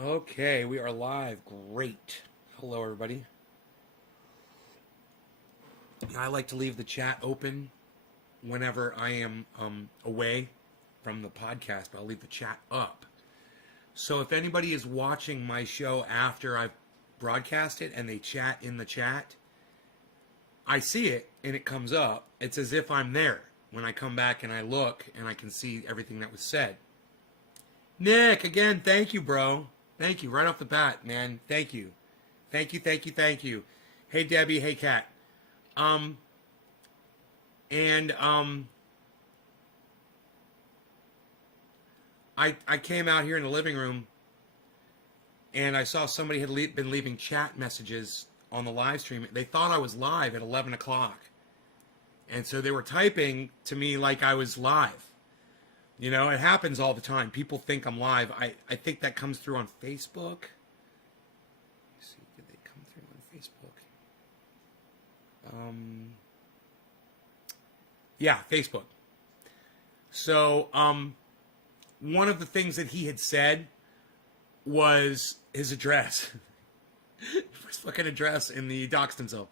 Okay, we are live. Great. Hello, everybody. I like to leave the chat open whenever I am away from the podcast, but I'll leave the chat up. So if anybody is watching my show after I've broadcast it and they chat in the chat, I see it and it comes up. It's as if I'm there when I come back and I look and I can see everything that was said. Nick, again, thank you, bro. Thank you. Right off the bat, man. Thank you. Thank you, thank you, thank you. Hey, Debbie. Hey, Kat. I came out here in the living room and I saw somebody had been leaving chat messages on the live stream. They thought I was live at 11 o'clock. And so they were typing to me like I was live. You know, it happens all the time. People think I'm live. I think that comes through on Facebook. Let me see, did they come through on Facebook? Yeah, Facebook. So, one of the things that he had said was his address. His fucking address in the doxed himself.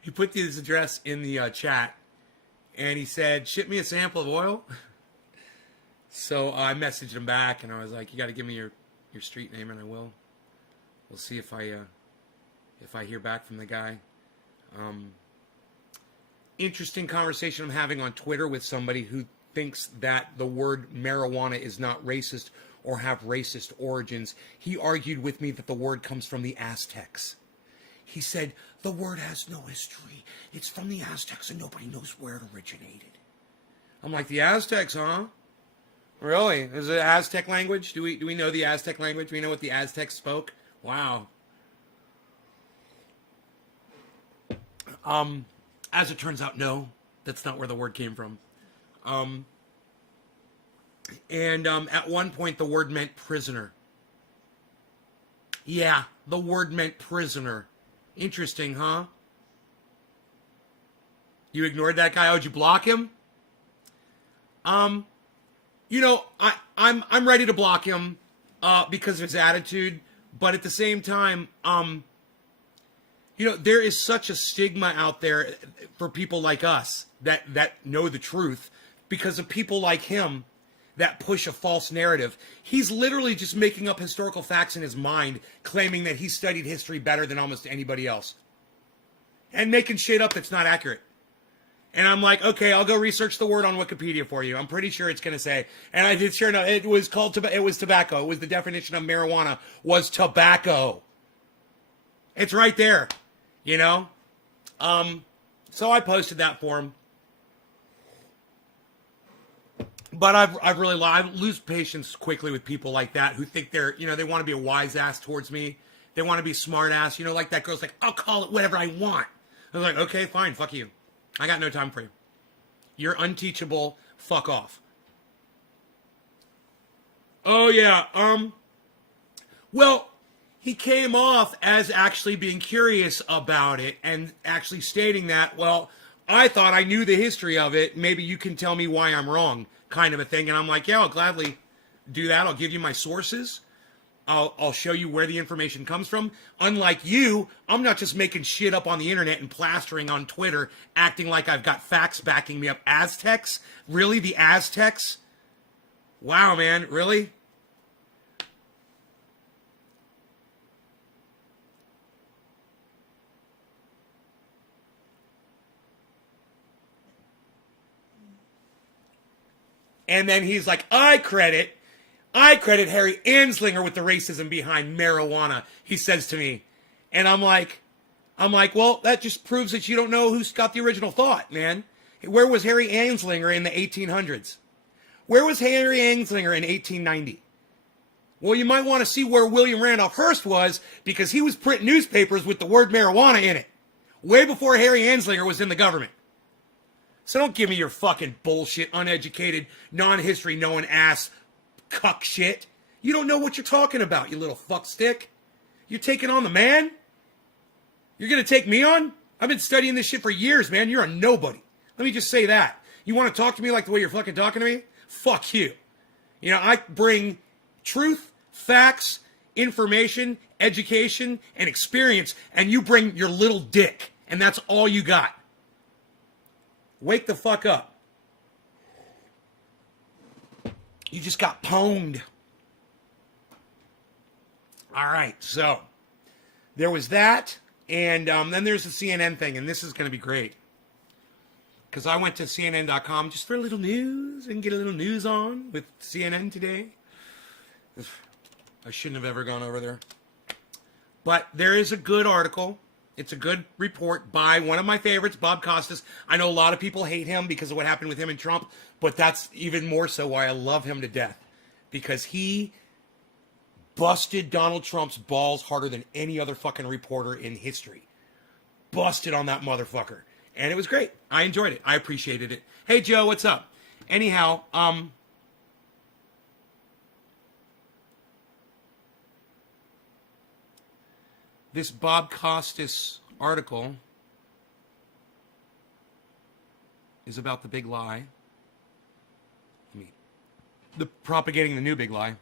He put his address in the chat, and he said, "Ship me a sample of oil." So I messaged him back, and I was like, "You got to give me your street name, and I will. We'll see if I hear back from the guy." Interesting conversation I'm having on Twitter with somebody who thinks that the word marijuana is not racist or have racist origins. He argued with me that the word comes from the Aztecs. He said, the word has no history. It's from the Aztecs and nobody knows where it originated. I'm like, the Aztecs, huh? Really? Is it Aztec language? Do we know the Aztec language? Do we know what the Aztecs spoke? Wow. As it turns out, no. That's not where the word came from. At one point, the word meant prisoner. Yeah, the word meant prisoner. Interesting, huh? You ignored that guy? Oh, did you block him? You know, I'm ready to block him because of his attitude, but at the same time, you know, there is such a stigma out there for people like us that know the truth because of people like him that push a false narrative. He's literally just making up historical facts in his mind, claiming that he studied history better than almost anybody else. And making shit up that's not accurate. And I'm like, okay, I'll go research the word on Wikipedia for you. I'm pretty sure it's going to say. And I did sure enough, it was tobacco. It was the definition of marijuana was tobacco. It's right there, you know? So I posted that for him. But I lose patience quickly with people like that who think they're, you know, they want to be a wise ass towards me. They want to be smart ass, you know, like that girl's like, I'll call it whatever I want. I was like, okay, fine, fuck you. I got no time for you. You're unteachable. Fuck off. Oh, yeah. Well, he came off as actually being curious about it and actually stating that, well, I thought I knew the history of it. Maybe you can tell me why I'm wrong, kind of a thing. And I'm like, yeah, I'll gladly do that. I'll give you my sources. I'll show you where the information comes from. Unlike you, I'm not just making shit up on the internet and plastering on Twitter, acting like I've got facts backing me up. Aztecs? Really? The Aztecs? Wow, man. Really? And then he's like, I credit Harry Anslinger with the racism behind marijuana, he says to me. And I'm like, well, that just proves that you don't know who's got the original thought, man. Where was Harry Anslinger in the 1800s? Where was Harry Anslinger in 1890? Well, you might want to see where William Randolph Hearst was because he was printing newspapers with the word marijuana in it. Way before Harry Anslinger was in the government. So don't give me your fucking bullshit, uneducated, non-history knowing ass cuck shit. You don't know what you're talking about, you little fuckstick. You're taking on the man? You're going to take me on? I've been studying this shit for years, man. You're a nobody. Let me just say that. You want to talk to me like the way you're fucking talking to me? Fuck you. You know, I bring truth, facts, information, education, and experience, and you bring your little dick, and that's all you got. Wake the fuck up. You just got pwned. All right, so there was that, and then there's the CNN thing, and this is going to be great. Because I went to CNN.com just for a little news and get a little news on with CNN today. I shouldn't have ever gone over there. But there is a good article. It's a good report by one of my favorites, Bob Costas. I know a lot of people hate him because of what happened with him and Trump, but that's even more so why I love him to death. Because he busted Donald Trump's balls harder than any other fucking reporter in history. Busted on that motherfucker. And it was great. I enjoyed it. I appreciated it. Hey, Joe, what's up? Anyhow, this Bob Costas article is about the big lie. The propagating the new big lie.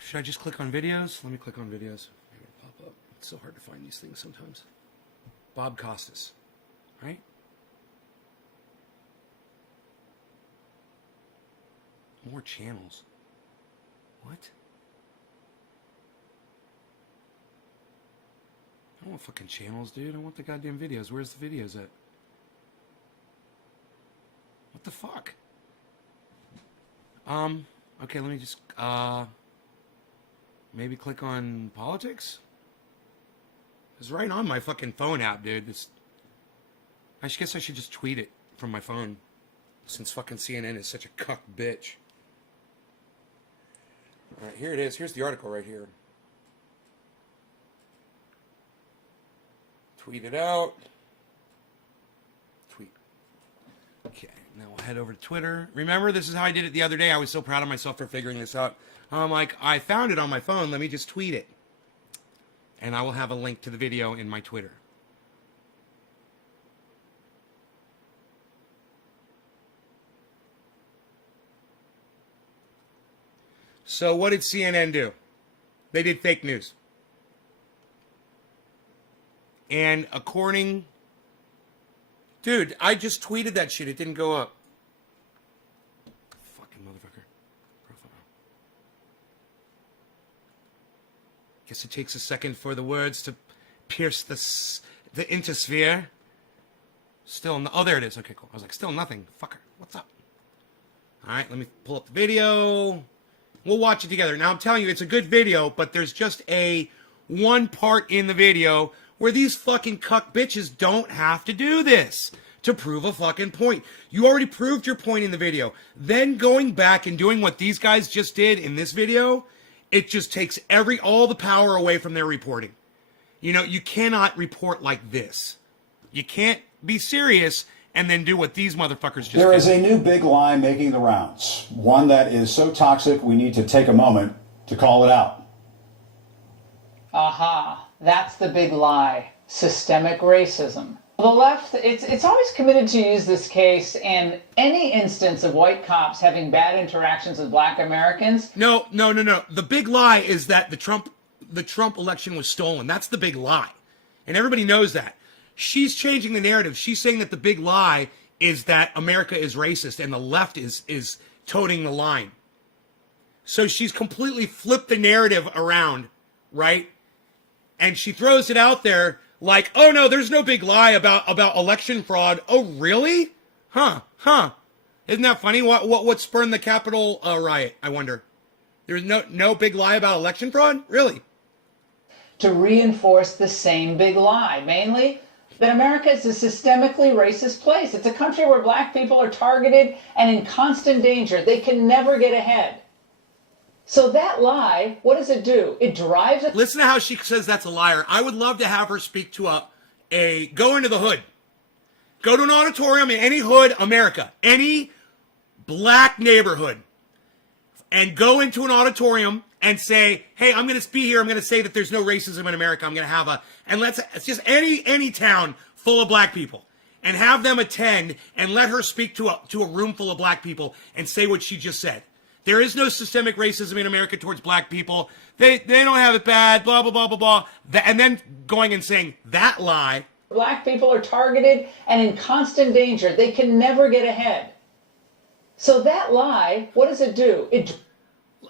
Should I just click on videos? Let me click on videos. Maybe it'll pop up. It's so hard to find these things sometimes. Bob Costas, right? More channels. What? I don't want fucking channels, dude. I want the goddamn videos. Where's the videos at? What the fuck? Okay, let me just, maybe click on politics? It's right on my fucking phone app, dude. I guess I should just tweet it from my phone, since fucking CNN is such a cuck bitch. Alright, here it is. Here's the article right here. Tweet it out. Tweet. Okay, now we'll head over to Twitter. Remember, this is how I did it the other day. I was so proud of myself for figuring this out. I'm like, I found it on my phone. Let me just tweet it. And I will have a link to the video in my Twitter. So what did CNN do? They did fake news. And according... Dude, I just tweeted that shit. It didn't go up. Fucking motherfucker. Profile. Guess it takes a second for the words to pierce the intosphere. Still no... Oh, there it is. Okay, cool. I was like, still nothing. Fucker. What's up? All right, let me pull up the video. We'll watch it together. Now, I'm telling you, it's a good video, but there's just one part in the video where these fucking cuck bitches don't have to do this to prove a fucking point. You already proved your point in the video. Then going back and doing what these guys just did in this video, it just takes all the power away from their reporting. You know, you cannot report like this. You can't be serious and then do what these motherfuckers just did. There is a new big lie making the rounds. One that is so toxic we need to take a moment to call it out. Aha. That's the big lie. Systemic racism. The left, it's always committed to use this case in any instance of white cops having bad interactions with black Americans. No. The big lie is that the Trump election was stolen. That's the big lie. And everybody knows that. She's changing the narrative. She's saying that the big lie is that America is racist and the left is toting the line. So she's completely flipped the narrative around, right? And she throws it out there like, oh no, there's no big lie about election fraud. Oh, really? Huh. Isn't that funny? What spurned the Capitol riot, I wonder? There's no big lie about election fraud? Really? To reinforce the same big lie, mainly that America is a systemically racist place. It's a country where black people are targeted and in constant danger. They can never get ahead. So that lie, what does it do? It drives... Listen to how she says that's a liar. I would love to have her speak to go into the hood. Go to an auditorium in any hood, America. Any black neighborhood. And go into an auditorium and say, hey, I'm going to be here. I'm going to say that there's no racism in America. I'm going to have it's just any town full of black people, and have them attend and let her speak to a room full of black people and say what she just said. There is no systemic racism in America towards black people. They don't have it bad, blah, blah, blah, blah, blah. And then going and saying that lie. Black people are targeted and in constant danger. They can never get ahead. So that lie, what does it do?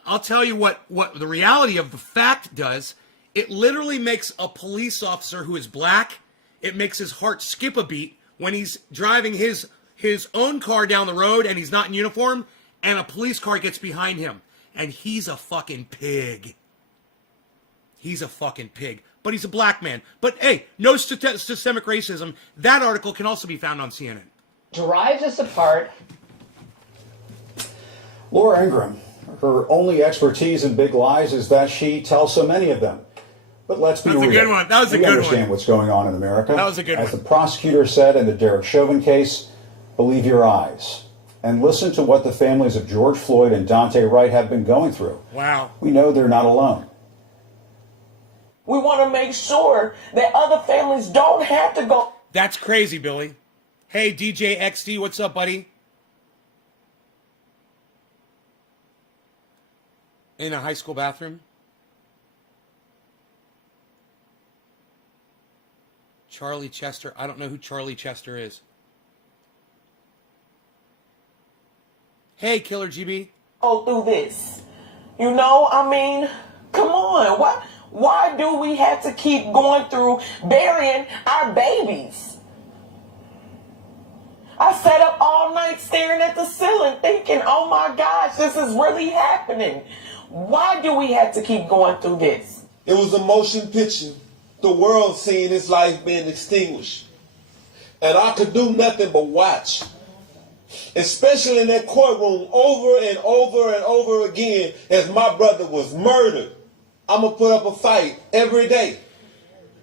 I'll tell you what the reality of the fact does. It literally makes a police officer who is black, it makes his heart skip a beat when he's driving his own car down the road and he's not in uniform, and a police car gets behind him, and he's a fucking pig. He's a fucking pig. But he's a black man. But hey, no systemic racism. That article can also be found on CNN. Drives us apart. Laura Ingraham, her only expertise in big lies is that she tells so many of them. But let's be real. That was a good one. That was a good one. We understand what's going on in America. That was a good one. As the prosecutor said in the Derek Chauvin case, believe your eyes. And listen to what the families of George Floyd and Dante Wright have been going through. Wow. We know they're not alone. We want to make sure that other families don't have to go. That's crazy, Billy. Hey, DJ XD, what's up, buddy? In a high school bathroom? Charlie Chester. I don't know who Charlie Chester is. Hey, Killer GB. Go through this. You know, I mean, come on. Why do we have to keep going through burying our babies? I sat up all night staring at the ceiling thinking, oh my gosh, this is really happening. Why do we have to keep going through this? It was a motion picture. The world seeing its life being extinguished. And I could do nothing but watch. Especially in that courtroom over and over and over again as my brother was murdered. I'm going to put up a fight every day.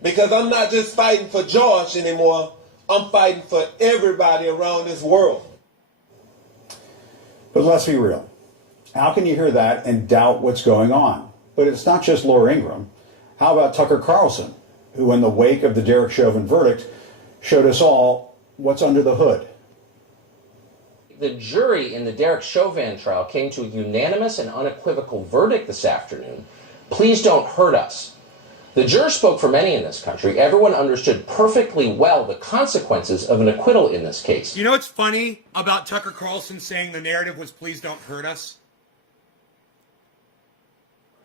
Because I'm not just fighting for George anymore. I'm fighting for everybody around this world. But let's be real. How can you hear that and doubt what's going on? But it's not just Laura Ingraham. How about Tucker Carlson, who in the wake of the Derek Chauvin verdict showed us all what's under the hood? The jury in the Derek Chauvin trial came to a unanimous and unequivocal verdict this afternoon. Please don't hurt us. The jurors spoke for many in this country. Everyone understood perfectly well the consequences of an acquittal in this case. You know what's funny about Tucker Carlson saying the narrative was please don't hurt us?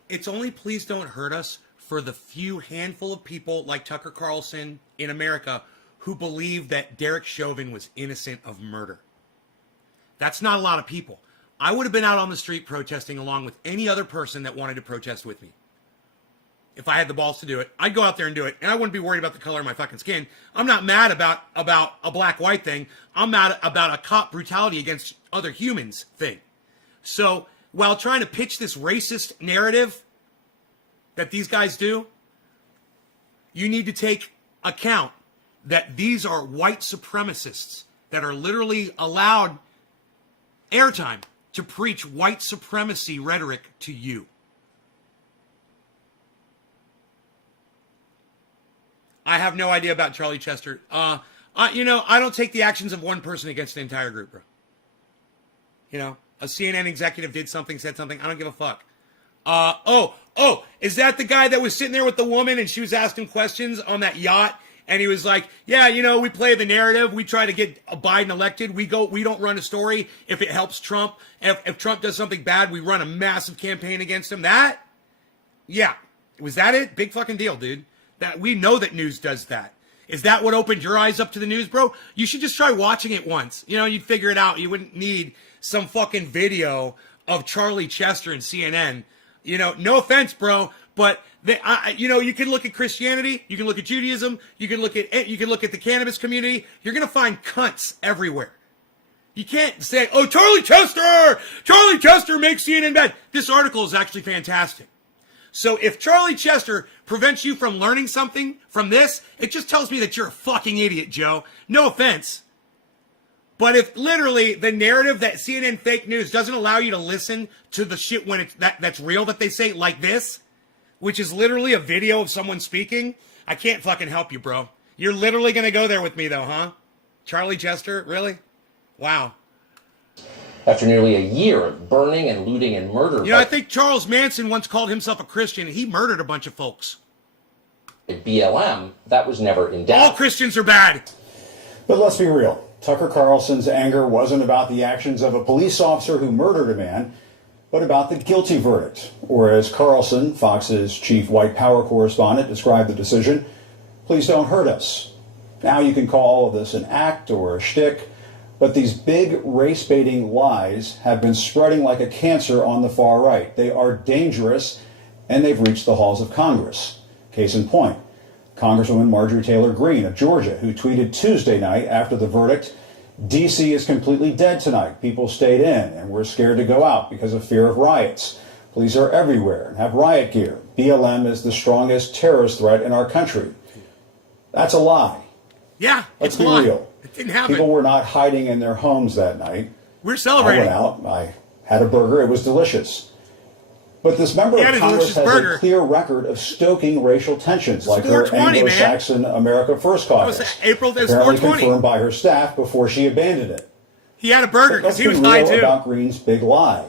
It's only please don't hurt us for the few handful of people like Tucker Carlson in America who believe that Derek Chauvin was innocent of murder. That's not a lot of people. I would have been out on the street protesting along with any other person that wanted to protest with me. If I had the balls to do it, I'd go out there and do it, and I wouldn't be worried about the color of my fucking skin. I'm not mad about a black-white thing. I'm mad about a cop brutality against other humans thing. So while trying to pitch this racist narrative that these guys do, you need to take account that these are white supremacists that are literally allowed airtime to preach white supremacy rhetoric to you. I have no idea about Charlie Chester. I don't take the actions of one person against the entire group, bro. You know, a CNN executive did something, said something. I don't give a fuck. Is that the guy that was sitting there with the woman and she was asking questions on that yacht? And he was like, yeah, we play the narrative. We try to get Biden elected. We don't run a story if it helps Trump. If Trump does something bad, we run a massive campaign against him. That? Yeah. Was that it? Big fucking deal, dude. That we know that news does that. Is that what opened your eyes up to the news, bro? You should just try watching it once. You'd figure it out. You wouldn't need some fucking video of Charlie Chester and CNN. No offense, bro, but you can look at Christianity, you can look at Judaism, you can look at the cannabis community. You're gonna find cunts everywhere. You can't say, "Oh, Charlie Chester makes CNN bad." This article is actually fantastic. So if Charlie Chester prevents you from learning something from this, it just tells me that you're a fucking idiot, Joe. No offense. But if literally the narrative that CNN fake news doesn't allow you to listen to the shit when it's that's real that they say, like this, which is literally a video of someone speaking, I can't fucking help you, bro. You're literally going to go there with me, though, huh? Charlie Chester? Really? Wow. After nearly a year of burning and looting and murder. You know, I think Charles Manson once called himself a Christian, and he murdered a bunch of folks. BLM, that was never in doubt. All Christians are bad. But let's be real. Tucker Carlson's anger wasn't about the actions of a police officer who murdered a man, but about the guilty verdict. Or as Carlson, Fox's chief white power correspondent, described the decision, please don't hurt us. Now you can call all of this an act or a shtick, but these big race-baiting lies have been spreading like a cancer on the far right. They are dangerous, and they've reached the halls of Congress. Case in point, Congresswoman Marjorie Taylor Greene of Georgia, who tweeted Tuesday night after the verdict, D.C. is completely dead tonight. People stayed in, and we're scared to go out because of fear of riots. Police are everywhere and have riot gear. BLM is the strongest terrorist threat in our country. That's a lie. Yeah, Let's it's be a lie. real. It didn't happen. People were not hiding in their homes that night. We're celebrating. I went out, I had a burger, it was delicious. But this member He had of a Congress delicious has burger. a clear record of stoking racial tensions, like her 420, Anglo-Saxon America First caucus, That was April, it was apparently 420. confirmed by her staff before she abandoned it. He had a burger But let's because he be was high real too. about Greene's big lie.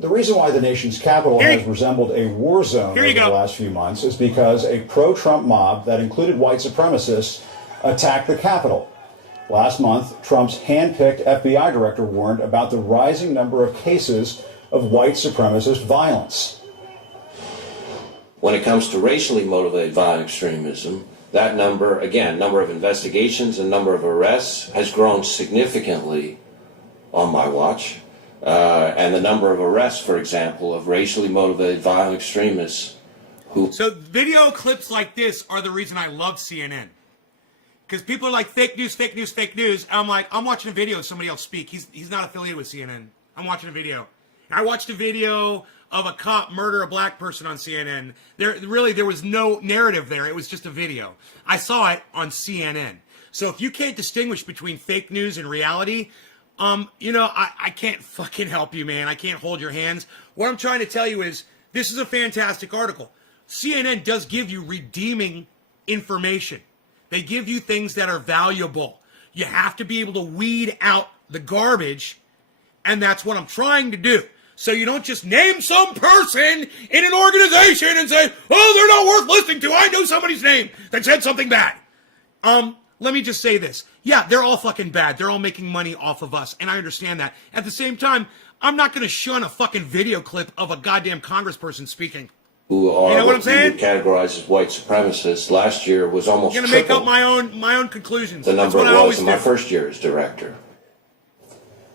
The reason why the nation's capital Here has you- resembled a war zone Here over you the go. last few months is because a pro-Trump mob that included white supremacists attacked the Capitol. Last month, Trump's hand-picked FBI director warned about the rising number of cases of white supremacist violence. When it comes to racially motivated violent extremism, that number, again, number of investigations and number of arrests has grown significantly on my watch. And the number of arrests, for example, of racially motivated violent extremists who... So video clips like this are the reason I love CNN. Because people are like, fake news, fake news, fake news. And I'm like, I'm watching a video of somebody else speak. He's not affiliated with CNN. I'm watching a video. And I watched a video of a cop murder a black person on CNN. There was no narrative there. It was just a video. I saw it on CNN. So if you can't distinguish between fake news and reality, I can't fucking help you, man. I can't hold your hands. What I'm trying to tell you is this is a fantastic article. CNN does give you redeeming information. They give you things that are valuable. You have to be able to weed out the garbage, and that's what I'm trying to do. So you don't just name some person in an organization and say, oh, they're not worth listening to. I know somebody's name that said something bad. Let me just say this. Yeah, they're all fucking bad. They're all making money off of us, and I understand that. At the same time, I'm not going to shun a fucking video clip of a goddamn congressperson speaking. who are You know what I'm we would saying? categorize as white supremacists last year was almost I'm going to make triple up my own conclusions. the That's number what I it was always in do. my first year as director.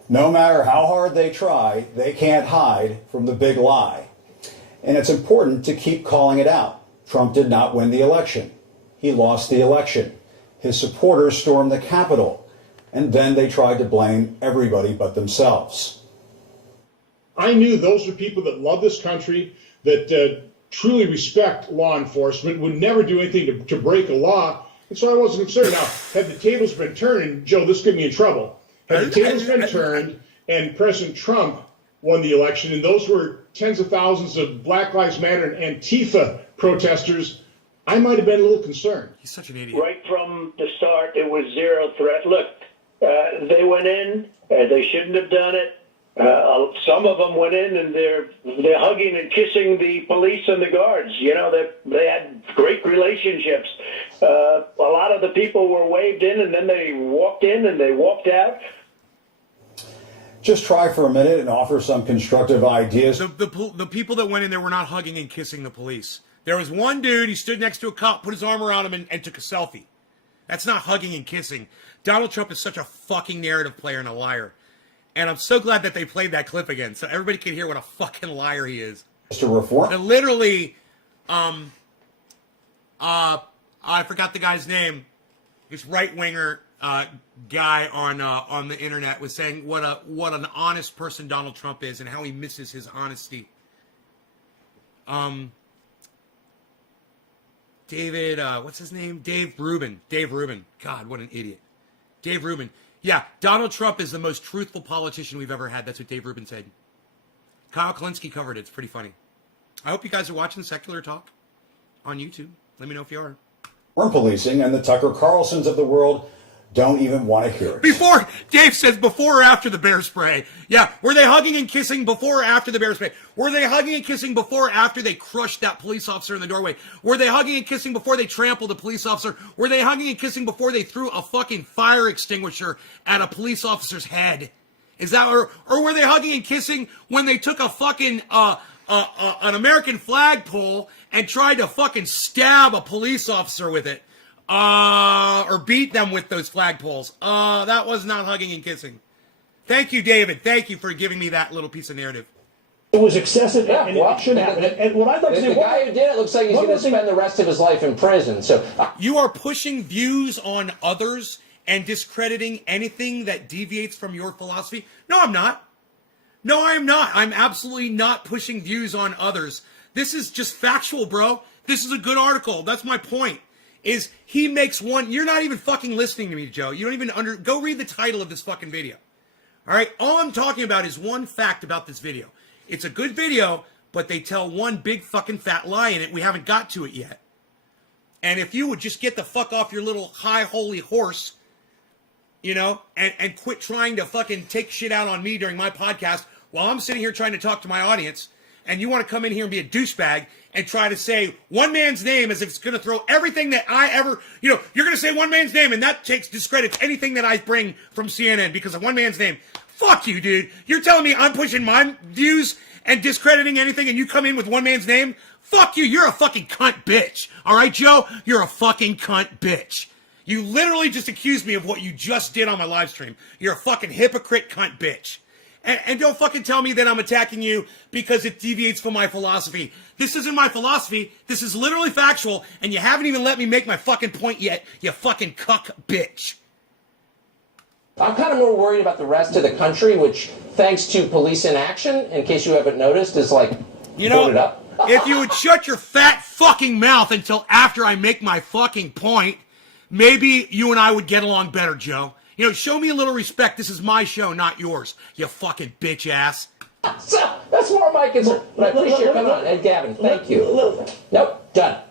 No matter how hard they try, they can't hide from the big lie. And it's important to keep calling it out. Trump did not win the election. He lost the election. His supporters stormed the Capitol, and then they tried to blame everybody but themselves. I knew those were people that love this country, that truly respect law enforcement, would never do anything to break a law, and so I wasn't concerned. Now, had the tables been turned, and Joe, this could be in trouble, had the tables been turned and President Trump won the election, and those were tens of thousands of Black Lives Matter and Antifa protesters, I might have been a little concerned. He's such an idiot. Right from the start, it was zero threat. Look, they went in. They shouldn't have done it. Some of them went in and they're hugging and kissing the police and the guards. You know, they had great relationships. A lot of the people were waved in, and then they walked in and they walked out. Just try for a minute and offer some constructive ideas. The people that went in there were not hugging and kissing the police. There was one dude, he stood next to a cop, put his arm around him, and took a selfie. That's not hugging and kissing. Donald Trump is such a fucking narrative player and a liar. And I'm so glad that they played that clip again, so everybody can hear what a fucking liar he is. To reform. And literally, I forgot the guy's name. This right-winger guy on the internet was saying what an honest person Donald Trump is and how he misses his honesty. David, what's his name? Dave Rubin. God, what an idiot. Dave Rubin. Yeah, Donald Trump is the most truthful politician we've ever had. That's what Dave Rubin said. Kyle Klinsky covered it. It's pretty funny. I hope you guys are watching Secular Talk on YouTube. Let me know if you are. Policing and the Tucker Carlsons of the world don't even want to hear it. Before, Dave says before or after the bear spray. Yeah, were they hugging and kissing before or after the bear spray? Were they hugging and kissing before or after they crushed that police officer in the doorway? Were they hugging and kissing before they trampled a police officer? Were they hugging and kissing before they threw a fucking fire extinguisher at a police officer's head? Is that, or were they hugging and kissing when they took a fucking, an American flagpole and tried to fucking stab a police officer with it? Or beat them with those flagpoles. That was not hugging and kissing. Thank you, David. Thank you for giving me that little piece of narrative. It was excessive, Yeah, and well, it shouldn't happen. And what I'd like to say, the guy who did it looks like he's going to spend the rest of his life in prison. So You are pushing views on others and discrediting anything that deviates from your philosophy. No, I'm not. No, I am not. I'm absolutely not pushing views on others. This is just factual, bro. This is a good article. That's my point. Is he makes one, you're not even fucking listening to me, Joe. You don't even go read the title of this fucking video. All right? All I'm talking about is one fact about this video. It's a good video, but they tell one big fucking fat lie in it. We haven't got to it yet. And if you would just get the fuck off your little high holy horse, you know, and quit trying to fucking take shit out on me during my podcast while I'm sitting here trying to talk to my audience, and you want to come in here and be a douchebag and try to say one man's name as if it's going to throw everything that I ever, you know, you're going to say one man's name and that discredits anything that I bring from CNN because of one man's name. Fuck you, dude. You're telling me I'm pushing my views and discrediting anything and you come in with one man's name? Fuck you. You're a fucking cunt bitch. All right, Joe? You're a fucking cunt bitch. You literally just accused me of what you just did on my live stream. You're a fucking hypocrite cunt bitch. And don't fucking tell me that I'm attacking you because it deviates from my philosophy. This isn't my philosophy. This is literally factual, and you haven't even let me make my fucking point yet, you fucking cuck bitch. I'm kind of more worried about the rest of the country, which, thanks to police inaction, in case you haven't noticed, is like, you know, voted up. If you would shut your fat fucking mouth until after I make my fucking point, maybe you and I would get along better, Joe. You know, show me a little respect. This is my show, not yours, you fucking bitch ass. So, that's more my concern. But I appreciate your coming on. Ed Gavin, thank you. Nope, done.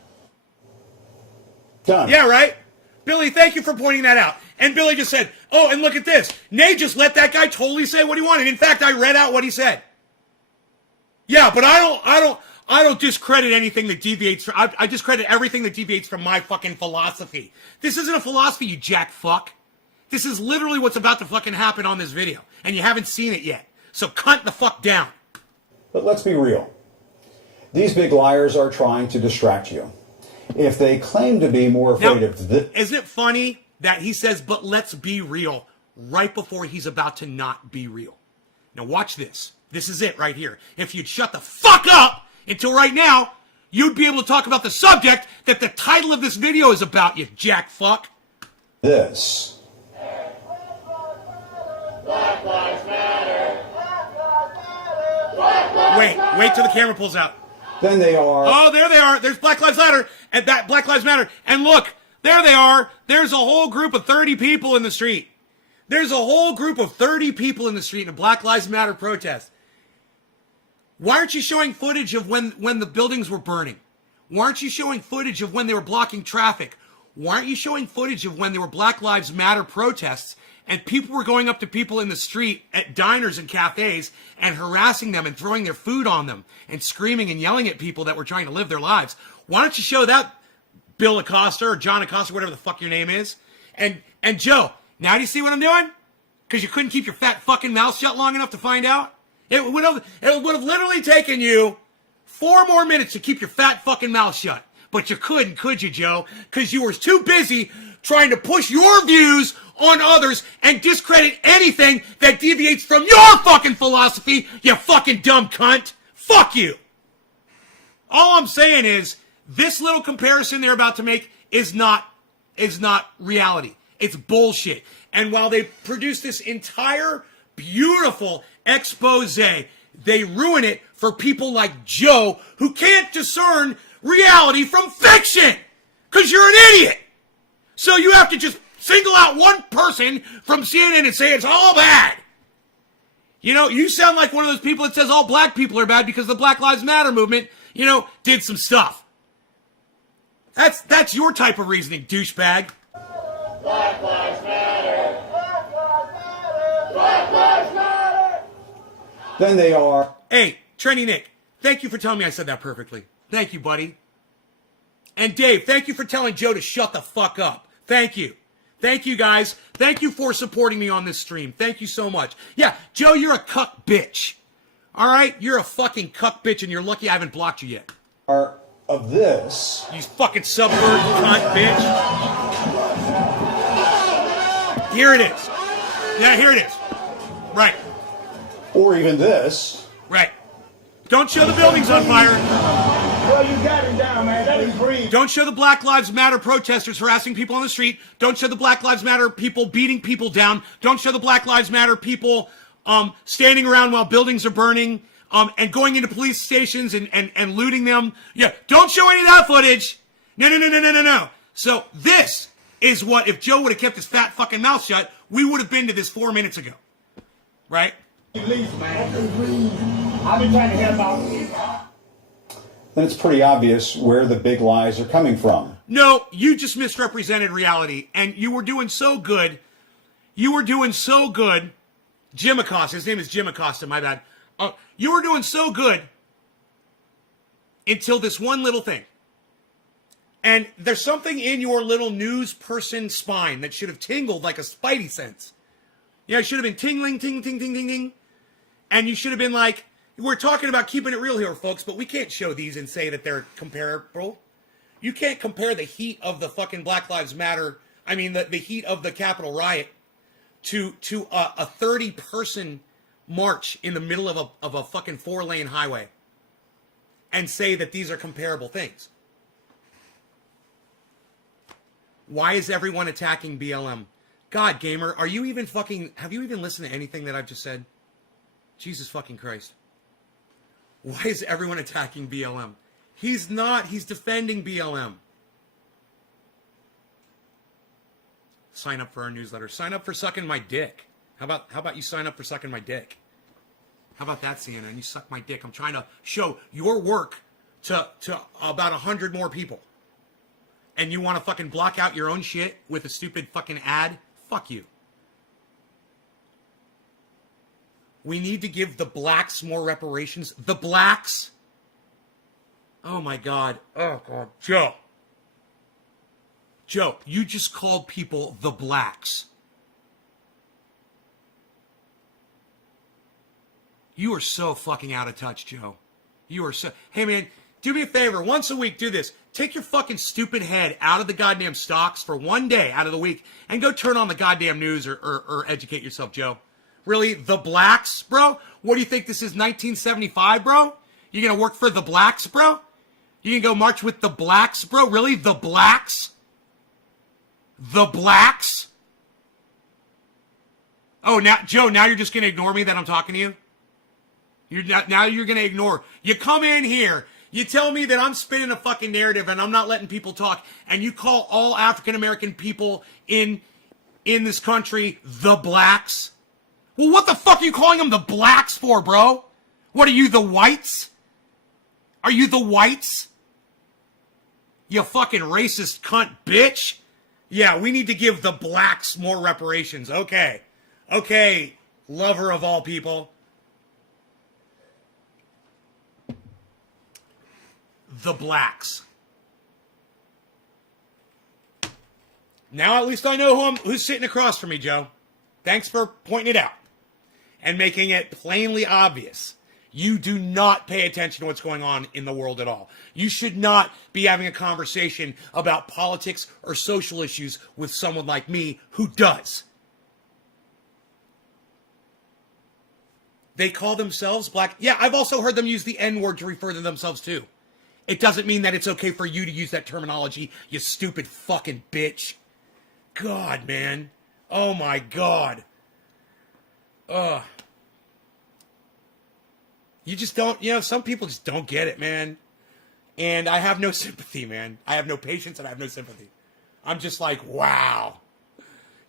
Done. Yeah, right? Billy, thank you for pointing that out. And Billy just said, oh, and look at this. Nay just let that guy totally say what he wanted. In fact, I read out what he said. Yeah, but I don't discredit anything that deviates from, I discredit everything that deviates from my fucking philosophy. This isn't a philosophy, you jack fuck. This is literally what's about to fucking happen on this video. And you haven't seen it yet. So cunt the fuck down. But let's be real. These big liars are trying to distract you. If they claim to be more afraid of this... Isn't it funny that he says, but let's be real, right before he's about to not be real? Now watch this. This is it right here. If you'd shut the fuck up until right now, you'd be able to talk about the subject that the title of this video is about, you jack fuck. This. Black Lives Matter. Wait till the camera pulls out. Then they are... Oh, there they are. There's Black Lives Matter. And that Black Lives Matter. And look, there they are. There's a whole group of 30 people in the street. There's a whole group of 30 people in the street in a Black Lives Matter protest. Why aren't you showing footage of when the buildings were burning? Why aren't you showing footage of when they were blocking traffic? Why aren't you showing footage of when there were Black Lives Matter protests and people were going up to people in the street at diners and cafes and harassing them and throwing their food on them and screaming and yelling at people that were trying to live their lives? Why don't you show that, Bill Acosta or John Acosta, whatever the fuck your name is? And Joe, now do you see what I'm doing? Because you couldn't keep your fat fucking mouth shut long enough to find out? It would have literally taken you 4 more minutes to keep your fat fucking mouth shut. But you couldn't, could you, Joe? Because you were too busy trying to push your views on others and discredit anything that deviates from your fucking philosophy, you fucking dumb cunt. Fuck you. All I'm saying is, this little comparison they're about to make is not reality. It's bullshit. And while they produce this entire beautiful expose, they ruin it for people like Joe who can't discern reality from fiction because you're an idiot. So you have to just Single out one person from CNN and say it's all bad. You know, you sound like one of those people that says all black people are bad because the Black Lives Matter movement, you know, did some stuff. That's your type of reasoning, douchebag. Black Lives Matter. Black Lives Matter. Black Lives Matter. Then they are. Hey, Trendy Nick, thank you for telling me I said that perfectly. Thank you, buddy. And Dave, thank you for telling Joe to shut the fuck up. Thank you. Thank you, guys. Thank you for supporting me on this stream. Thank you so much. Yeah, Joe, you're a cuck bitch. All right? You're a fucking cuck bitch, and you're lucky I haven't blocked you yet. Are of this. You fucking subvert cunt bitch. Here it is. Yeah, here it is. Right. Or even this. Right. Don't show the buildings on fire. Well, you got him down, man. Let him breathe. Don't show the Black Lives Matter protesters harassing people on the street. Don't show the Black Lives Matter people beating people down. Don't show the Black Lives Matter people standing around while buildings are burning and going into police stations and looting them. Yeah, don't show any of that footage. No. So this is what, if Joe would have kept his fat fucking mouth shut, we would have been to this 4 minutes ago. Right? Release, man. I've been trying to help out. Then it's pretty obvious where the big lies are coming from. No, you just misrepresented reality, and you were doing so good. You were doing so good. Jim Acosta, his name is Jim Acosta, my bad. You were doing so good until this one little thing. And there's something in your little news person spine that should have tingled like a spidey sense. Yeah, it should have been tingling, ting, ting, ting, ting, ting. And you should have been like, we're talking about keeping it real here, folks, but we can't show these and say that they're comparable. You can't compare the heat of the fucking Black Lives Matter, I mean, the heat of the Capitol riot to a 30-person march in the middle of a fucking 4-lane highway and say that these are comparable things. Why is everyone attacking BLM? God, gamer, are you even fucking, have you even listened to anything that I've just said? Jesus fucking Christ. Why is everyone attacking BLM? He's not. He's defending BLM. Sign up for our newsletter. Sign up for sucking my dick. How about you sign up for sucking my dick? How about that, CNN? You suck my dick. I'm trying to show your work to about 100 more people. And you want to fucking block out your own shit with a stupid fucking ad? Fuck you. We need to give the blacks more reparations. The blacks? Oh my God. Oh God. Joe, you just called people the blacks. You are so fucking out of touch, Joe. You are so... Hey man, do me a favor. Once a week, do this. Take your fucking stupid head out of the goddamn stocks for one day out of the week and go turn on the goddamn news or educate yourself, Joe. Really? The blacks, bro? What do you think this is, 1975, bro? You gonna work for the blacks, bro? You gonna go march with the blacks, bro? Really? The blacks? The blacks? Oh, now, Joe, now you're just gonna ignore me that I'm talking to you? Now you're gonna ignore. You come in here, you tell me that I'm spinning a fucking narrative and I'm not letting people talk, and you call all African American people in this country the blacks? Well, what the fuck are you calling them the blacks for, bro? What are you, the whites? Are you the whites? You fucking racist cunt bitch. Yeah, we need to give the blacks more reparations. Okay, lover of all people. The blacks. Now at least I know who's sitting across from me, Joe. Thanks for pointing it out and making it plainly obvious. You do not pay attention to what's going on in the world at all. You should not be having a conversation about politics or social issues with someone like me who does. They call themselves black. Yeah, I've also heard them use the N-word to refer to themselves too. It doesn't mean that it's okay for you to use that terminology, you stupid fucking bitch. God, man. Oh my God. Ugh. You just don't, some people just don't get it, man. And I have no sympathy, man. I have no patience and I have no sympathy. I'm just like, wow.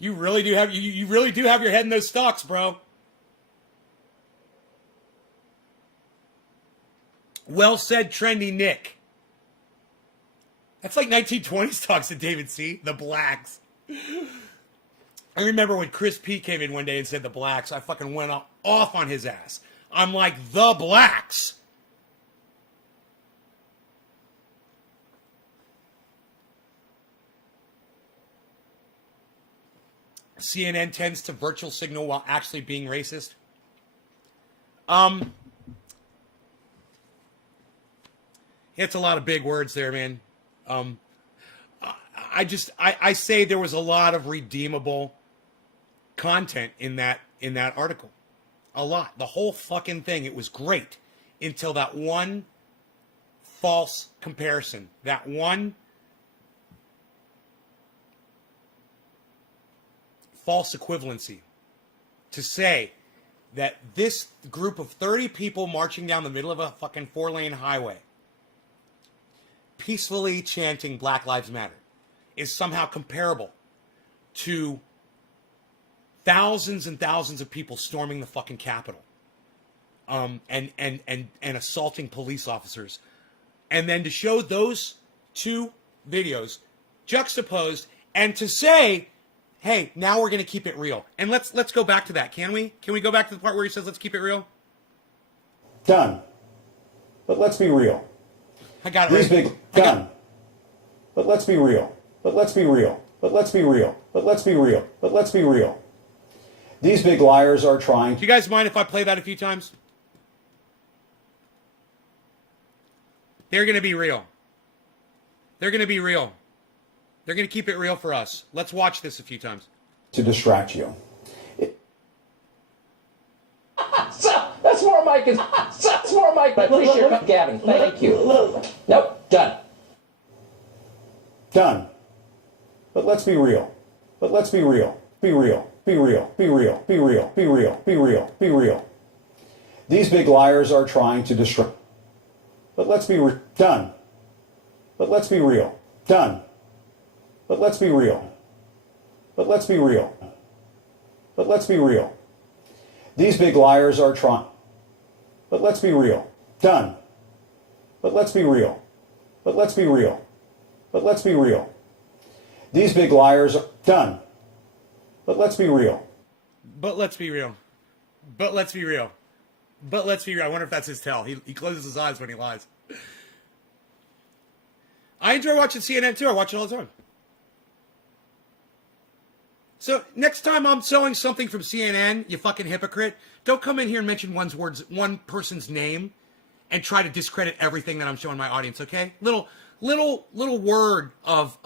You really do have you really do have your head in those stocks, bro. Well said, trendy Nick. That's like 1920s talks to David C. The blacks. I remember when Chris P came in one day and said the blacks, I fucking went off on his ass. I'm like, the blacks. CNN tends to virtual signal while actually being racist. It's a lot of big words there, man. I say there was a lot of redeemable content in that article. A lot. The whole fucking thing. It was great until that one false comparison. That one false equivalency to say that this group of 30 people marching down the middle of a fucking 4-lane highway peacefully chanting Black Lives Matter is somehow comparable to thousands and thousands of people storming the fucking Capitol and assaulting police officers. And then to show those two videos juxtaposed and to say, hey, now we're going to keep it real. And let's go back to that, can we? Can we go back to the part where he says, let's keep it real? Done. But let's be real. I got it. These right. big done. But let's be real. But let's be real. But let's be real. But let's be real. But let's be real. These big liars are trying. Do you guys mind if I play that a few times? They're going to be real. They're going to be real. They're going to keep it real for us. Let's watch this a few times. To distract you. That's more Mike. That's more Mike. I appreciate your Gavin. Thank you. Nope. Done. Done. But let's be real. But let's be real. Be real. Be real. Be real. Be real. Be real. Be real. Be real. These big liars are trying to distract. But let's be done. But let's be real. Done. But let's be real. But let's be real. But let's be real. These big liars are trying. But let's be real. Done. But let's be real. But let's be real. But let's be real. These big liars are done. But let's be real. But let's be real. But let's be real. But let's be real. I wonder if that's his tell. He closes his eyes when he lies. I enjoy watching CNN too. I watch it all the time. So next time I'm showing something from CNN, you fucking hypocrite, don't come in here and mention one person's name and try to discredit everything that I'm showing my audience, okay? Little word of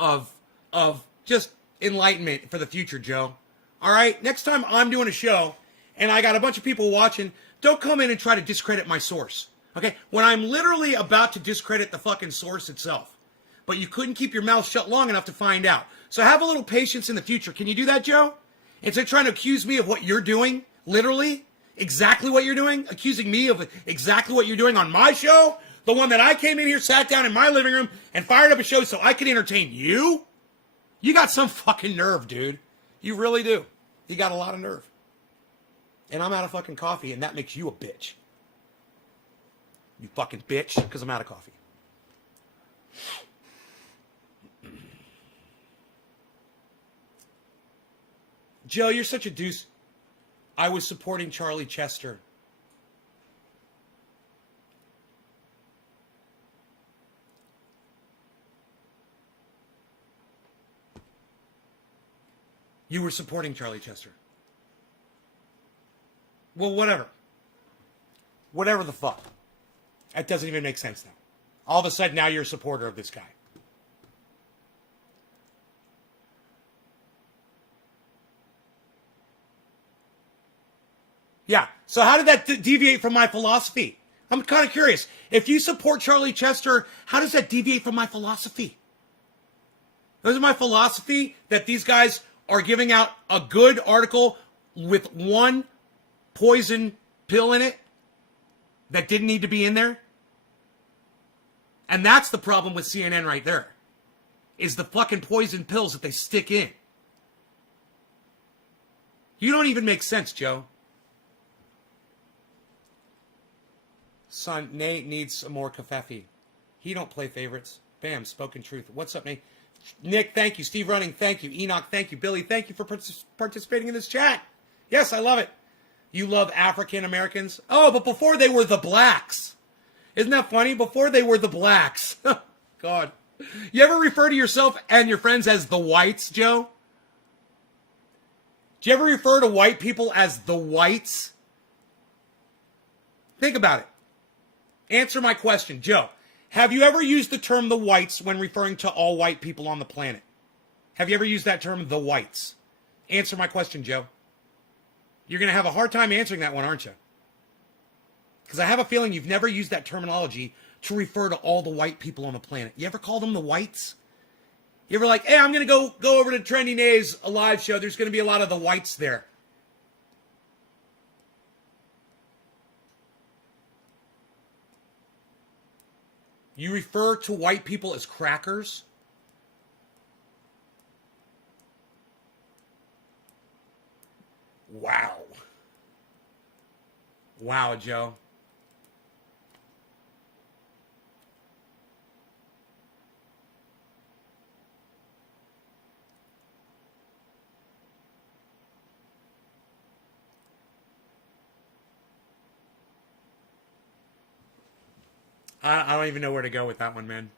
just enlightenment for the future, Joe. All right? Next time I'm doing a show and I got a bunch of people watching, don't come in and try to discredit my source, okay? When I'm literally about to discredit the fucking source itself. But you couldn't keep your mouth shut long enough to find out. So have a little patience in the future. Can you do that, Joe? Instead of trying to accuse me of what you're doing, literally, exactly what you're doing, accusing me of exactly what you're doing on my show, the one that I came in here, sat down in my living room, and fired up a show so I could entertain you? You got some fucking nerve, dude. You really do. You got a lot of nerve. And I'm out of fucking coffee, and that makes you a bitch. You fucking bitch, because I'm out of coffee. Joe, you're such a deuce. I was supporting Charlie Chester. You were supporting Charlie Chester. Well, whatever. Whatever the fuck. That doesn't even make sense now. All of a sudden, now you're a supporter of this guy. Yeah, so how did that deviate from my philosophy? I'm kind of curious. If you support Charlie Chester, how does that deviate from my philosophy? Is my philosophy that these guys are giving out a good article with one poison pill in it that didn't need to be in there? And that's the problem with CNN right there, is the fucking poison pills that they stick in. You don't even make sense, Joe. Son, Nate needs some more kafefe. He don't play favorites. Bam, spoken truth. What's up, Nate? Nick, thank you. Steve Running, thank you. Enoch, thank you. Billy, thank you for participating in this chat. Yes, I love it. You love African Americans? Oh, but before they were the blacks. Isn't that funny? Before they were the blacks. God. You ever refer to yourself and your friends as the whites, Joe? Do you ever refer to white people as the whites? Think about it. Answer my question, Joe. Have you ever used the term the whites when referring to all white people on the planet? Have you ever used that term, the whites? Answer my question, Joe. You're going to have a hard time answering that one, aren't you? Because I have a feeling you've never used that terminology to refer to all the white people on the planet. You ever call them the whites? You ever like, hey, I'm going to go over to Trendy Nay's a live show. There's going to be a lot of the whites there. You refer to white people as crackers? Wow. Wow, Joe. I don't even know where to go with that one, man.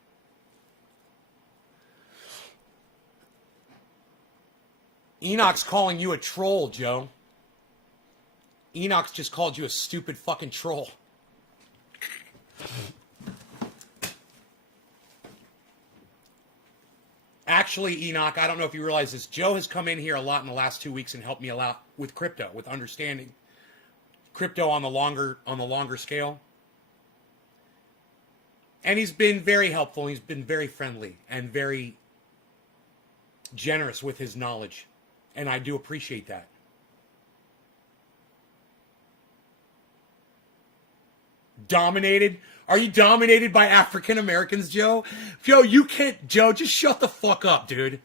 Enoch's calling you a troll, Joe. Enoch's just called you a stupid fucking troll. Actually, Enoch, I don't know if you realize this. Joe has come in here a lot in the last 2 weeks and helped me a lot with crypto, with understanding crypto on the longer scale. And he's been very helpful. He's been very friendly and very generous with his knowledge. And I do appreciate that. Dominated? Are you dominated by African Americans, Joe? Joe, you can't. Joe, just shut the fuck up, dude.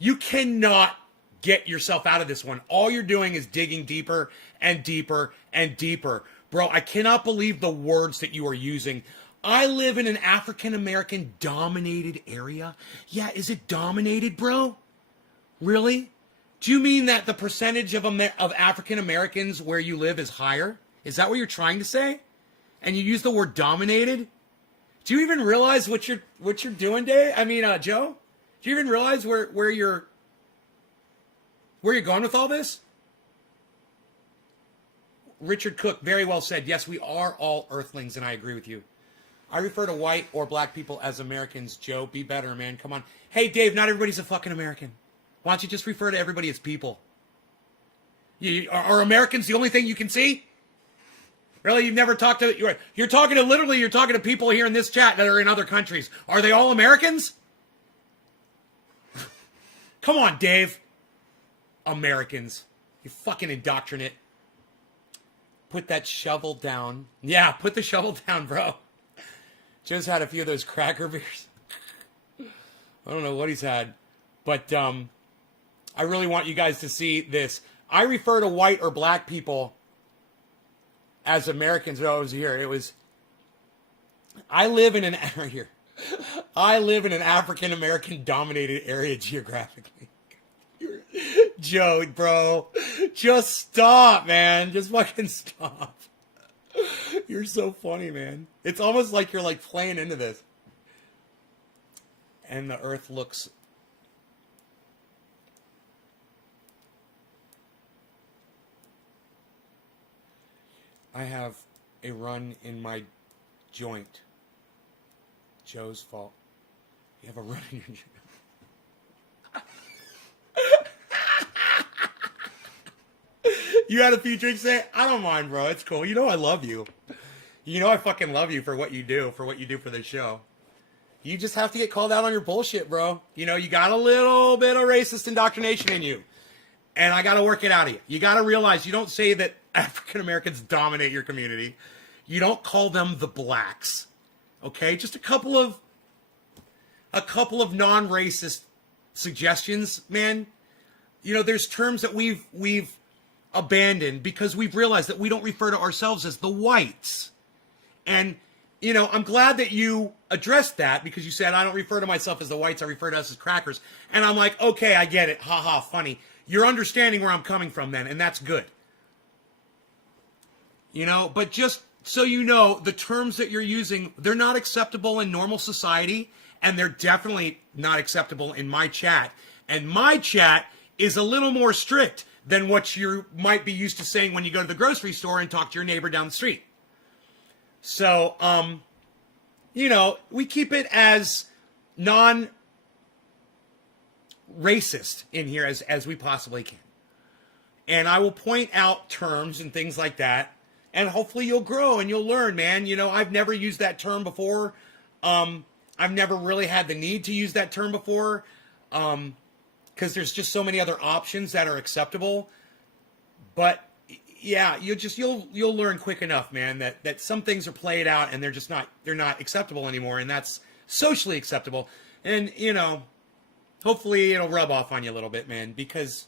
You cannot get yourself out of this one. All you're doing is digging deeper and deeper and deeper. Bro, I cannot believe the words that you are using. I live in an African American dominated area. Yeah, is it dominated, bro? Really? Do you mean that the percentage of African Americans where you live is higher? Is that what you're trying to say? And you use the word dominated? Do you even realize what you're doing, Dave? I mean, Joe? Do you even realize where you're going with all this? Richard Cook, very well said. Yes, we are all earthlings, and I agree with you. I refer to white or black people as Americans, Joe. Be better, man. Come on. Hey, Dave, not everybody's a fucking American. Why don't you just refer to everybody as people? Are Americans the only thing you can see? Really? You've never talked to... You're talking to people here in this chat that are in other countries. Are they all Americans? Come on, Dave. Americans. You fucking indoctrinate. Put that shovel down. Yeah, put the shovel down, bro. Joe's had a few of those cracker beers. I don't know what he's had. But I really want you guys to see this. I refer to white or black people as Americans. Oh, it was here. It was... I live in an... Right here. I live in an African American dominated area geographically. Joe, bro. Just stop, man. Just fucking stop. You're so funny, man. It's almost like you're like playing into this. And the earth looks... I have a run in my joint. Joe's fault. You have a run in your joint. You had a few drinks today? I don't mind, bro. It's cool. You know I love you. You know I fucking love you for what you do for this show. You just have to get called out on your bullshit, bro. You know, you got a little bit of racist indoctrination in you. And I got to work it out of you. You got to realize you don't say that African Americans dominate your community. You don't call them the blacks. Okay? Just a couple of non-racist suggestions, man. You know, there's terms that we've abandoned because we've realized that we don't refer to ourselves as the whites. And, you know, I'm glad that you addressed that because you said, I don't refer to myself as the whites, I refer to us as crackers. And I'm like, okay, I get it. Ha ha, funny. You're understanding where I'm coming from then, and that's good. You know, but just so you know, the terms that you're using, they're not acceptable in normal society, and they're definitely not acceptable in my chat. And my chat is a little more strict than what you might be used to saying when you go to the grocery store and talk to your neighbor down the street. So, you know, we keep it as non-racist in here as we possibly can. And I will point out terms and things like that, and hopefully you'll grow and you'll learn, man. You know, I've never used that term before. I've never really had the need to use that term before, because there's just so many other options that are acceptable. But yeah, you'll learn quick enough, man, that some things are played out and they're not acceptable anymore, and that's socially acceptable. And, you know, hopefully it'll rub off on you a little bit, man, because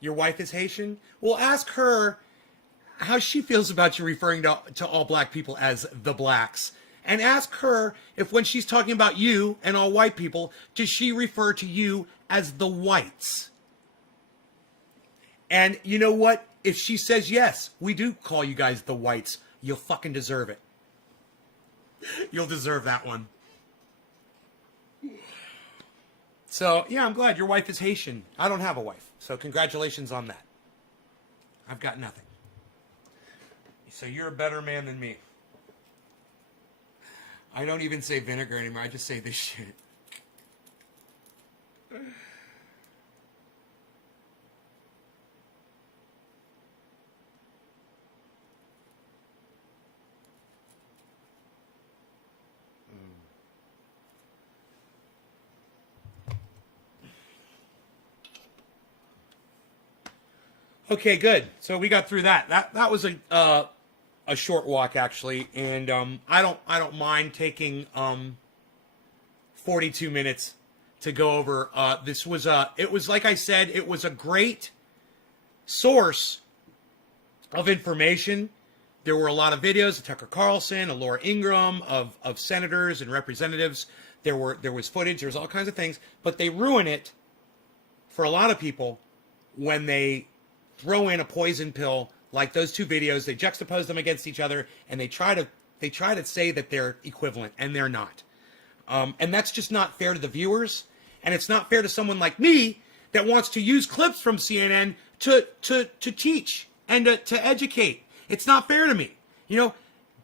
your wife is Haitian. Well, ask her how she feels about you referring to all black people as the blacks. And ask her if when she's talking about you and all white people, does she refer to you as the whites? And you know what? If she says yes, we do call you guys the whites, you'll fucking deserve it. You'll deserve that one. So, yeah, I'm glad your wife is Haitian. I don't have a wife, so congratulations on that. I've got nothing. So you're a better man than me. I don't even say vinegar anymore. I just say this shit. Okay, good. So we got through that. That was a short walk actually, and I don't mind taking 42 minutes to go over. This was it was, like I said, it was a great source of information. There were a lot of videos of Tucker Carlson, of Laura Ingraham, of senators and representatives. There was footage. There was all kinds of things, but they ruin it for a lot of people when they throw in a poison pill like those two videos. They juxtapose them against each other, and they try to say that they're equivalent, and they're not. And that's just not fair to the viewers, and it's not fair to someone like me that wants to use clips from CNN to teach and to educate. It's not fair to me. You know,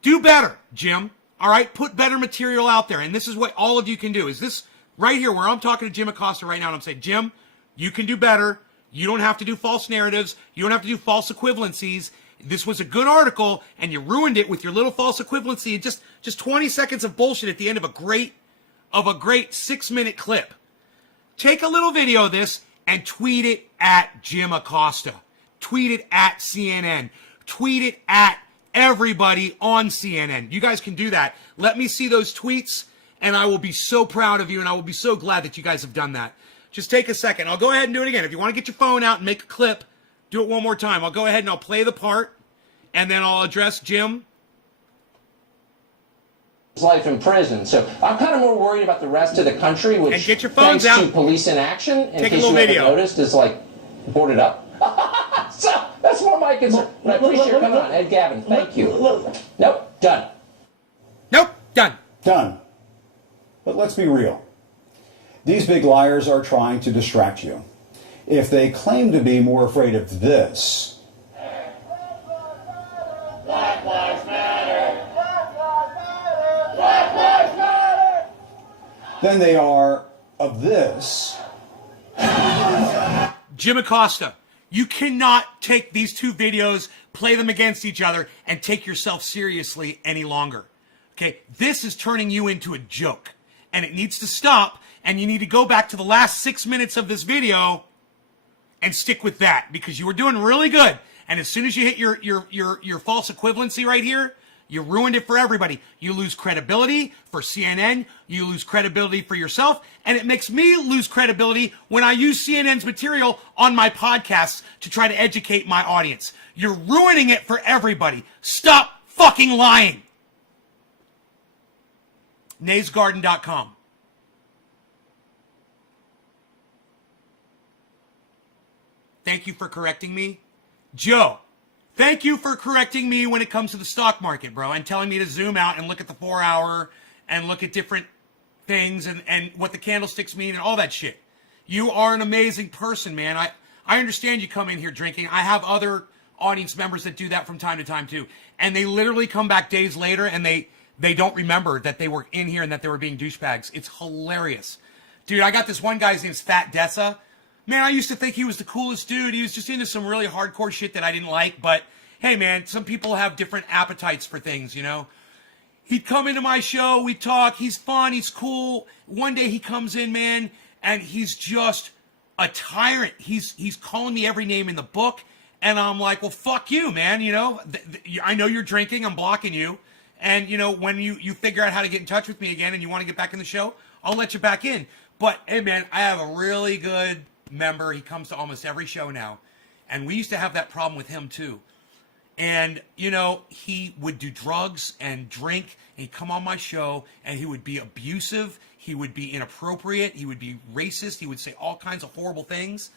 do better, Jim. All right, put better material out there, and this is what all of you can do. Is this right here where I'm talking to Jim Acosta right now, and I'm saying, Jim, you can do better. You don't have to do false narratives. You don't have to do false equivalencies. This was a good article, and you ruined it with your little false equivalency. Just 20 seconds of bullshit at the end of a great 6-minute clip. Take a little video of this and tweet it at Jim Acosta. Tweet it at CNN. Tweet it at everybody on CNN. You guys can do that. Let me see those tweets, and I will be so proud of you, and I will be so glad that you guys have done that. Just take a second. I'll go ahead and do it again. If you want to get your phone out and make a clip, do it one more time. I'll go ahead and I'll play the part, and then I'll address Jim. Life in prison. So I'm kind of more worried about the rest of the country, which, and get your phones thanks out. to police inaction, in take case a little you haven't video. noticed, is like boarded up. So that's one of my concerns. But I appreciate you coming on, Ed Gavin. Thank you. Nope, done. Nope, done. Done. But let's be real. These big liars are trying to distract you. If they claim to be more afraid of this, Black Lives Matter! Black Lives Matter! Black Lives Matter! then they are of this. Jim Acosta, you cannot take these two videos, play them against each other, and take yourself seriously any longer. Okay? This is turning you into a joke, and it needs to stop. And you need to go back to the last 6 minutes of this video and stick with that, because you were doing really good. And as soon as you hit your false equivalency right here, You ruined it for everybody. You lose credibility for CNN. You lose credibility for yourself. And it makes me lose credibility when I use CNN's material on my podcasts to try to educate my audience. You're ruining it for everybody. Stop fucking lying. naysgarden.com. Thank you for correcting me. Joe, thank you for correcting me when it comes to the stock market, bro, and telling me to zoom out and look at the 4 hour and look at different things and what the candlesticks mean and all that shit. You are an amazing person, man. I understand you come in here drinking. I have other audience members that do that from time to time too. And they literally come back days later and they don't remember that they were in here and that they were being douchebags. It's hilarious. Dude, I got this one guy, his name's Fat Dessa. Man, I used to think he was the coolest dude. He was just into some really hardcore shit that I didn't like. But, hey, man, some people have different appetites for things, you know? He'd come into my show. We'd talk. He's fun. He's cool. One day he comes in, man, and he's just a tyrant. He's calling me every name in the book. And I'm like, well, fuck you, man. You know, I know you're drinking. I'm blocking you. And, you know, when you figure out how to get in touch with me again and you want to get back in the show, I'll let you back in. But, hey, man, I have a really good member. He comes to almost every show now. And we used to have that problem with him too. And, you know, he would do drugs and drink. And he'd come on my show and he would be abusive. He would be inappropriate. He would be racist. He would say all kinds of horrible things.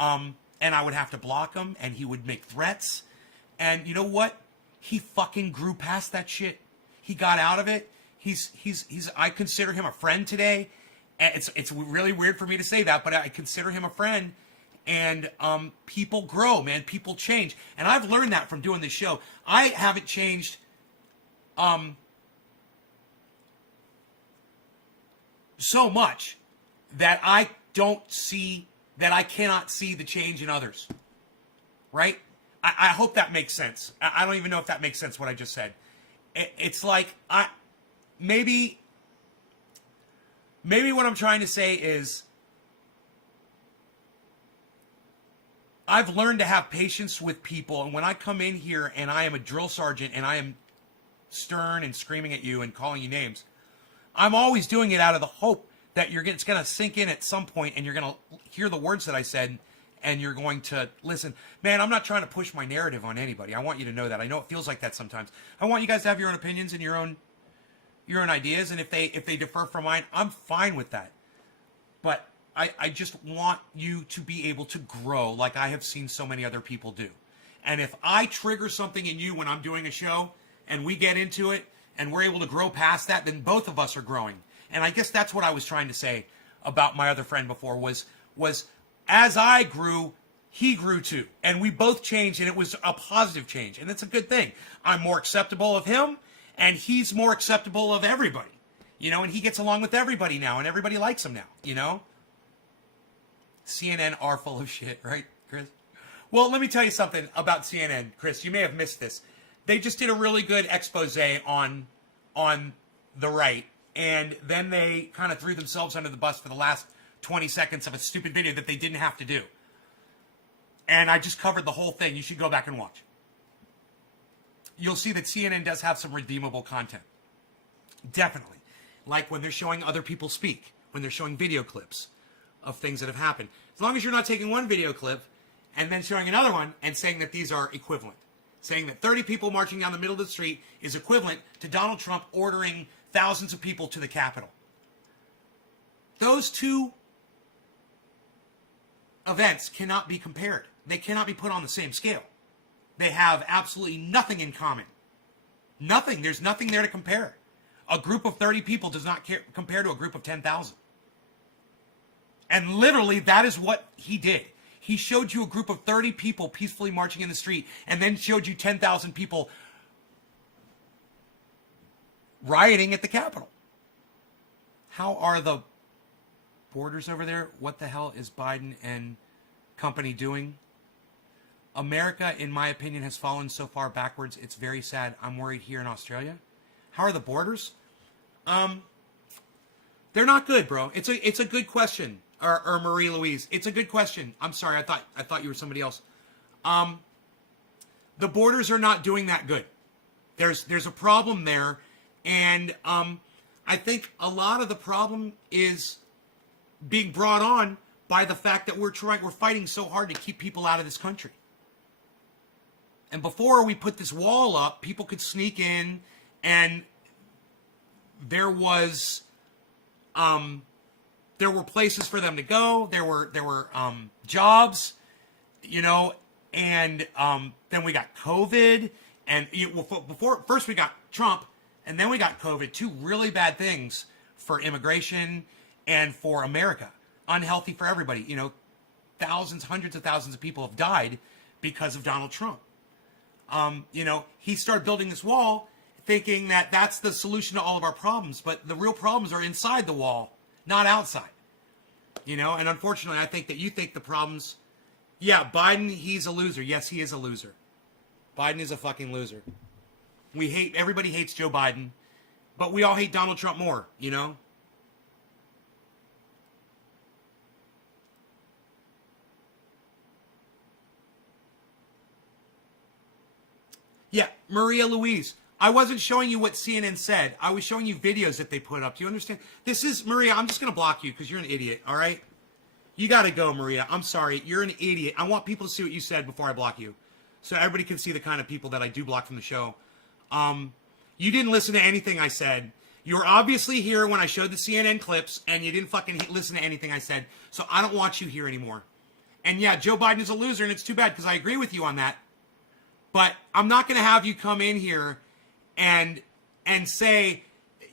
And I would have to block him. And he would make threats. And you know what? He fucking grew past that shit. He got out of it. I consider him a friend today. It's really weird for me to say that, but I consider him a friend. And people grow, man. People change. And I've learned that from doing this show. I haven't changed so much that I cannot see the change in others. Right? I hope that makes sense. I don't even know if that makes sense what I just said. It's like maybe what I'm trying to say is I've learned to have patience with people, and when I come in here and I am a drill sergeant and I am stern and screaming at you and calling you names, I'm always doing it out of the hope that it's going to sink in at some point and you're going to hear the words that I said and you're going to listen. Man, I'm not trying to push my narrative on anybody. I want you to know that. I know it feels like that sometimes. I want you guys to have your own opinions and your own ideas, and if they differ from mine, I'm fine with that. But I just want you to be able to grow like I have seen so many other people do. And if I trigger something in you when I'm doing a show and we get into it and we're able to grow past that, then both of us are growing. And I guess that's what I was trying to say about my other friend before was as I grew, he grew too. And we both changed, and it was a positive change. And it's a good thing. I'm more acceptable of him, and he's more acceptable of everybody. You know, and he gets along with everybody now, and everybody likes him now, you know? CNN are full of shit, right, Chris? Well, let me tell you something about CNN, Chris. You may have missed this. They just did a really good expose on the right, and then they kind of threw themselves under the bus for the last 20 seconds of a stupid video that they didn't have to do. And I just covered the whole thing. You should go back and watch. You'll see that CNN does have some redeemable content. Definitely. Like when they're showing other people speak, when they're showing video clips of things that have happened. As long as you're not taking one video clip and then showing another one and saying that these are equivalent. Saying that 30 people marching down the middle of the street is equivalent to Donald Trump ordering thousands of people to the Capitol. Those two events cannot be compared. They cannot be put on the same scale. They have absolutely nothing in common. Nothing. There's nothing there to compare. A group of 30 people does not compare to a group of 10,000. And literally, that is what he did. He showed you a group of 30 people peacefully marching in the street, and then showed you 10,000 people rioting at the Capitol. How are the borders over there? What the hell is Biden and company doing? America, in my opinion, has fallen so far backwards. It's very sad. I'm worried here in Australia. How are the borders? They're not good, bro. It's a good question. Or Marie Louise. It's a good question. I'm sorry. I thought you were somebody else. The borders are not doing that good. There's a problem there, and I think a lot of the problem is being brought on by the fact that we're fighting so hard to keep people out of this country. And before we put this wall up, people could sneak in, and there were places for them to go. There were jobs, and then we got COVID, and first we got Trump, and then we got COVID. Two really bad things for immigration and for America. Unhealthy for everybody. Thousands, hundreds of thousands of people have died because of Donald Trump. He started building this wall thinking that that's the solution to all of our problems, but the real problems are inside the wall, not outside. And unfortunately, I think that you think the problems, yeah, Biden, he's a loser. Yes, he is a loser. Biden is a fucking loser. Everybody hates Joe Biden, but we all hate Donald Trump more, Yeah, Maria Louise. I wasn't showing you what CNN said. I was showing you videos that they put up. Do you understand? This is, Maria, I'm just going to block you because you're an idiot, all right? You got to go, Maria. I'm sorry. You're an idiot. I want people to see what you said before I block you, so everybody can see the kind of people that I do block from the show. You didn't listen to anything I said. You were obviously here when I showed the CNN clips, and you didn't fucking listen to anything I said, so I don't want you here anymore. And yeah, Joe Biden is a loser, and it's too bad because I agree with you on that. But I'm not going to have you come in here and say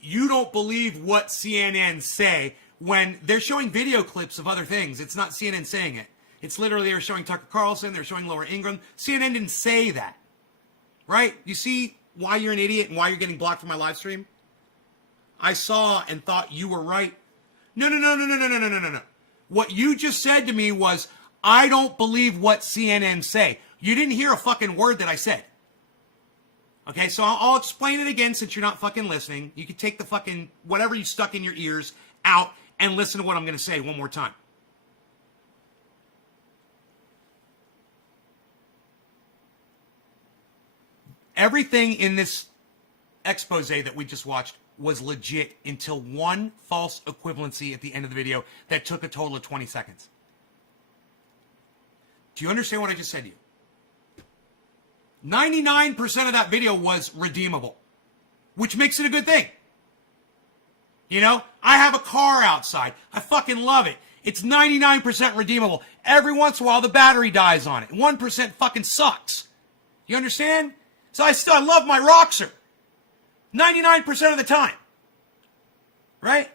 you don't believe what CNN say when they're showing video clips of other things. It's not CNN saying it. It's literally they're showing Tucker Carlson, they're showing Laura Ingraham. CNN didn't say that. Right? You see why you're an idiot and why you're getting blocked from my live stream? I saw and thought you were right. No. What you just said to me was, I don't believe what CNN say. You didn't hear a fucking word that I said. Okay, so I'll explain it again since you're not fucking listening. You can take the fucking whatever you stuck in your ears out and listen to what I'm going to say one more time. Everything in this expose that we just watched was legit until one false equivalency at the end of the video that took a total of 20 seconds. Do you understand what I just said to you? 99% of that video was redeemable, which makes it a good thing. I have a car outside. I fucking love it. It's 99% redeemable. Every once in a while, the battery dies on it. 1% fucking sucks. You understand? So I love my Roxer. 99% of the time. Right?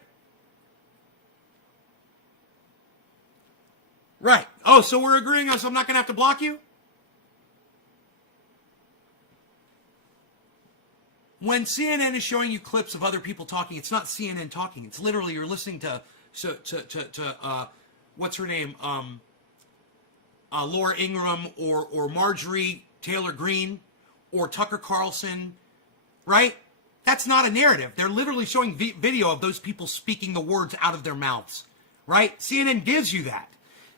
Right. Oh, so we're agreeing on, so I'm not going to have to block you? When CNN is showing you clips of other people talking, it's not CNN talking. It's literally you're listening to what's her name, Laura Ingraham or Marjorie Taylor Greene or Tucker Carlson, right? That's not a narrative. They're literally showing video of those people speaking the words out of their mouths, right? CNN gives you that.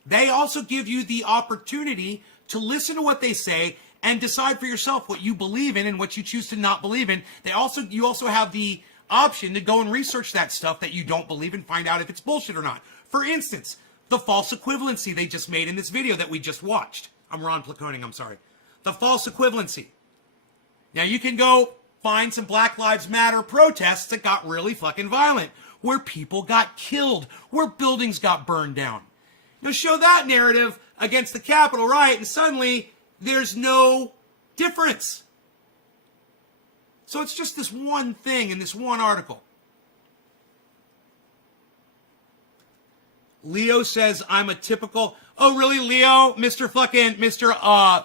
They also give you the opportunity to listen to what they say and decide for yourself what you believe in and what you choose to not believe in. You also have the option to go and research that stuff that you don't believe and find out if it's bullshit or not. For instance, the false equivalency they just made in this video that we just watched. I'm Ron Placoning, I'm sorry. The false equivalency. Now you can go find some Black Lives Matter protests that got really fucking violent, where people got killed, where buildings got burned down. Now show that narrative against the Capitol riot and suddenly there's no difference. So it's just this one thing in this one article. Leo says I'm a typical, oh really Leo? Mr.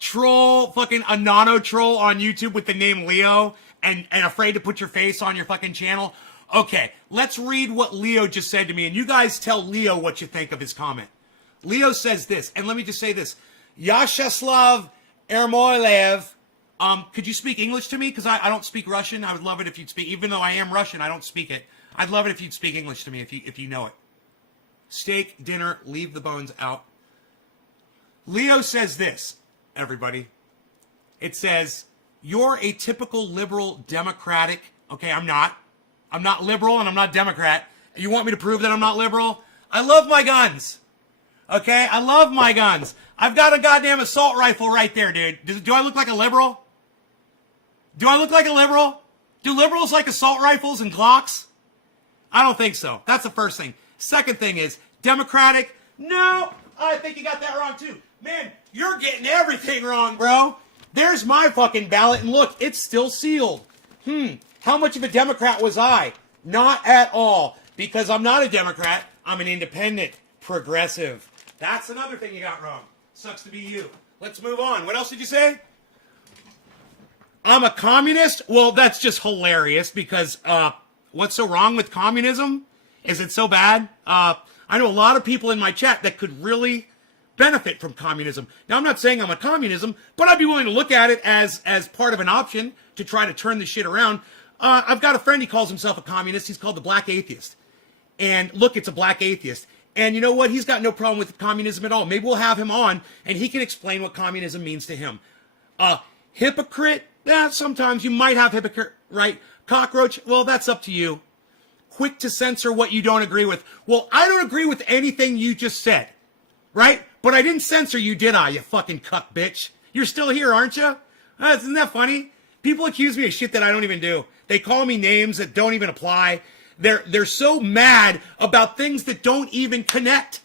Troll, fucking a nano troll on YouTube with the name Leo and afraid to put your face on your fucking channel? Okay, let's read what Leo just said to me, and you guys tell Leo what you think of his comment. Leo says this, and let me just say this. Yashaslav Ermoilev, could you speak English to me? Because I don't speak Russian. I would love it if you'd speak, even though I am Russian, I don't speak it. I'd love it if you'd speak English to me, if you know it. Steak, dinner, leave the bones out. Leo says this, everybody. It says, You're a typical liberal Democratic. Okay, I'm not. I'm not liberal and I'm not Democrat. You want me to prove that I'm not liberal? I love my guns. Okay, I love my guns. I've got a goddamn assault rifle right there, dude. Do I look like a liberal? Do I look like a liberal? Do liberals like assault rifles and Glocks? I don't think so. That's the first thing. Second thing is, Democratic? No, I think you got that wrong too. Man, you're getting everything wrong, bro. There's my fucking ballot, and look, it's still sealed. How much of a Democrat was I? Not at all, because I'm not a Democrat. I'm an independent, progressive. That's another thing you got wrong. Sucks to be you. Let's move on. What else did you say? I'm a communist? Well, that's just hilarious because what's so wrong with communism? Is it so bad? I know a lot of people in my chat that could really benefit from communism. Now, I'm not saying I'm a communism, but I'd be willing to look at it as part of an option to try to turn this shit around. I've got a friend, he calls himself a communist. He's called the Black Atheist. And look, it's a black atheist. And you know what? He's got no problem with communism at all. Maybe we'll have him on and he can explain what communism means to him. Hypocrite? Sometimes you might have hypocrite, right? Cockroach? Well, that's up to you. Quick to censor what you don't agree with. Well, I don't agree with anything you just said, right? But I didn't censor you, did I, you fucking cuck bitch? You're still here, aren't you? Isn't that funny? People accuse me of shit that I don't even do. They call me names that don't even apply. They're so mad about things that don't even connect.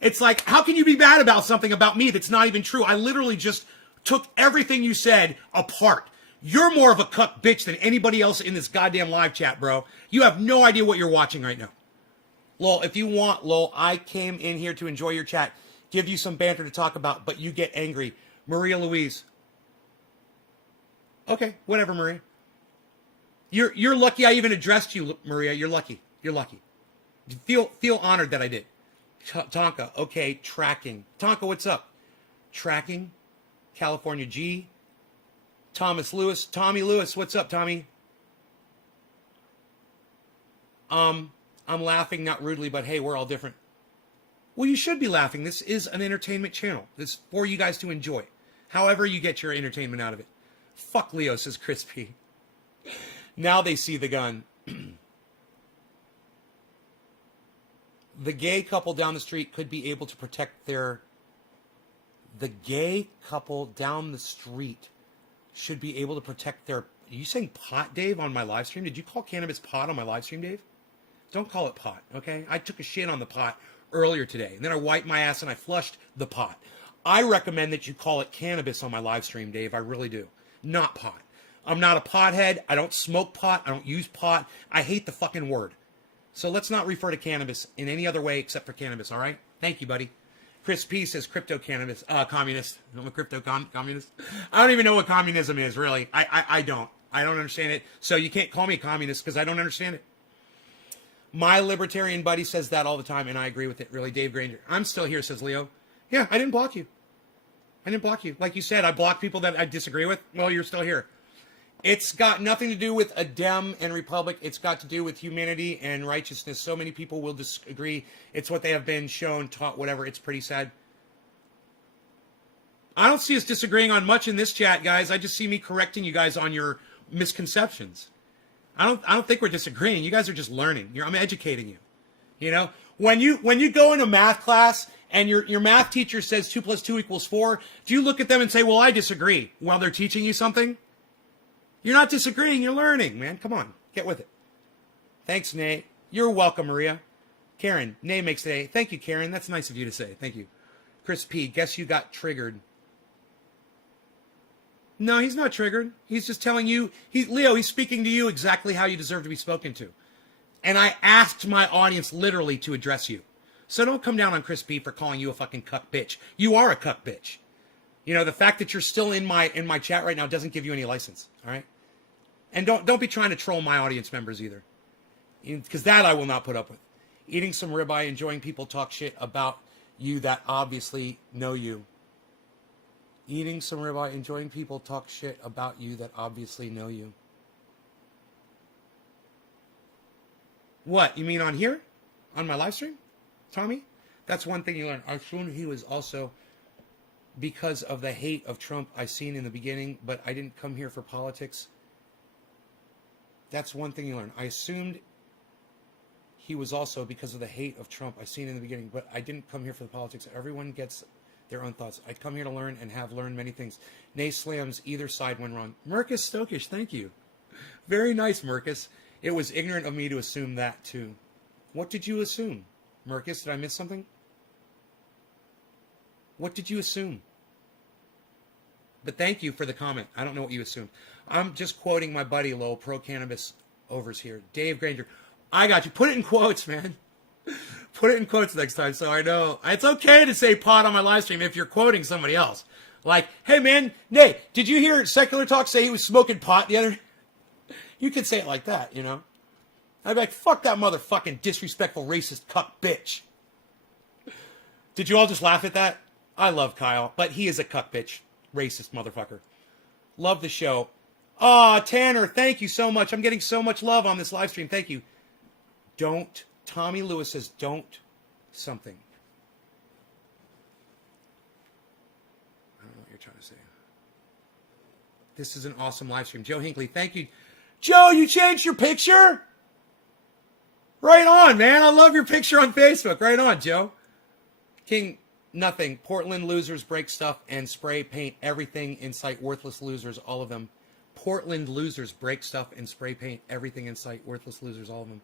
It's like, how can you be mad about something about me that's not even true? I literally just took everything you said apart. You're more of a cuck bitch than anybody else in this goddamn live chat, bro. You have no idea what you're watching right now. Lol, if you want, lol, I came in here to enjoy your chat, give you some banter to talk about, but you get angry. Maria Louise. Okay, whatever, Maria. You're lucky I even addressed you, Maria. You're lucky. You're lucky. Feel honored that I did. Tonka, okay, tracking. Tonka, what's up? Tracking. California G. Thomas Lewis. Tommy Lewis, what's up, Tommy? I'm laughing, not rudely, but hey, we're all different. Well, you should be laughing. This is an entertainment channel. This is for you guys to enjoy. However you get your entertainment out of it. Fuck Leo, says Crispy. Now they see the gun. The gay couple down the street could be able to protect their... The gay couple down the street should be able to protect their... Are you saying pot, Dave, on my live stream? Did you call cannabis pot on my live stream, Dave? Don't call it pot, okay? I took a shit on the pot earlier today, and then I wiped my ass and I flushed the pot. I recommend that you call it cannabis on my live stream, Dave. I really do. Not pot. I'm not a pothead. I don't smoke pot. I don't use pot. I hate the fucking word. So let's not refer to cannabis in any other way except for cannabis, all right? Thank you, buddy. Chris P says crypto cannabis, communist. I'm a crypto communist. I don't even know what communism is, really. I don't. I don't understand it. So you can't call me a communist because I don't understand it. My libertarian buddy says that all the time, and I agree with it, really. Dave Granger. I'm still here, says Leo. Yeah, I didn't block you. I didn't block you. Like you said, I block people that I disagree with. Well, you're still here. It's got nothing to do with a Dem and Republic. It's got to do with humanity and righteousness. So many people will disagree. It's what they have been shown, taught, whatever. It's pretty sad. I don't see us disagreeing on much in this chat, guys. I just see me correcting you guys on your misconceptions. I don't think we're disagreeing. You guys are just learning. I'm educating you. You know, when you go into math class and your math teacher says 2 + 2 = 4, do you look at them and say, well, I disagree, while they're teaching you something? You're not disagreeing. You're learning, man. Come on. Get with it. Thanks, Nate. You're welcome, Maria. Karen, Nay makes the A. Thank you, Karen. That's nice of you to say. Thank you. Chris P, guess you got triggered. No, he's not triggered. He's just telling you, Leo, he's speaking to you exactly how you deserve to be spoken to. And I asked my audience literally to address you. So don't come down on Chris P for calling you a fucking cuck bitch. You are a cuck bitch. You know, the fact that you're still in my chat right now doesn't give you any license, all right? And don't be trying to troll my audience members either. Because that I will not put up with. Eating some ribeye, enjoying people talk shit about you that obviously know you. Eating some ribeye, enjoying people talk shit about you that obviously know you. What? You mean on here? On my live stream? Tommy? That's one thing you learn. I assume he was also because of the hate of Trump I seen in the beginning, but I didn't come here for politics. That's one thing you learn. I assumed he was also because of the hate of Trump I seen in the beginning, but I didn't come here for the politics. Everyone gets their own thoughts. I come here to learn and have learned many things. Nay slams either side when wrong. Mercus Stokish, thank you. Very nice, Mercus. It was ignorant of me to assume that too. What did you assume? Mercus, did I miss something? What did you assume? But thank you for the comment. I don't know what you assumed. I'm just quoting my buddy, Lowell, pro-cannabis overs here. Dave Granger. I got you. Put it in quotes, man. Put it in quotes next time so I know. It's okay to say pot on my live stream if you're quoting somebody else. Like, hey, man, Nay, did you hear Secular Talk say he was smoking pot the other? You could say it like that, you know? I'd be like, fuck that motherfucking disrespectful, racist cuck bitch. Did you all just laugh at that? I love Kyle, but he is a cuck bitch. Racist motherfucker. Love the show. Aw, Tanner, thank you so much. I'm getting so much love on this live stream. Thank you. Don't. Tommy Lewis says, don't something. I don't know what you're trying to say. This is an awesome live stream. Joe Hinckley, thank you. Joe, you changed your picture? Right on, man. I love your picture on Facebook. Right on, Joe. King, nothing. Portland losers break stuff and spray paint everything in sight. Worthless losers, all of them. Portland losers break stuff and spray paint everything in sight. Worthless losers, all of them.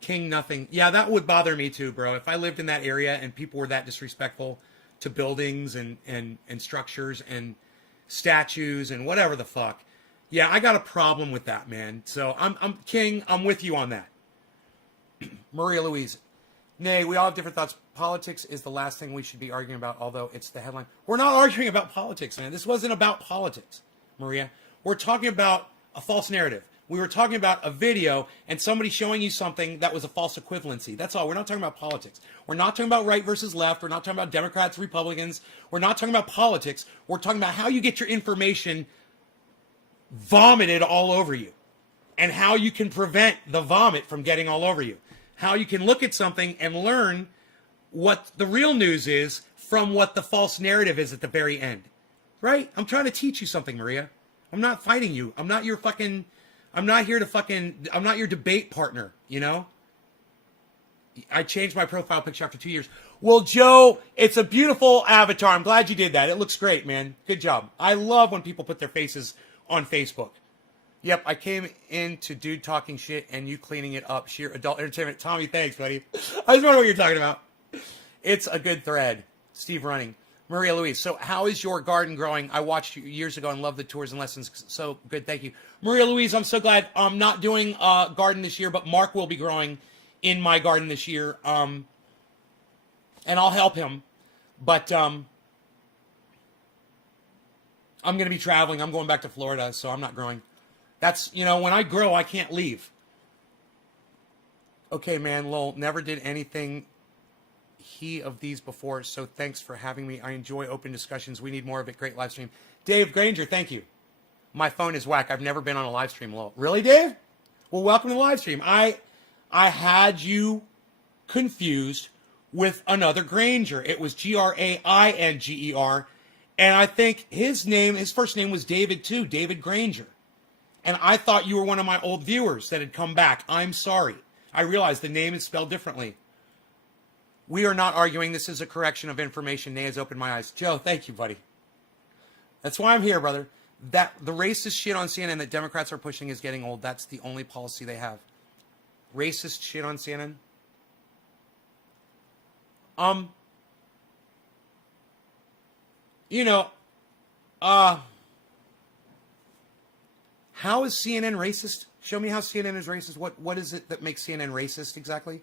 King, nothing. Yeah, that would bother me too, bro. If I lived in that area and people were that disrespectful to buildings and structures and statues and whatever the fuck. Yeah, I got a problem with that, man. So I'm King, I'm with you on that. Maria Louise. Nay, we all have different thoughts. Politics is the last thing we should be arguing about, although it's the headline. We're not arguing about politics, man. This wasn't about politics, Maria. We're talking about a false narrative. We were talking about a video and somebody showing you something that was a false equivalency. That's all. We're not talking about politics. We're not talking about right versus left. We're not talking about Democrats, Republicans. We're not talking about politics. We're talking about how you get your information vomited all over you and how you can prevent the vomit from getting all over you. How you can look at something and learn what the real news is from what the false narrative is at the very end. Right? I'm trying to teach you something, Maria. I'm not fighting you. I'm not your debate partner, you know? I changed my profile picture after 2 years. Well, Joe, it's a beautiful avatar. I'm glad you did that. It looks great, man. Good job. I love when people put their faces on Facebook. Yep, I came into dude talking shit and you cleaning it up. Sheer adult entertainment. Tommy, thanks, buddy. I just wonder what you're talking about. It's a good thread. Steve Running. Maria Louise, so how is your garden growing? I watched you years ago and loved the tours and lessons. So good, thank you. Maria Louise, I'm so glad. I'm not doing a garden this year, but Mark will be growing in my garden this year. And I'll help him. But I'm going to be traveling. I'm going back to Florida, so I'm not growing. That's, you know, when I grow, I can't leave. Okay, man, lol, never did anything of these before, so thanks for having me. I enjoy open discussions. We need more of it. Great live stream. Dave Granger, thank you. My phone is whack. I've never been on a live stream. Lol. Really, Dave? Well, welcome to the live stream. I had you confused with another Granger. It was Grainger, and I think his first name was David too, David Granger. And I thought you were one of my old viewers that had come back. I'm sorry. I realized the name is spelled differently. We are not arguing. This is a correction of information. Nay has opened my eyes. Joe, thank you, buddy. That's why I'm here, brother. That the racist shit on CNN that Democrats are pushing is getting old. That's the only policy they have. Racist shit on CNN. You know, how is CNN racist? Show me how CNN is racist. What is it that makes CNN racist exactly?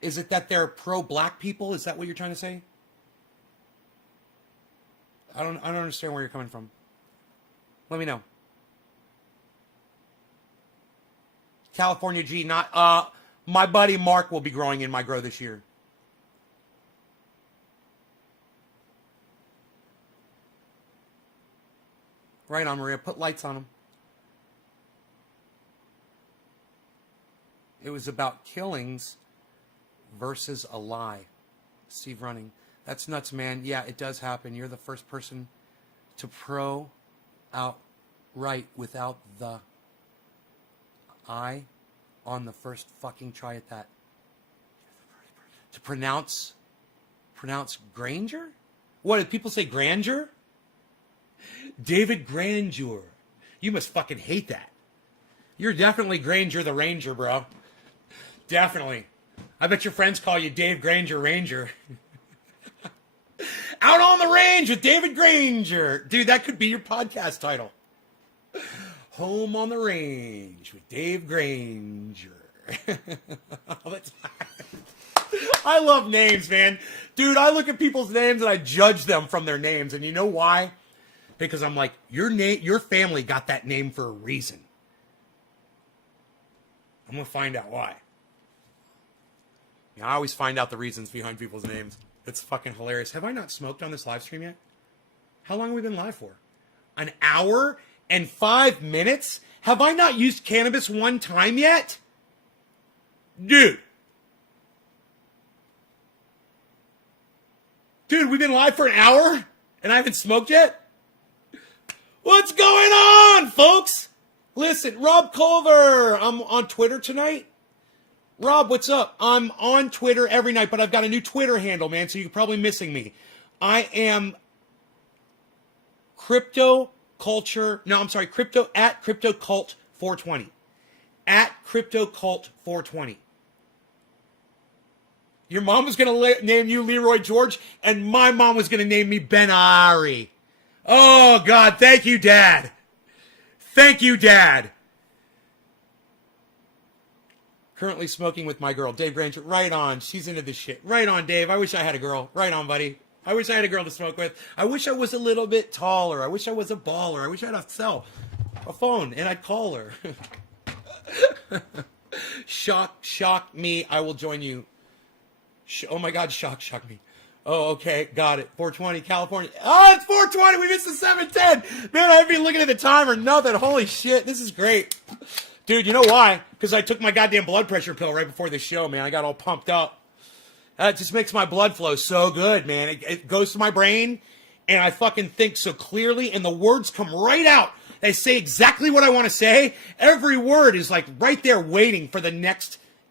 Is it that they're pro-black people? Is that what you're trying to say? I don't understand where you're coming from. Let me know. California G, not my buddy Mark will be growing in my grow this year. Right on, Maria. Put lights on them. It was about killings versus a lie. Steve Running. That's nuts, man. Yeah, it does happen. You're the first person to pro out right without the I on the first fucking try at that. To pronounce Granger? What did people say, grandeur? David Grandeur. You must fucking hate that. You're definitely Granger the Ranger, bro. Definitely. I bet your friends call you Dave Granger Ranger. Out on the range with David Granger. Dude, that could be your podcast title. Home on the range with Dave Granger. I love names, man. Dude, I look at people's names and I judge them from their names. And you know why? Because I'm like, your family got that name for a reason. I'm going to find out why. I always find out the reasons behind people's names. It's fucking hilarious. Have I not smoked on this live stream yet? How long have we been live for? An hour and 5 minutes? Have I not used cannabis one time yet? Dude, we've been live for an hour and I haven't smoked yet? What's going on, folks? Listen, Rob Culver. I'm on Twitter tonight. Rob, what's up? I'm on Twitter every night, but I've got a new Twitter handle, man, so you're probably missing me. I am crypto at CryptoCult420. At CryptoCult420. Your mom was going to name you Leroy George, and my mom was going to name me Ben Ari. Oh, God, thank you, Dad. Thank you, Dad. Currently smoking with my girl, Dave Granger. Right on. She's into this shit. Right on, Dave. I wish I had a girl. Right on, buddy. I wish I had a girl to smoke with. I wish I was a little bit taller. I wish I was a baller. I wish I had a phone, and I'd call her. Shock me. I will join you. Oh, my God. Shock me. Oh, okay. Got it. 420, California. Oh, it's 420. We missed the 710. Man, I haven't been looking at the time or nothing. Holy shit. This is great. Dude, you know why? Because I took my goddamn blood pressure pill right before the show, man. I got all pumped up. It just makes my blood flow so good, man. It goes to my brain, and I fucking think so clearly, and the words come right out. They say exactly what I want to say. Every word is like right there waiting for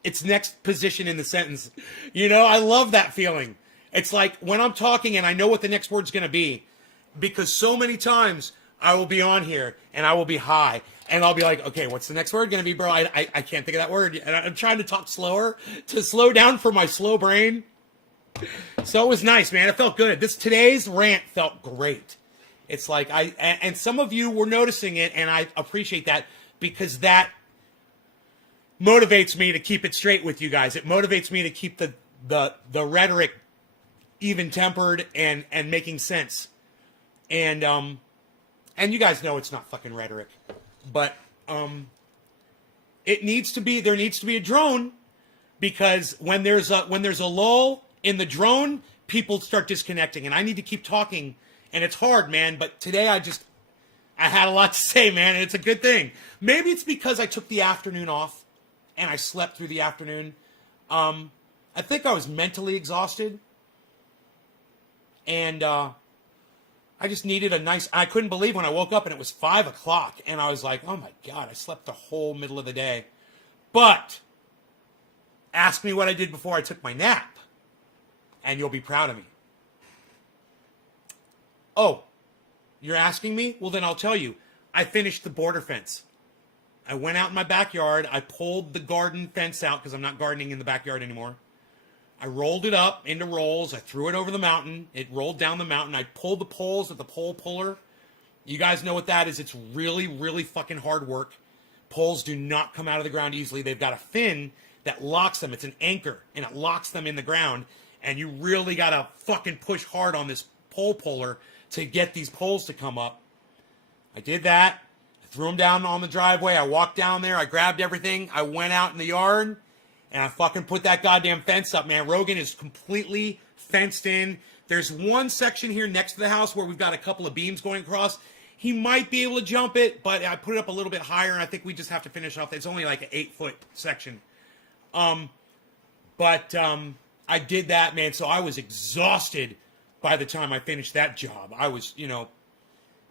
its next position in the sentence. You know, I love that feeling. It's like when I'm talking and I know what the next word's going to be, because so many times I will be on here and I will be high. And I'll be like, okay, what's the next word going to be, bro? I can't think of that word. And I'm trying to talk slower to slow down for my slow brain. So it was nice, man. It felt good. Today's rant felt great. It's like and some of you were noticing it, and I appreciate that because that motivates me to keep it straight with you guys. It motivates me to keep the rhetoric even-tempered and making sense. And you guys know it's not fucking rhetoric. But there needs to be a drone, because when there's a lull in the drone, people start disconnecting, and I need to keep talking, and it's hard, man. But today I had a lot to say, man, and it's a good thing. Maybe it's because I took the afternoon off and I slept through the afternoon. I think I was mentally exhausted, and I just needed I couldn't believe when I woke up and it was 5 o'clock, and I was like, oh my God, I slept the whole middle of the day. But ask me what I did before I took my nap, and you'll be proud of me. Oh, you're asking me? Well, then I'll tell you. I finished the border fence. I went out in my backyard. I pulled the garden fence out because I'm not gardening in the backyard anymore. I rolled it up into rolls. I threw it over the mountain. It rolled down the mountain. I pulled the poles with the pole puller. You guys know what that is. It's really, really fucking hard work. Poles do not come out of the ground easily. They've got a fin that locks them. It's an anchor, and it locks them in the ground. And you really got to fucking push hard on this pole puller to get these poles to come up. I did that. I threw them down on the driveway. I walked down there. I grabbed everything. I went out in the yard. And I fucking put that goddamn fence up, man. Rogan is completely fenced in. There's one section here next to the house where we've got a couple of beams going across. He might be able to jump it, but I put it up a little bit higher, and I think we just have to finish off. It's only like an 8-foot section. I I did that, man. So I was exhausted by the time I finished that job. I was,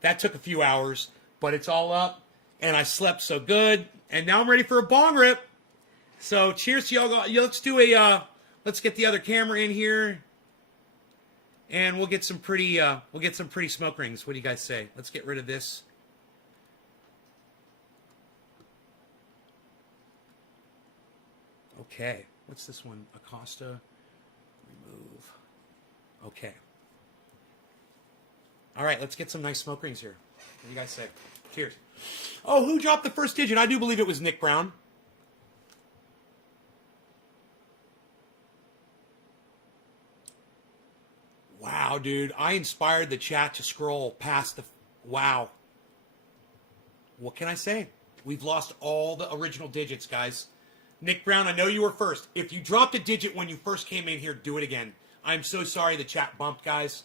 that took a few hours, but it's all up. And I slept so good. And now I'm ready for a bong rip. So cheers to y'all. Let's do let's get the other camera in here. And we'll get some pretty smoke rings. What do you guys say? Let's get rid of this. Okay. What's this one? Acosta. Remove. Okay. All right, let's get some nice smoke rings here. What do you guys say? Cheers. Oh, who dropped the first digit? I do believe it was Nick Brown. Wow, dude. I inspired the chat to scroll past the... Wow. What can I say? We've lost all the original digits, guys. Nick Brown, I know you were first. If you dropped a digit when you first came in here, do it again. I'm so sorry the chat bumped, guys.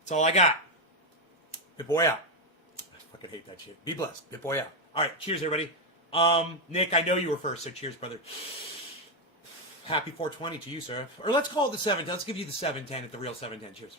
That's all I got. Big boy out. I fucking hate that shit. Be blessed. Big boy out. All right, cheers, everybody. Nick, I know you were first, so cheers, brother. Happy 420 to you, sir. Or let's call it the 710. Let's give you the 710 at the real 710. Cheers.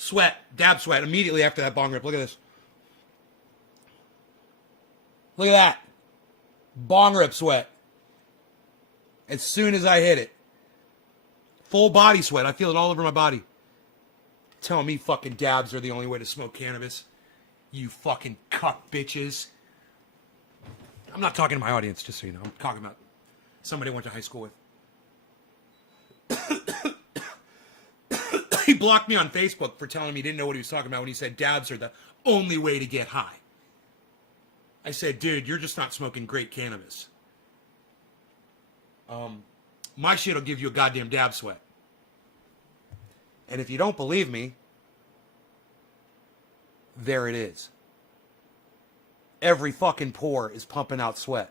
Sweat, dab sweat, immediately after that bong rip. Look at this. Look at that. Bong rip sweat. As soon as I hit it. Full body sweat. I feel it all over my body. Telling me fucking dabs are the only way to smoke cannabis. You fucking cuck bitches. I'm not talking to my audience, just so you know. I'm talking about somebody I went to high school with. He blocked me on Facebook for telling me he didn't know what he was talking about when he said dabs are the only way to get high. I said, dude, you're just not smoking great cannabis. My shit will give you a goddamn dab sweat. And if you don't believe me, there it is. Every fucking pore is pumping out sweat.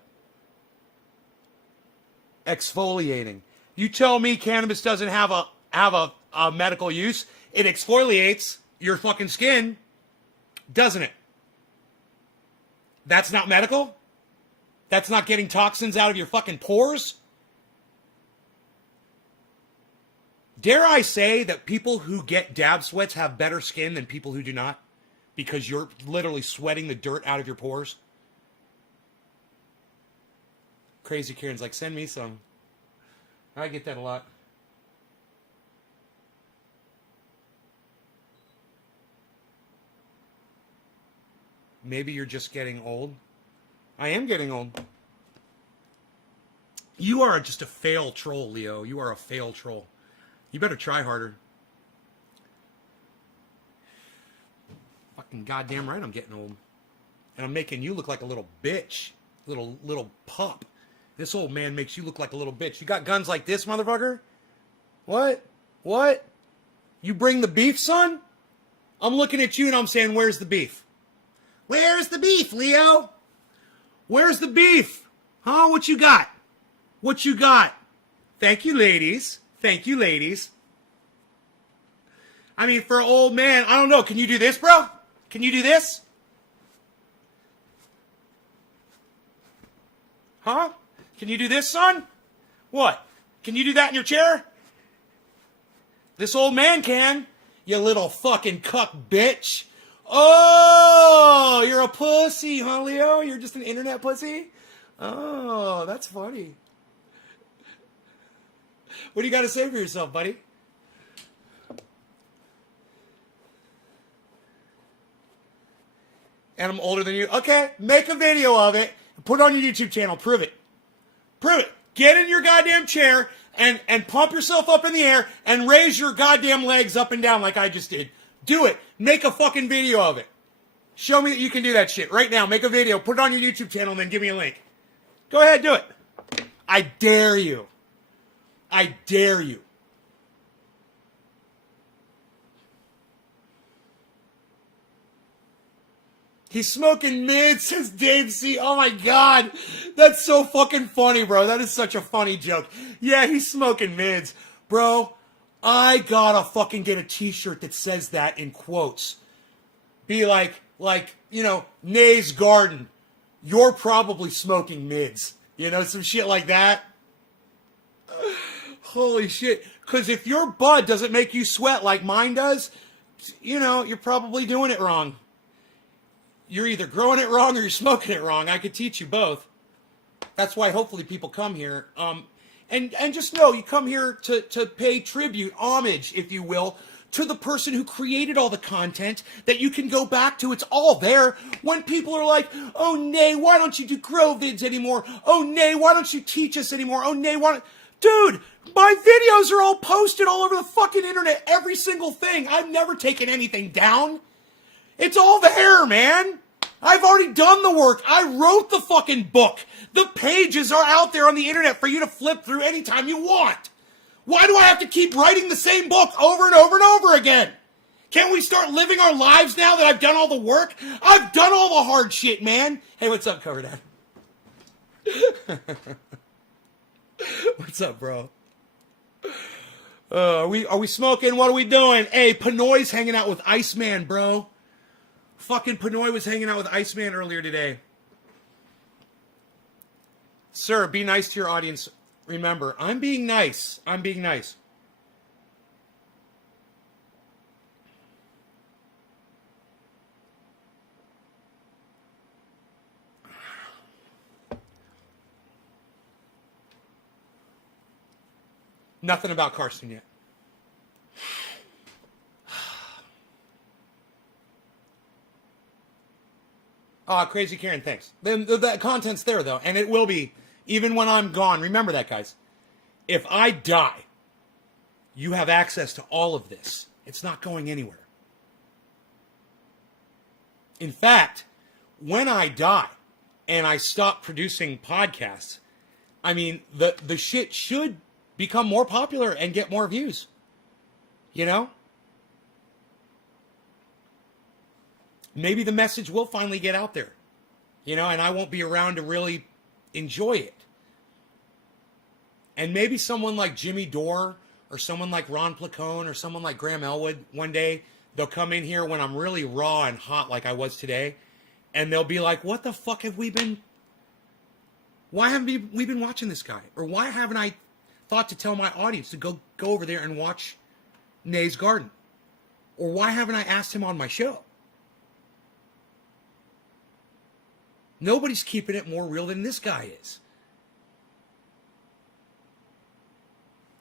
Exfoliating. You tell me cannabis doesn't have a medical use. It exfoliates your fucking skin, doesn't it? That's not medical? That's not getting toxins out of your fucking pores? Dare I say that people who get dab sweats have better skin than people who do not? Because you're literally sweating the dirt out of your pores? Crazy Kieran's like, send me some. I get that a lot. Maybe you're just getting old. I am getting old. You are just a fail troll, Leo. You are a fail troll. You better try harder. Fucking goddamn right I'm getting old. And I'm making you look like a little bitch. Little pup. This old man makes you look like a little bitch. You got guns like this, motherfucker? What? What? You bring the beef, son? I'm looking at you and I'm saying, where's the beef? Where's the beef, Leo? Where's the beef? Huh? What you got? What you got? Thank you, ladies. Thank you, ladies. I mean, for an old man, I don't know. Can you do this, bro? Can you do this? Huh? Can you do this, son? What? Can you do that in your chair? This old man can. You little fucking cuck bitch. Oh, you're a pussy, huh, Leo? You're just an internet pussy? Oh, that's funny. What do you got to say for yourself, buddy? And I'm older than you. Okay, make a video of it. Put it on your YouTube channel. Prove it. Prove it. Get in your goddamn chair and pump yourself up in the air and raise your goddamn legs up and down like I just did. Do it. Make a fucking video of it. Show me that you can do that shit right now. Make a video. Put it on your YouTube channel and then give me a link. Go ahead, do it. I dare you. I dare you. He's smoking mid, says Dave C. Oh my God. That's so fucking funny, bro. That is such a funny joke. Yeah, he's smoking mids. Bro, I gotta fucking get a t-shirt that says that in quotes. Be like, you know, Nay's Garden. You're probably smoking mids. You know, some shit like that. Holy shit. Because if your bud doesn't make you sweat like mine does, you know, you're probably doing it wrong. You're either growing it wrong or you're smoking it wrong. I could teach you both. That's why hopefully people come here. And just know, you come here to pay tribute, homage, if you will, to the person who created all the content that you can go back to. It's all there. When people are like, oh, Nay, why don't you do grow vids anymore? Oh, Nay, why don't you teach us anymore? Oh, Nay, why don't... Dude, my videos are all posted all over the fucking internet. Every single thing. I've never taken anything down. It's all there, man. I've already done the work. I wrote the fucking book. The pages are out there on the internet for you to flip through anytime you want. Why do I have to keep writing the same book over and over and over again? Can't we start living our lives now that I've done all the work? I've done all the hard shit, man. Hey, what's up, Cover Dad? What's up, bro? Are we smoking? What are we doing? Hey, Pinoy's hanging out with Iceman, bro. Fucking Pinoy was hanging out with Iceman earlier today. Sir, be nice to your audience. Remember, I'm being nice. I'm being nice. Nothing about Carson yet. Crazy Karen, thanks. The content's there, though, and it will be, even when I'm gone. Remember that, guys. If I die, you have access to all of this. It's not going anywhere. In fact, when I die and I stop producing podcasts, I mean, the shit should become more popular and get more views. You know? Maybe the message will finally get out there, you know, and I won't be around to really enjoy it. And maybe someone like Jimmy Dore or someone like Ron Placone or someone like Graham Elwood, one day they'll come in here when I'm really raw and hot like I was today, and they'll be like, what the fuck have we been, why haven't we been watching this guy? Or why haven't I thought to tell my audience to go over there and watch Nay's Garden? Or why haven't I asked him on my show? Nobody's keeping it more real than this guy is.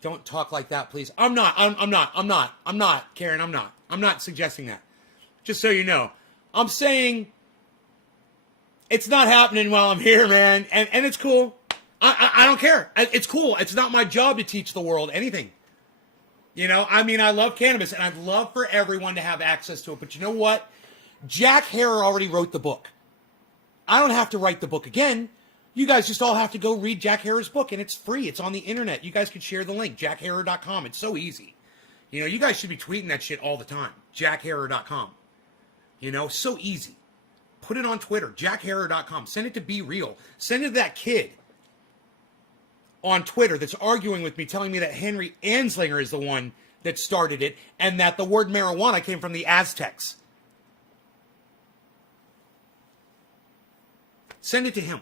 Don't talk like that, please. I'm not, Karen, I'm not. I'm not suggesting that. Just so you know. I'm saying it's not happening while I'm here, man. And it's cool. I don't care. It's cool. It's not my job to teach the world anything. You know, I mean, I love cannabis, and I'd love for everyone to have access to it. But you know what? Jack Herer already wrote the book. I don't have to write the book again. You guys just all have to go read Jack Herer's book, and it's free. It's on the internet. You guys can share the link, jackherer.com. It's so easy. You know, you guys should be tweeting that shit all the time, jackherer.com. You know, so easy. Put it on Twitter, jackherer.com. Send it to Be Real. Send it to that kid on Twitter that's arguing with me, telling me that Henry Anslinger is the one that started it, and that the word marijuana came from the Aztecs. Send it to him.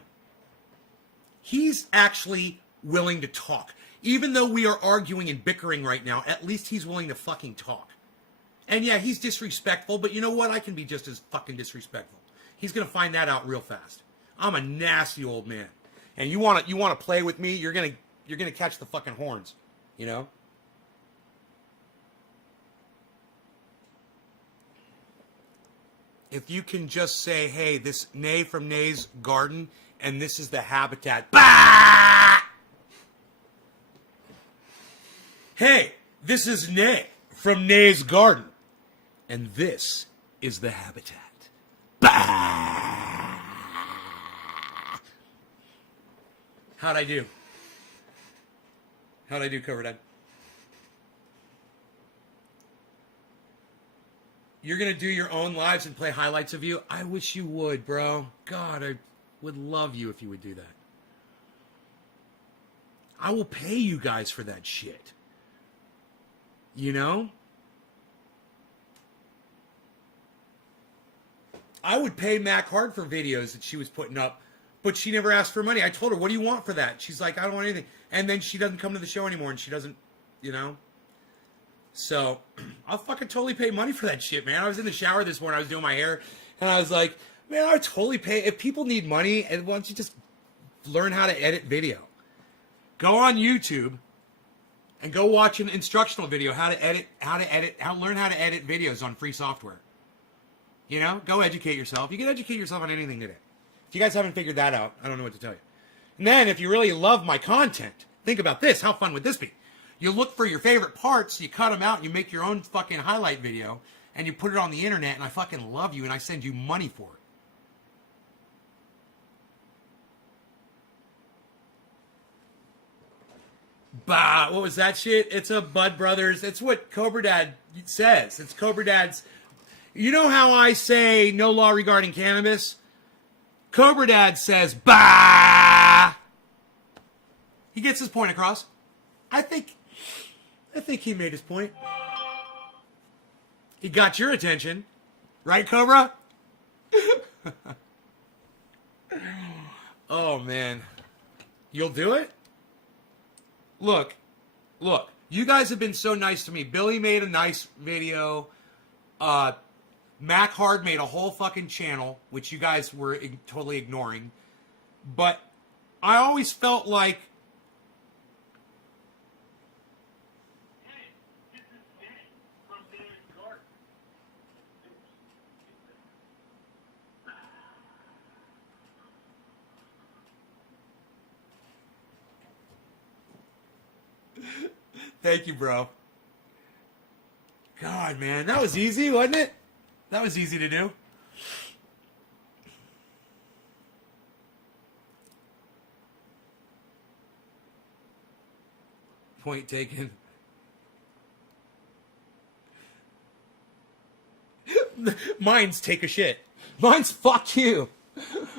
He's actually willing to talk. Even though we are arguing and bickering right now, at least he's willing to fucking talk. And yeah, he's disrespectful, but you know what? I can be just as fucking disrespectful. He's going to find that out real fast. I'm a nasty old man. And you want to play with me, you're going to catch the fucking horns, you know? if you can just say, hey, this Nay from Nay's garden, and this is the habitat. Bah! Hey, this is Nay from Nay's garden, and this is the habitat. Bah! How'd I do? How'd I do, Cobra Dad? You're going to do your own lives and play highlights of you? I wish you would, bro. God, I would love you if you would do that. I will pay you guys for that shit. You know? I would pay Mac Hard for videos that she was putting up, but she never asked for money. I told her, what do you want for that? She's like, I don't want anything. And then she doesn't come to the show anymore, and she doesn't, you know? So, I'll fucking totally pay money for that shit, man. I was in the shower this morning, I was doing my hair, and I was like, man, I would totally pay. If people need money, and why don't you just learn how to edit video? Go on YouTube and go watch an instructional video, learn how to edit videos on free software. You know, go educate yourself. You can educate yourself on anything today. If you guys haven't figured that out, I don't know what to tell you. And then, if you really love my content, think about this. How fun would this be? You look for your favorite parts, you cut them out, and you make your own fucking highlight video, and you put it on the internet, and I fucking love you, and I send you money for it. Bah, what was that shit? It's a Bud Brothers. It's what Cobra Dad says. It's Cobra Dad's. You know how I say no law regarding cannabis? Cobra Dad says, bah! He gets his point across. I think he made his point. He got your attention. Right, Cobra? Oh, man. You'll do it? Look. You guys have been so nice to me. Billy made a nice video. Mac Hard made a whole fucking channel, which you guys were totally ignoring. But I always felt like... Thank you, bro. God, man, that was easy, wasn't it? That was easy to do. Point taken. Mine's take a shit. Mine's fuck you.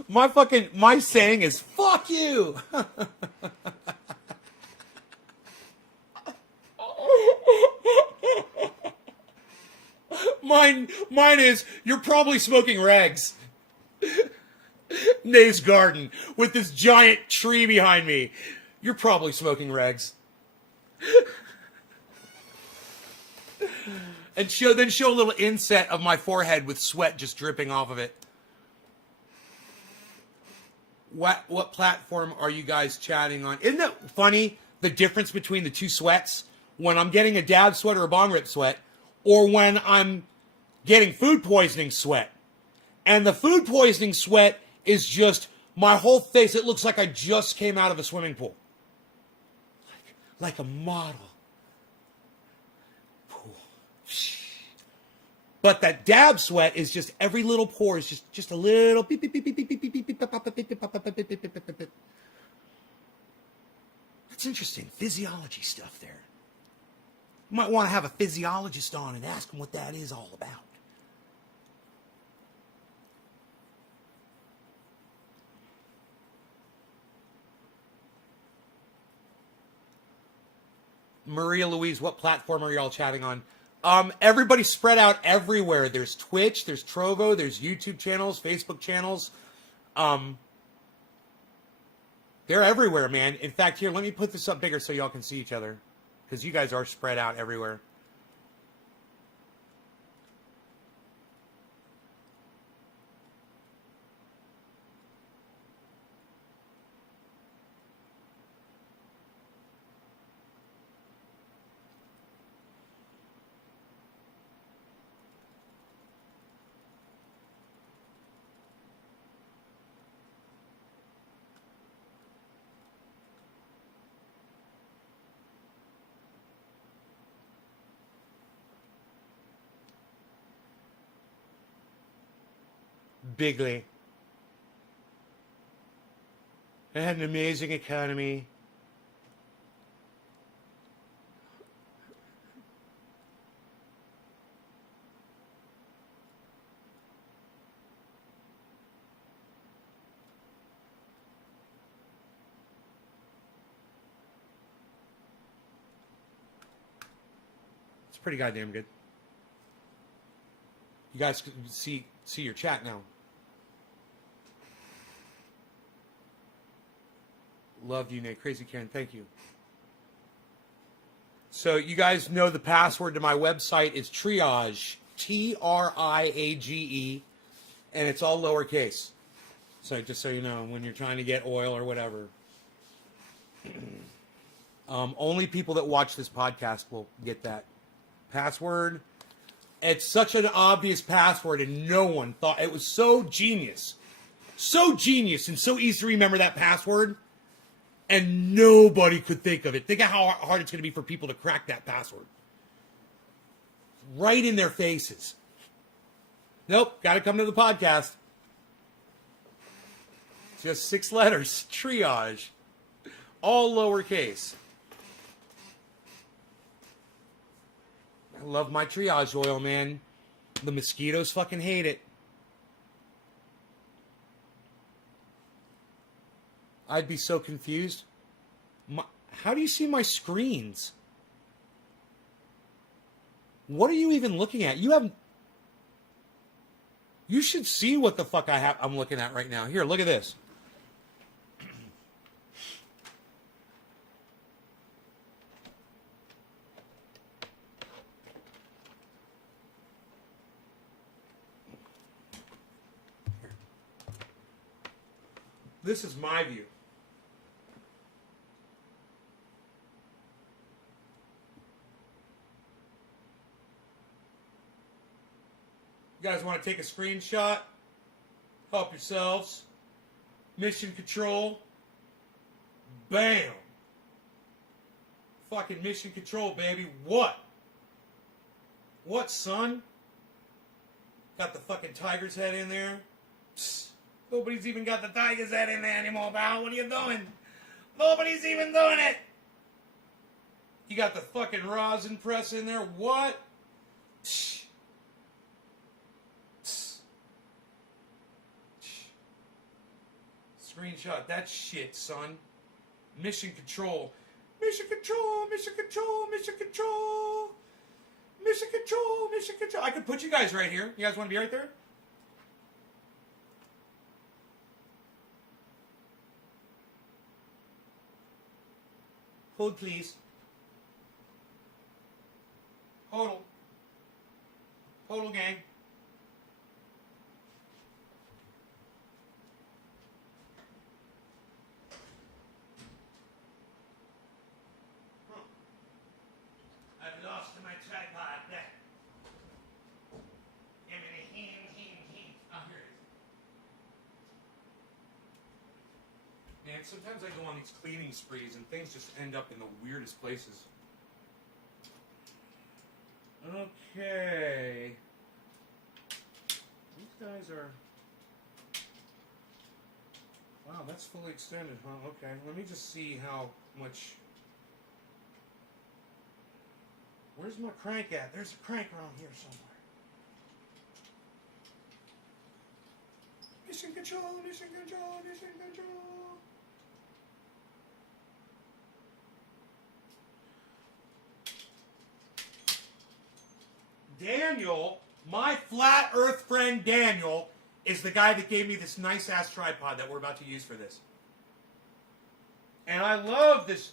My saying is fuck you. Mine is, you're probably smoking rags. Nay's garden with this giant tree behind me. You're probably smoking rags. And then show a little inset of my forehead with sweat just dripping off of it. What platform are you guys chatting on? Isn't that funny, the difference between the two sweats? When I'm getting a dab sweat or a bong rip sweat, or when I'm getting food poisoning sweat. And the food poisoning sweat is just my whole face. It looks like I just came out of a swimming pool. Like a model. Pool. But that dab sweat is just every little pore is just a little beep, beep, beep, beep, beep, beep, beep, beep, beep, beep, beep, beep, beep, beep, beep, beep. That's interesting. Physiology stuff there. You might want to have a physiologist on and ask him what that is all about. Maria Louise, what platform are y'all chatting on? Everybody's spread out everywhere. There's Twitch, there's Trovo, there's YouTube channels, Facebook channels. They're everywhere, man. In fact, here, let me put this up bigger so y'all can see each other. Because you guys are spread out everywhere. Bigly. It had an amazing economy. It's pretty goddamn good. You guys can see your chat now. Love you, Nate. Crazy Karen, thank you. So you guys know the password to my website is Triage, Triage, and it's all lowercase. So just so you know, when you're trying to get oil or whatever. Only people that watch this podcast will get that password. It's such an obvious password, and no one thought it was so genius. So genius and so easy to remember that password. And nobody could think of it. Think of how hard it's going to be for people to crack that password. Right in their faces. Nope, got to come to the podcast. Just 6 letters. Triage. All lowercase. I love my Triage oil, man. The mosquitoes fucking hate it. I'd be so confused. How do you see my screens? What are you even looking at? You should see what the fuck I'm looking at right now. Here, look at this. This is my view. You guys want to take a screenshot? Help yourselves. Mission control. Bam. Fucking mission control, baby. What? What, son? Got the fucking tiger's head in there. Psst. Nobody's even got the tiger's head in there anymore, pal. What are you doing? Nobody's even doing it. You got the fucking rosin press in there. What? Psst. Screenshot that shit, son. Mission control. Mission control, mission control, mission control. Mission control, mission control. I could put you guys right here. You guys want to be right there? Hold, please. Hodl. Hodl, gang. I've lost my tripod. Give me the hint. Oh, here it is. Man, sometimes I go on these cleaning sprees and things just end up in the weirdest places. Okay. These guys are... Wow, that's fully extended, huh? Okay, let me just see how much... Where's my crank at? There's a crank around here somewhere. Mission control, mission control, mission control. Daniel, my flat earth friend Daniel, is the guy that gave me this nice ass tripod that we're about to use for this. And I love this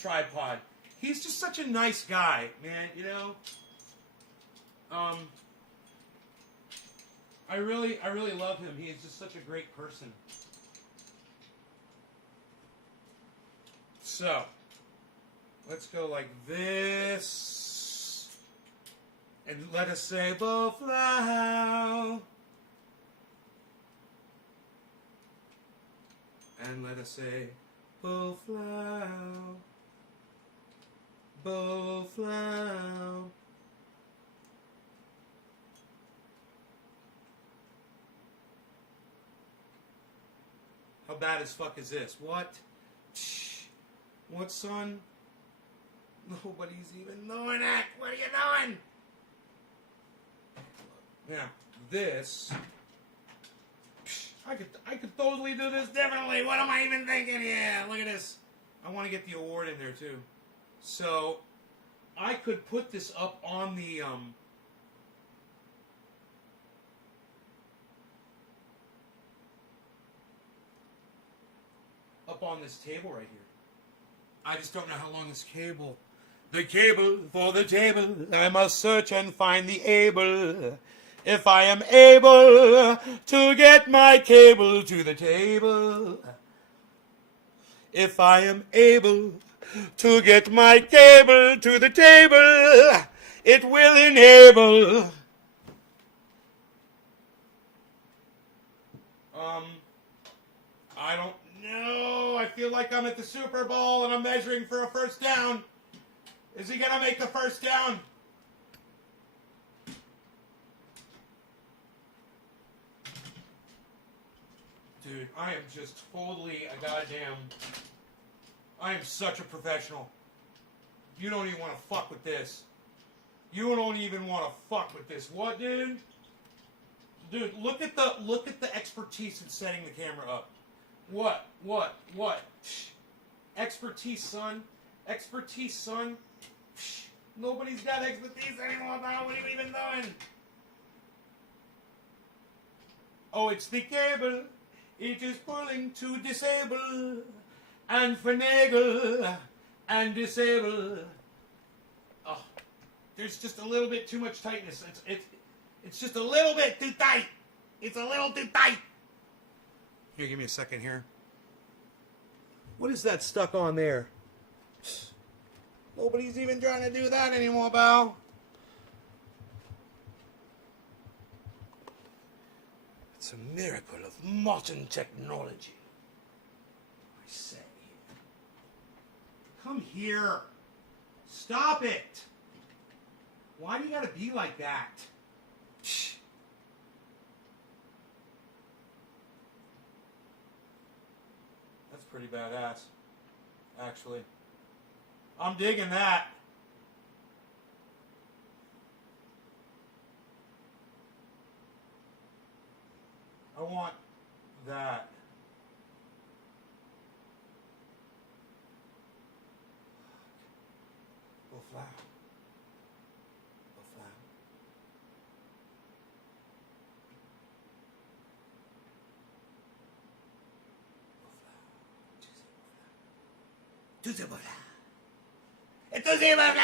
tripod. He's just such a nice guy, man, you know. I really love him. He is just such a great person. So, let's go like this. And let us say, Bowflow. And let us say, Bowflow. Bowflow. How bad as fuck is this? What? What, son? Nobody's even doing it. What are you doing? Now, this... I could totally do this differently. What am I even thinking? Yeah, look at this. I want to get the award in there, too. So, I could put this up on the... up on this table right here. I just don't know how long this cable... The cable for the table, I must search and find the able. If I am able to get my cable to the table. If I am able to get my cable to the table, it will enable. I don't know. I feel like I'm at the Super Bowl and I'm measuring for a first down. Is he gonna make the first down? Dude, I am just totally a goddamn... I am such a professional. You don't even want to fuck with this. You don't even want to fuck with this. What, dude? Dude, look at the expertise in setting the camera up. What? Expertise, son. Expertise, son. Nobody's got expertise anymore, pal. What are you even doing? Oh, it's the cable. It is pulling to disable and finagle and disable. Oh, there's just a little bit too much tightness. It's just a little bit too tight. It's a little too tight. Here, give me a second here. What is that stuck on there? Nobody's even trying to do that anymore, pal. It's a miracle of modern technology. I say. Come here. Stop it. Why do you gotta be like that? That's pretty badass, actually. I'm digging that. I want that. Go flat. Go flat. Go flat. Go flat. Entonces, bla, bla.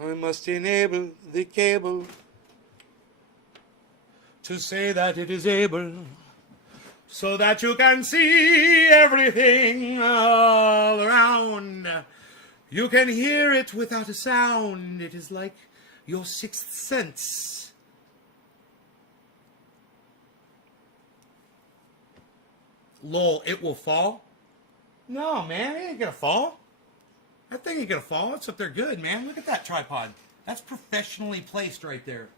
I must enable the cable to say that it is able, so that you can see everything all around. You can hear it without a sound. It is like your sixth sense. Lol, it will fall? No, man, it ain't gonna fall. That thing ain't gonna fall. It's up there good, man. Look at that tripod. That's professionally placed right there.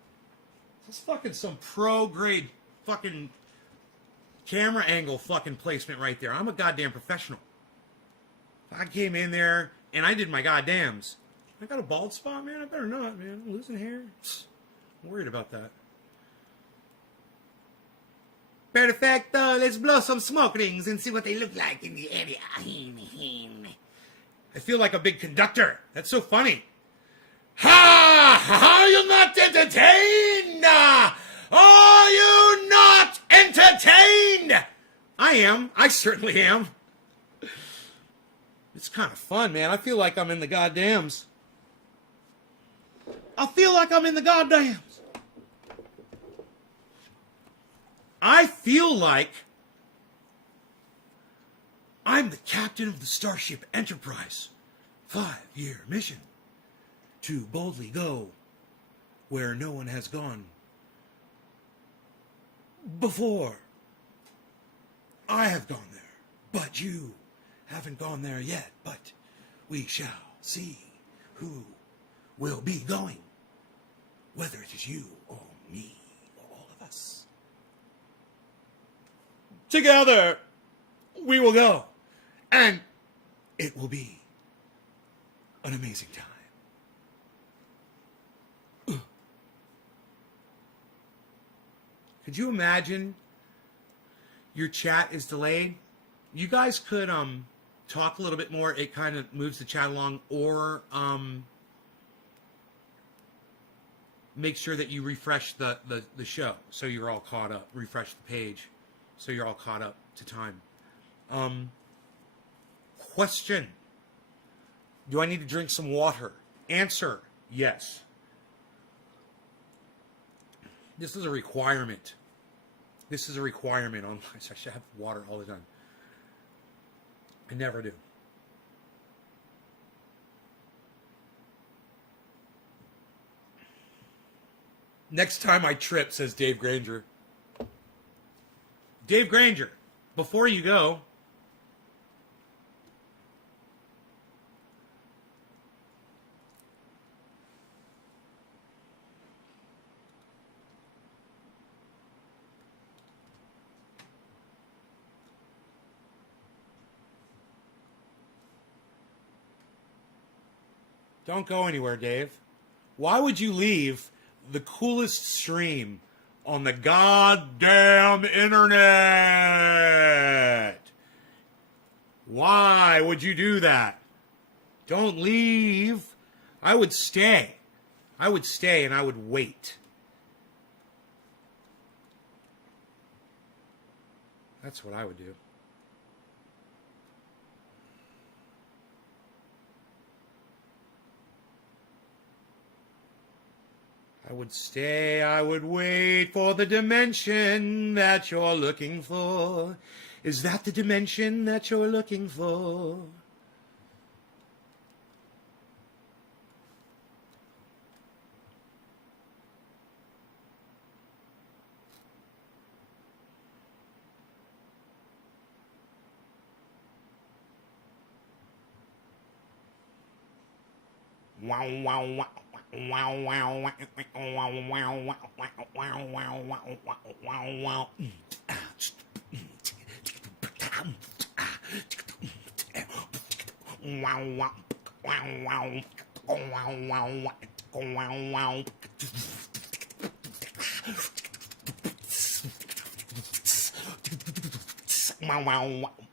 That's fucking some pro-grade fucking camera angle fucking placement right there. I'm a goddamn professional. I came in there and I did my goddams. I got a bald spot, man. I better not, man. I'm losing hair. I'm worried about that. Perfecto. Let's blow some smoke rings and see what they look like in the area. I feel like a big conductor. That's so funny. Ha! Are you not entertained? Are you not entertained? I am. I certainly am. It's kind of fun, man. I feel like I'm in the goddams. I feel like I'm in the goddams. I feel like I'm the captain of the Starship Enterprise. 5-year mission to boldly go where no one has gone before. I have gone there, but you haven't gone there yet. But we shall see who will be going, whether it is you or me or all of us. Together, we will go, and it will be an amazing time. Could you imagine your chat is delayed? You guys could talk a little bit more. It kind of moves the chat along, or make sure that you refresh the show so you're all caught up. Refresh the page so you're all caught up to time. Question. Do I need to drink some water? Answer, yes. This is a requirement. This is a requirement on my. I should have water all the time. I never do. Next time I trip, says Dave Granger. Dave Granger, before you go, don't go anywhere, Dave. Why would you leave the coolest stream on the goddamn internet? Why would you do that? Don't leave. I would stay. I would stay and I would wait. That's what I would do. I would stay, I would wait for the dimension that you're looking for. Is that the dimension that you're looking for? Wow, wow, wow. Wow, wow, wow, wow, wow, wow, wow, wow, wow, wow. Wow, wow, wow, wow, wow, wow, wow, wow. Wow, wow, wow,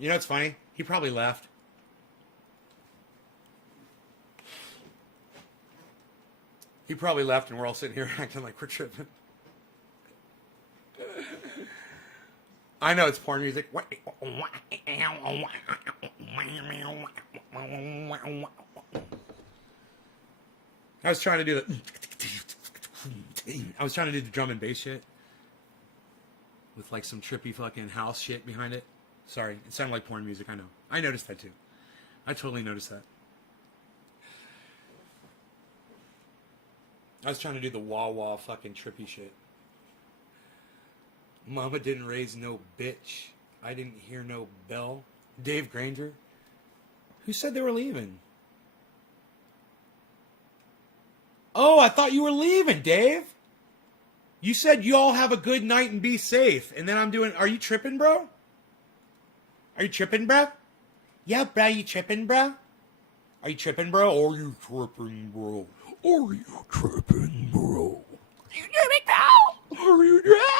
You know what's funny? He probably left. He probably left and we're all sitting here acting like we're tripping. I know it's porn music. I was trying to do the drum and bass shit with like some trippy fucking house shit behind it. Sorry, it sounded like porn music. I know. I noticed that too. I totally noticed that. I was trying to do the wah wah fucking trippy shit. Mama didn't raise no bitch. I didn't hear no bell. Dave Granger? Who said they were leaving? Oh, I thought you were leaving, Dave. You said you all have a good night and be safe. And then I'm doing, are you tripping, bro? Are you tripping, bro? Yeah, bro, you tripping, bro? Are you tripping, bro? Are you tripping, bro? Are you tripping, bro? Are you tripping, bro? Are you tripping?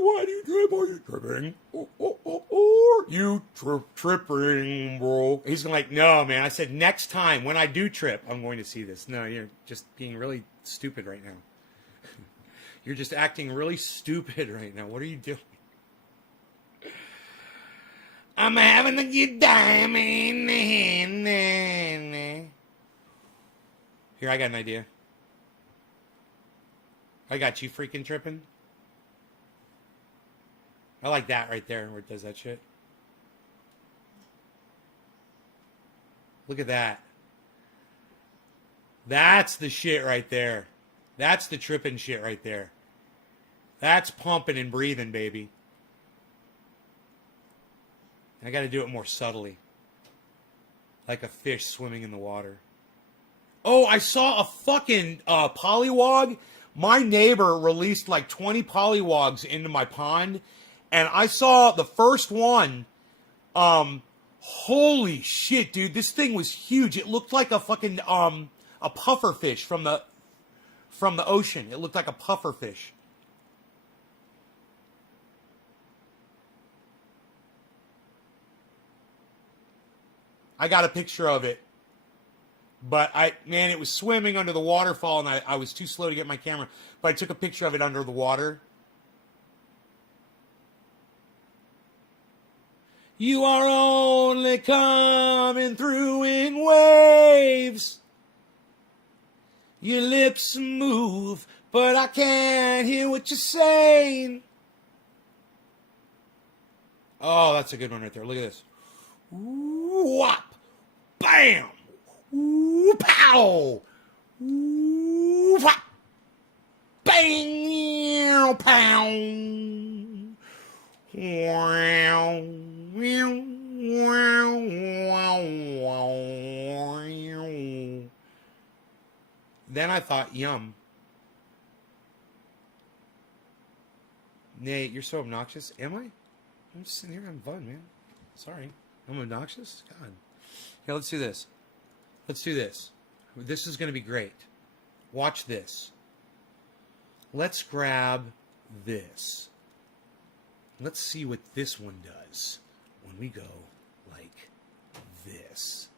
Why do you trip? Are you tripping? You tripping, bro? He's like, no, man. I said, next time when I do trip, I'm going to see this. No, you're just being really stupid right now. You're just acting really stupid right now. What are you doing? I'm having a good time. Here, I got an idea. I got you freaking tripping. I like that right there where it does that shit. Look at that. That's the shit right there. That's the tripping shit right there. That's pumping and breathing, baby. I got to do it more subtly. Like a fish swimming in the water. Oh, I saw a fucking pollywog. My neighbor released like 20 pollywogs into my pond. And I saw the first one. Holy shit, dude. This thing was huge. It looked like a fucking, a puffer fish from the ocean. It looked like a puffer fish. I got a picture of it. But man, it was swimming under the waterfall, and I was too slow to get my camera. But I took a picture of it under the water. You are only coming through in waves. Your lips move, but I can't hear what you're saying. Oh, that's a good one right there. Look at this. Ooh, whop. Bam. Ooh, pow. Ooh, whop. Bang. Pow. Wow. Then I thought, yum. Nate, you're so obnoxious. Am I? I'm just sitting here having fun, man. Sorry. I'm obnoxious? God. Okay, let's do this. Let's do this. This is going to be great. Watch this. Let's grab this. Let's see what this one does when we go like this.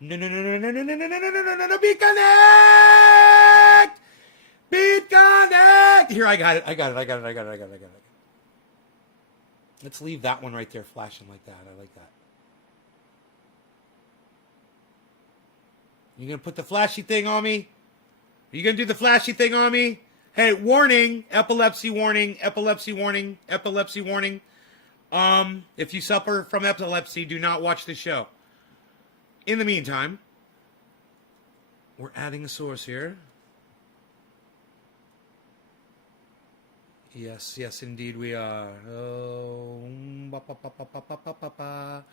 No, beat connect! Beat connect! Here, I got it. Let's leave that one right there flashing like that. I like that. You gonna put the flashy thing on me? Are you gonna do the flashy thing on me? Hey, warning, epilepsy warning, epilepsy warning, epilepsy warning. If you suffer from epilepsy, do not watch the show. In the meantime, we're adding a source here. Yes, yes, indeed we are. Oh, ba, ba, ba, ba, ba, ba, ba, ba, ba.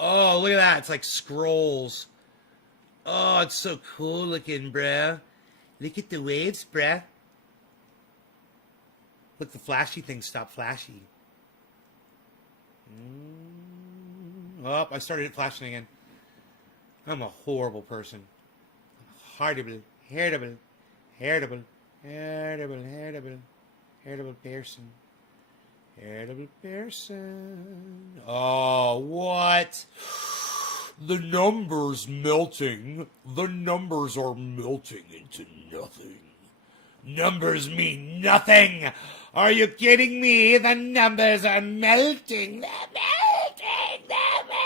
Oh, look at that. It's like scrolls. Oh, it's so cool looking, bruh. Look at the waves, bruh. Look, the flashy thing stopped flashy. Oh, I started it flashing again. I'm a horrible person. Horrible, heritable, heritable, heritable, heritable, heritable person. Heritable person. Oh, what? The numbers melting. The numbers are melting into nothing. Numbers mean nothing. Are you kidding me? The numbers are melting. They're melting. They're melting.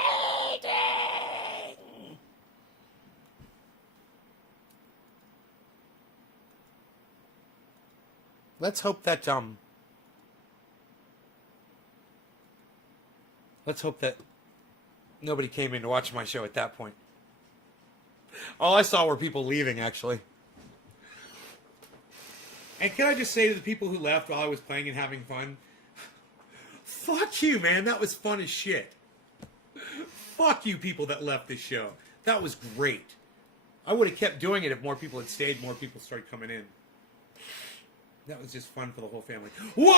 Let's hope that nobody came in to watch my show at that point. All I saw were people leaving, actually. And can I just say to the people who left while I was playing and having fun, fuck you, man. That was fun as shit. Fuck you people that left this show. That was great. I would have kept doing it if more people had stayed, more people started coming in. That was just fun for the whole family. Why?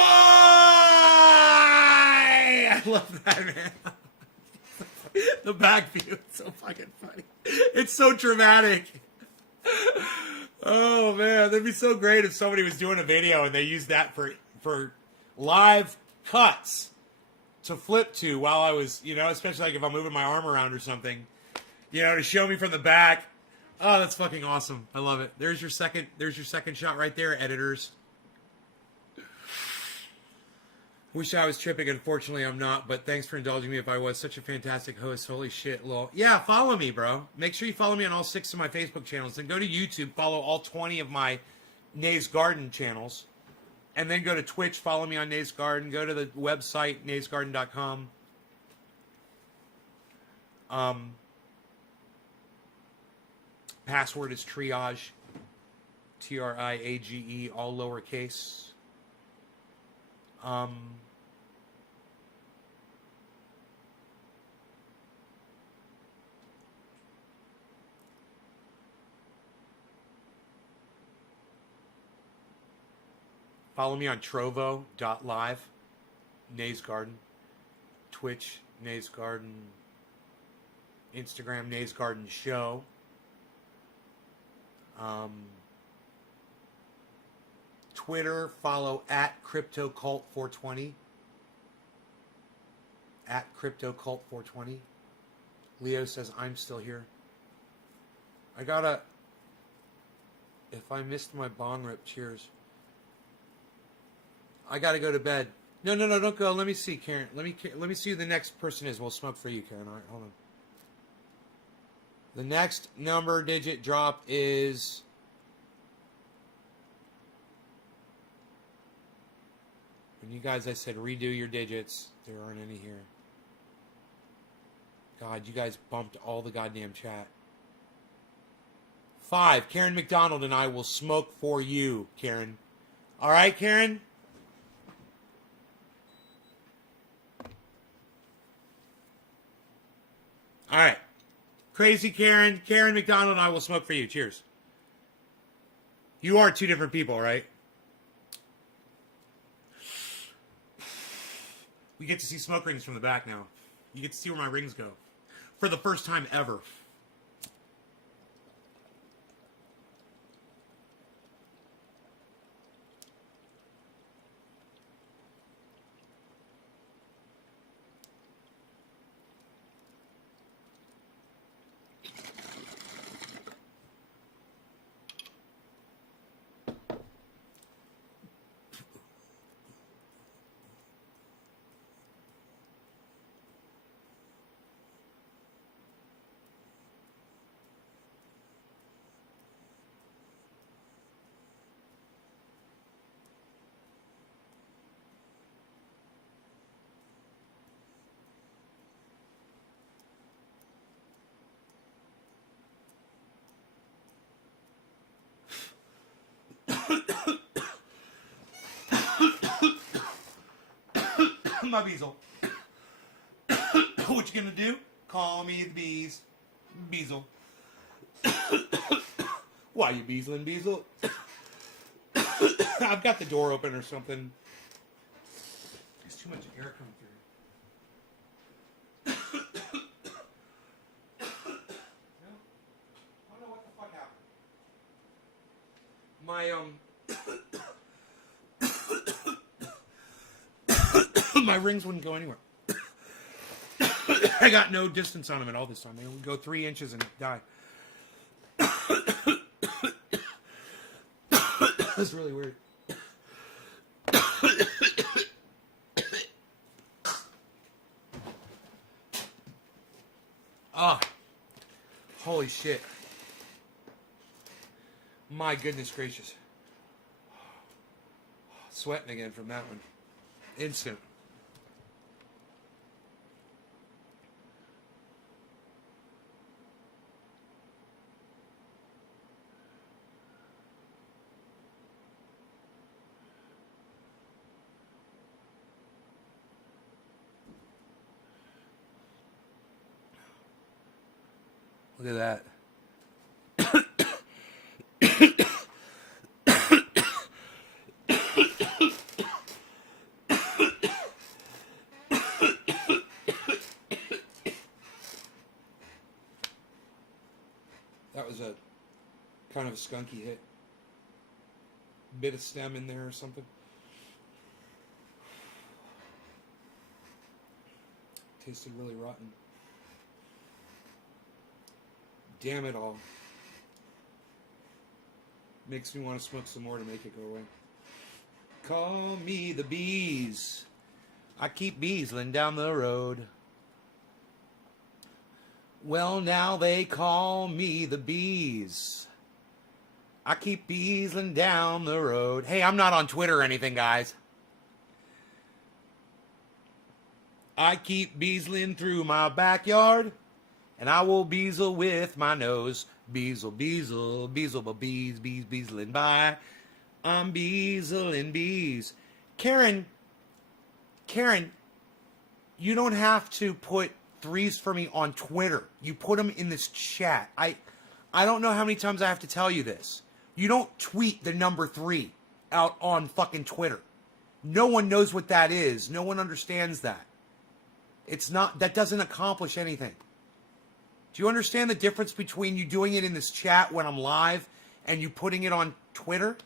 I love that, man. The back view is so fucking funny. It's so dramatic. Oh, man. That'd be so great if somebody was doing a video and they used that for live cuts to flip to while I was, especially like if I'm moving my arm around or something. You know, to show me from the back. Oh, that's fucking awesome. I love it. There's your second shot right there, editors. Wish I was tripping. Unfortunately, I'm not, but thanks for indulging me if I was. Such a fantastic host. Holy shit, lol. Yeah, follow me, bro. Make sure you follow me on all 6 of my Facebook channels. Then go to YouTube, follow all 20 of my Nays Garden channels. And then go to Twitch, follow me on Nays Garden. Go to the website, naysgarden.com. Password is triage. TRIAGE, all lowercase. Follow me on trovo.live, Nays Garden, Twitch, Nays Garden, Instagram, Nays Garden Show. Twitter, follow at CryptoCult420. At CryptoCult420. Leo says, I'm still here. If I missed my bong rip, cheers. I gotta go to bed. No, don't go. Let me see, Karen. Let me see who the next person is. We'll smoke for you, Karen. All right, hold on. The next number digit drop is... And you guys, I said redo your digits. There aren't any here. God, you guys bumped all the goddamn chat. 5. Karen McDonald and I will smoke for you, Karen. All right, Karen? All right. Crazy Karen. Karen McDonald and I will smoke for you. Cheers. You are 2 different people, right? We get to see smoke rings from the back now. You get to see where my rings go. For the first time ever. My Beezle. What you gonna do? Call me the bees. Beezle. Why you beezling, Beezle? I've got the door open or something. There's too much air coming through. I don't know what the fuck happened. My rings wouldn't go anywhere. I got no distance on them at all this time. They would go 3 inches and die. That's really weird. Ah, holy shit. My goodness gracious. Sweating again from that one. Instant. Look at that. That was a kind of a skunky hit. Bit of stem in there or something. Tasted really rotten. damn it all. Makes me want to smoke some more to make it go away. Call me the bees. I keep beesling down the road. Well, now they call me the bees. I keep beesling down the road. Hey, I'm not on Twitter or anything, guys. I keep beesling through my backyard, and I will beesel with my nose. Beesel, beesel, beesel, but bees, beesling by. I'm beeseling bees. Karen, you don't have to put threes for me on Twitter. You put them in this chat. I don't know how many times I have to tell you this. You don't tweet the number 3 out on fucking Twitter. No one knows what that is. No one understands that. It's not, that doesn't accomplish anything. Do you understand the difference between you doing it in this chat when I'm live and you putting it on Twitter?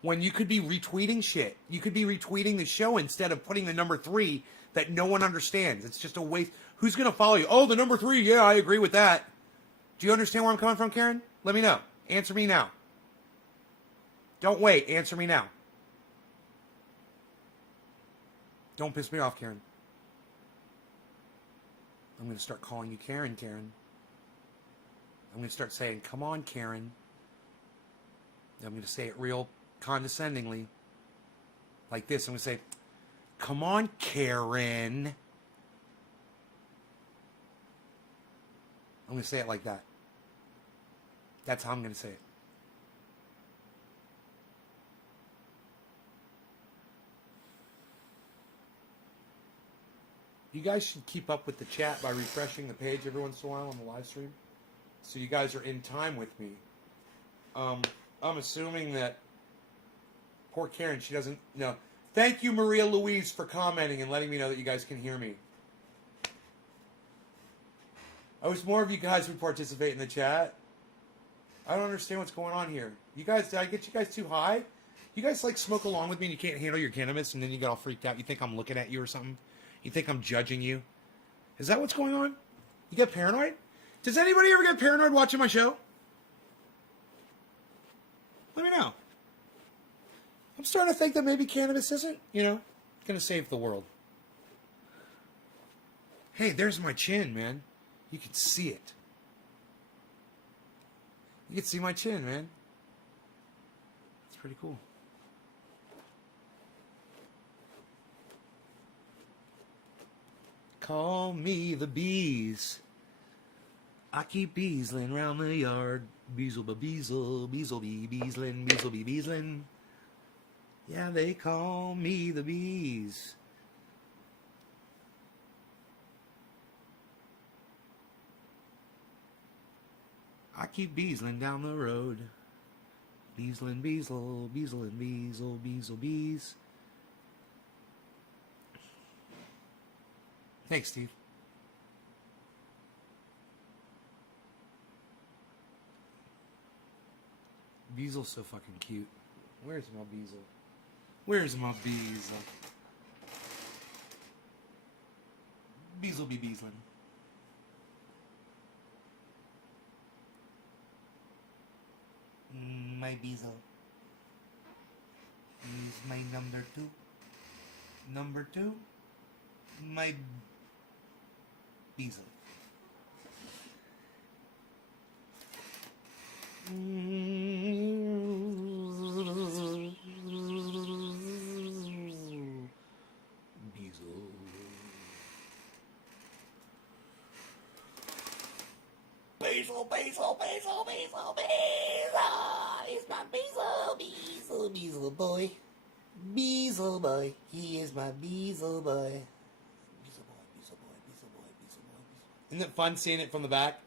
When you could be retweeting shit. You could be retweeting the show instead of putting the number 3 that no one understands. It's just a waste. Who's going to follow you? Oh, the number 3. Yeah, I agree with that. Do you understand where I'm coming from, Karen? Let me know. Answer me now. Don't wait. Answer me now. Don't piss me off, Karen. I'm going to start calling you Karen, Karen. I'm going to start saying, come on, Karen. I'm going to say it real condescendingly. Like this. I'm going to say, come on, Karen. I'm going to say it like that. That's how I'm going to say it. You guys should keep up with the chat by refreshing the page every once in a while on the live stream. So you guys are in time with me. I'm assuming that poor Karen, she doesn't know. Thank you, Maria Louise, for commenting and letting me know that you guys can hear me. I wish more of you guys would participate in the chat. I don't understand what's going on here. You guys, did I get you guys too high? You guys like smoke along with me and you can't handle your cannabis and then you get all freaked out. You think I'm looking at you or something? You think I'm judging you? Is that what's going on? You get paranoid? Does anybody ever get paranoid watching my show? Let me know. I'm starting to think that maybe cannabis isn't, going to save the world. Hey, there's my chin, man. You can see it. You can see my chin, man. It's pretty cool. Call me the bees. I keep beesling round the yard. Beesel ba beesel, beesel bee beesling, beesel bee beesling. Yeah, they call me the bees. I keep beesling down the road. Beesling, beesel, beesel and beesel, beesel bees. Thanks, Steve. Beezel's so fucking cute. Where's my Beezel? Where's my Beezel? Beezel be beesling. My Beezel. He's my number 2. Number 2. My Beezel. Beezel. Beezel, Beezel, Beezel, Beezel, Beezel. He's my Beezel, Beezel, Beezel boy. Beezel boy. He is my Beezel boy. Beezel boy, Beezel boy, Beezel boy, Beezel boy, Beezel boy. Isn't it fun seeing it from the back?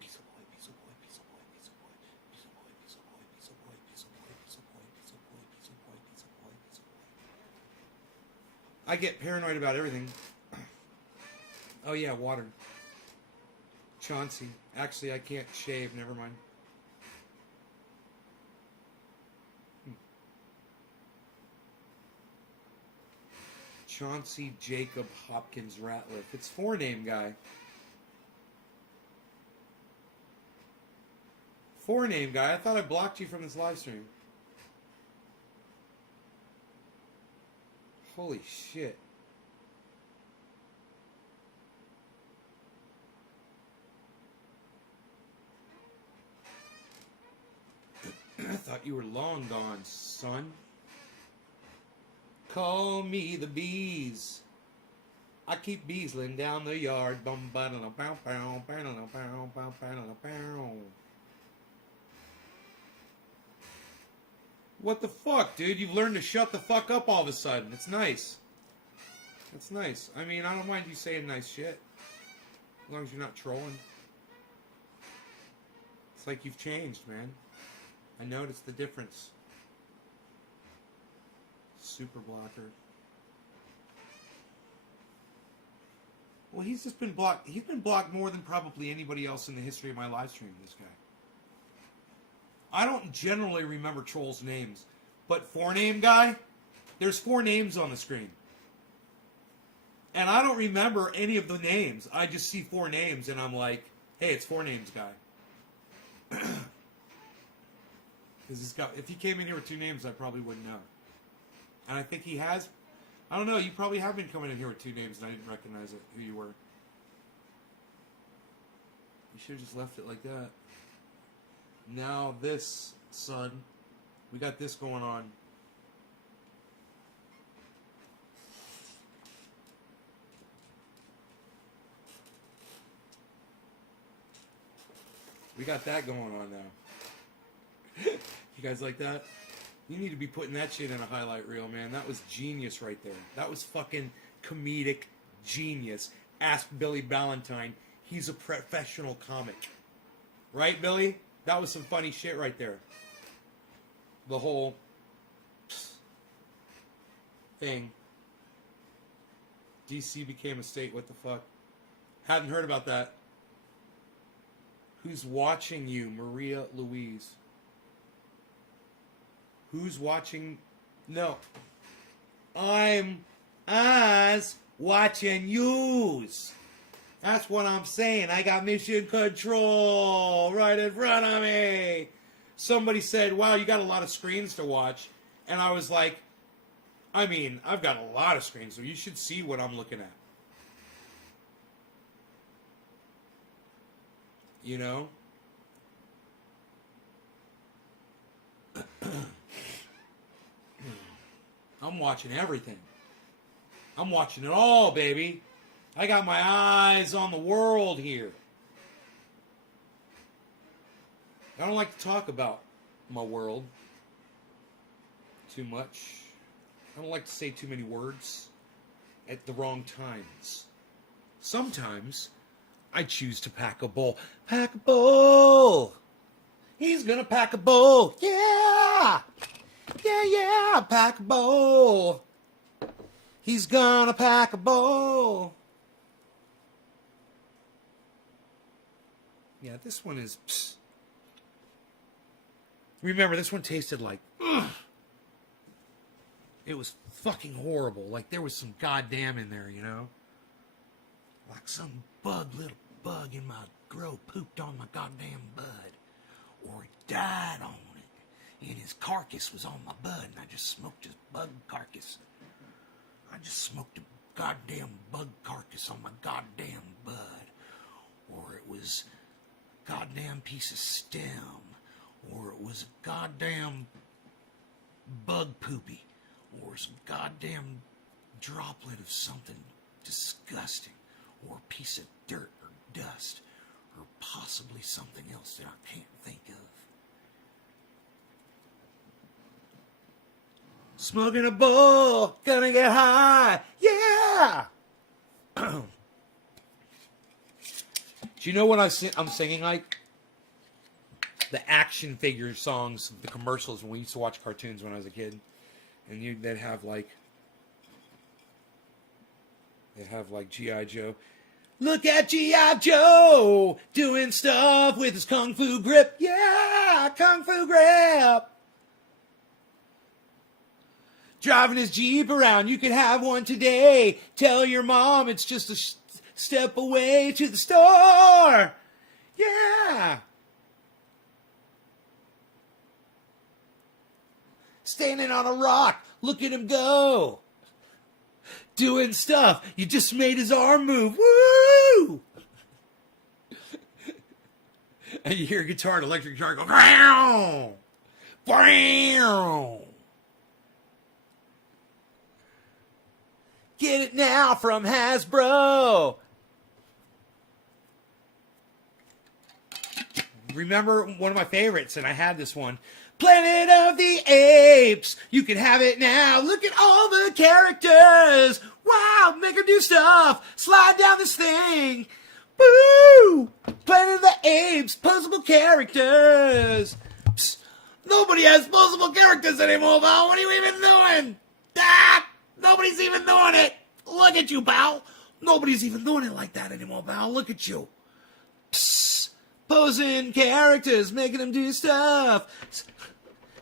Beezel boy, Beezel boy, Beezel boy, Beezel boy, Beezel boy, Beezel boy, Beezel boy, Beezel boy, Beezel boy, Beezel boy, Beezel boy, Beezel boy, Beezel boy. I get paranoid about everything. Oh yeah, water. Chauncey. Actually, I can't shave. Never mind. Chauncey Jacob Hopkins Ratliff. It's 4-name guy. Forename guy, I thought I blocked you from this live stream. Holy shit. I thought you were long gone, son. Call me the bees. I keep beesling down the yard. Bum ba da bow bow bow bow bow bow bow. What the fuck, dude? You've learned to shut the fuck up all of a sudden. It's nice. It's nice. I mean, I don't mind you saying nice shit. As long as you're not trolling. It's like you've changed, man. I noticed the difference. Super blocker. Well, he's just been blocked. He's been blocked more than probably anybody else in the history of my live stream, this guy. I don't generally remember trolls' names, but forename guy, there's 4 names on the screen. And I don't remember any of the names. I just see 4 names and I'm like, hey, it's forenames guy. Because he's got, if he came in here with 2 names, I probably wouldn't know. And I think he has, I don't know, you probably have been coming in here with 2 names and I didn't recognize it, who you were. You should have just left it like that. Now this, son, we got this going on. We got that going on now. You guys like that? You need to be putting that shit in a highlight reel, man. That was genius right there. That was fucking comedic genius. Ask Billy Ballantyne. He's a professional comic. Right, Billy? That was some funny shit right there. The whole thing. DC became a state. What the fuck? Hadn't heard about that. Who's watching you, Maria Louise? Who's watching? No. I'm eyes watching yous. That's what I'm saying. I got mission control right in front of me. Somebody said, wow, you got a lot of screens to watch. And I was like, I mean, I've got a lot of screens, so you should see what I'm looking at. You know? I'm watching everything. I'm watching it all, baby. I got my eyes on the world here. I don't like to talk about my world too much. I don't like to say too many words at the wrong times. Sometimes I choose to pack a bowl. Pack a bowl. He's gonna pack a bowl. Yeah. Yeah, yeah, pack a bowl. He's gonna pack a bowl. Yeah, this one is... Psst. Remember, this one tasted like... Ugh. It was fucking horrible. Like, there was some goddamn in there, you know? Like some little bug in my grow pooped on my goddamn bud. Or he died on it. And his carcass was on my bud, and I just smoked his bug carcass. I just smoked a goddamn bug carcass on my goddamn bud. Or it was a goddamn piece of stem. Or it was a goddamn bug poopy. Or some goddamn droplet of something disgusting. Or a piece of dirt or dust. Or possibly something else that I can't think of. Smoking a bowl, gonna get high, yeah! Do you know what I'm singing like? The action figure songs, the commercials when we used to watch cartoons when I was a kid. And they'd have like G.I. Joe. Look at G.I. Joe doing stuff with his kung fu grip. Yeah, kung fu grip. Driving his Jeep around. You could have one today. Tell your mom it's just a step away to the store. Yeah. standing on a rock. Look at him go. Doing stuff. You just made his arm move. Woo! And you hear a guitar, an electric guitar go, wow! Wow! Get it now from Hasbro. Remember one of my favorites, and I had this one. Planet of the Apes. You can have it now. Look at all the characters. Wow, make them do stuff. Slide down this thing. Boo! Planet of the Apes. Posable characters. Psst. Nobody has posable characters anymore, pal. What are you even doing? Ah! Nobody's even doing it. Look at you, pal. Nobody's even doing it like that anymore, pal. Look at you. Psst. Posing characters, making them do stuff.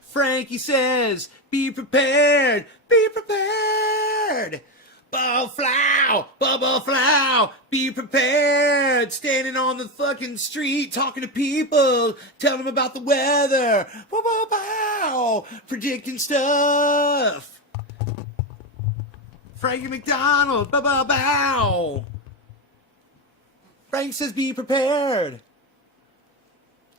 Frankie says, be prepared. Be prepared. Bubble flow, be prepared. Standing on the fucking street, talking to people, telling them about the weather. Bow, bow, bow, predicting stuff. Frankie McDonald, bow, bow, bow. Frank says, be prepared.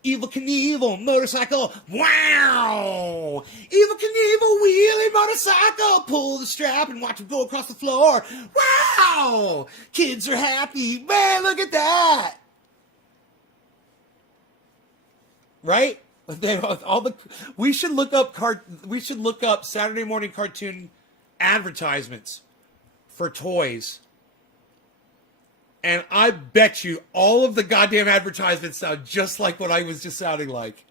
Evil Knievel, motorcycle, wow! Evil Knievel, wheeling motorcycle, pull the strap and watch him go across the floor. Wow! Kids are happy. Man, look at that! Right? We should look up Saturday morning cartoon advertisements for toys. And I bet you all of the goddamn advertisements sound just like what I was just sounding like.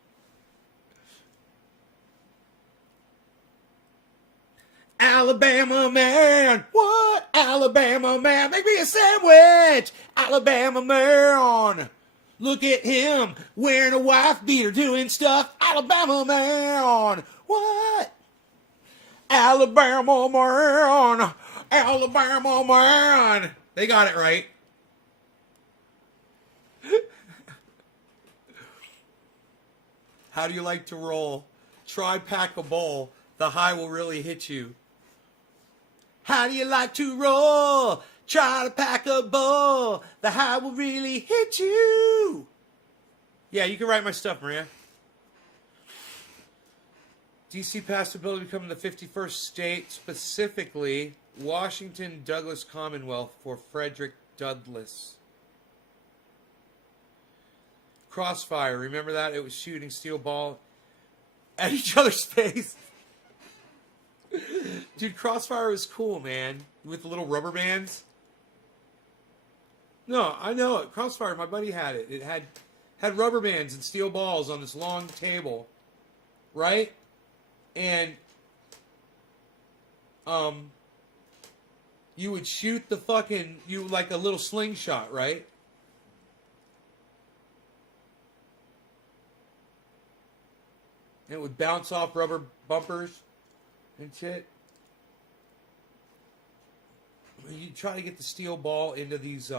Alabama man. What? Alabama man. Make me a sandwich. Alabama man. Look at him wearing a wife beater doing stuff. Alabama man. What? Alabama man. Alabama man. They got it right. How do you like to roll? Try pack a bowl. The high will really hit you. How do you like to roll? Try to pack a bowl. The high will really hit you. Yeah, you can write my stuff, Maria. DC passed a bill to become the 51st state, specifically Washington Douglas Commonwealth for Frederick Douglass. Crossfire, remember that? It was shooting steel ball at each other's face. Dude, Crossfire was cool, man. With the little rubber bands. No, I know it. Crossfire, my buddy had it. It had rubber bands and steel balls on this long table. Right? And you would shoot the fucking, like a little slingshot, right? And it would bounce off rubber bumpers and shit. You try to get the steel ball into these,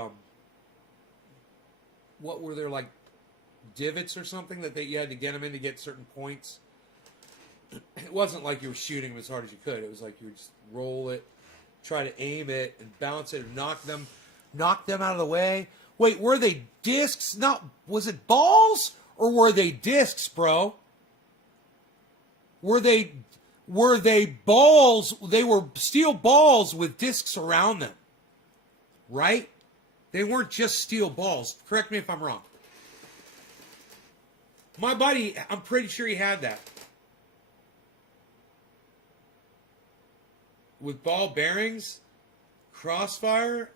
what were there, like divots or something that you had to get them in to get certain points? It wasn't like you were shooting them as hard as you could. It was like you would just roll it, try to aim it, and bounce it, and knock them out of the way. Wait, were they discs? Was it balls or were they discs, bro? Were they balls? They were steel balls with discs around them, right? They weren't just steel balls. Correct me if I'm wrong. My buddy, I'm pretty sure he had that. With ball bearings, Crossfire,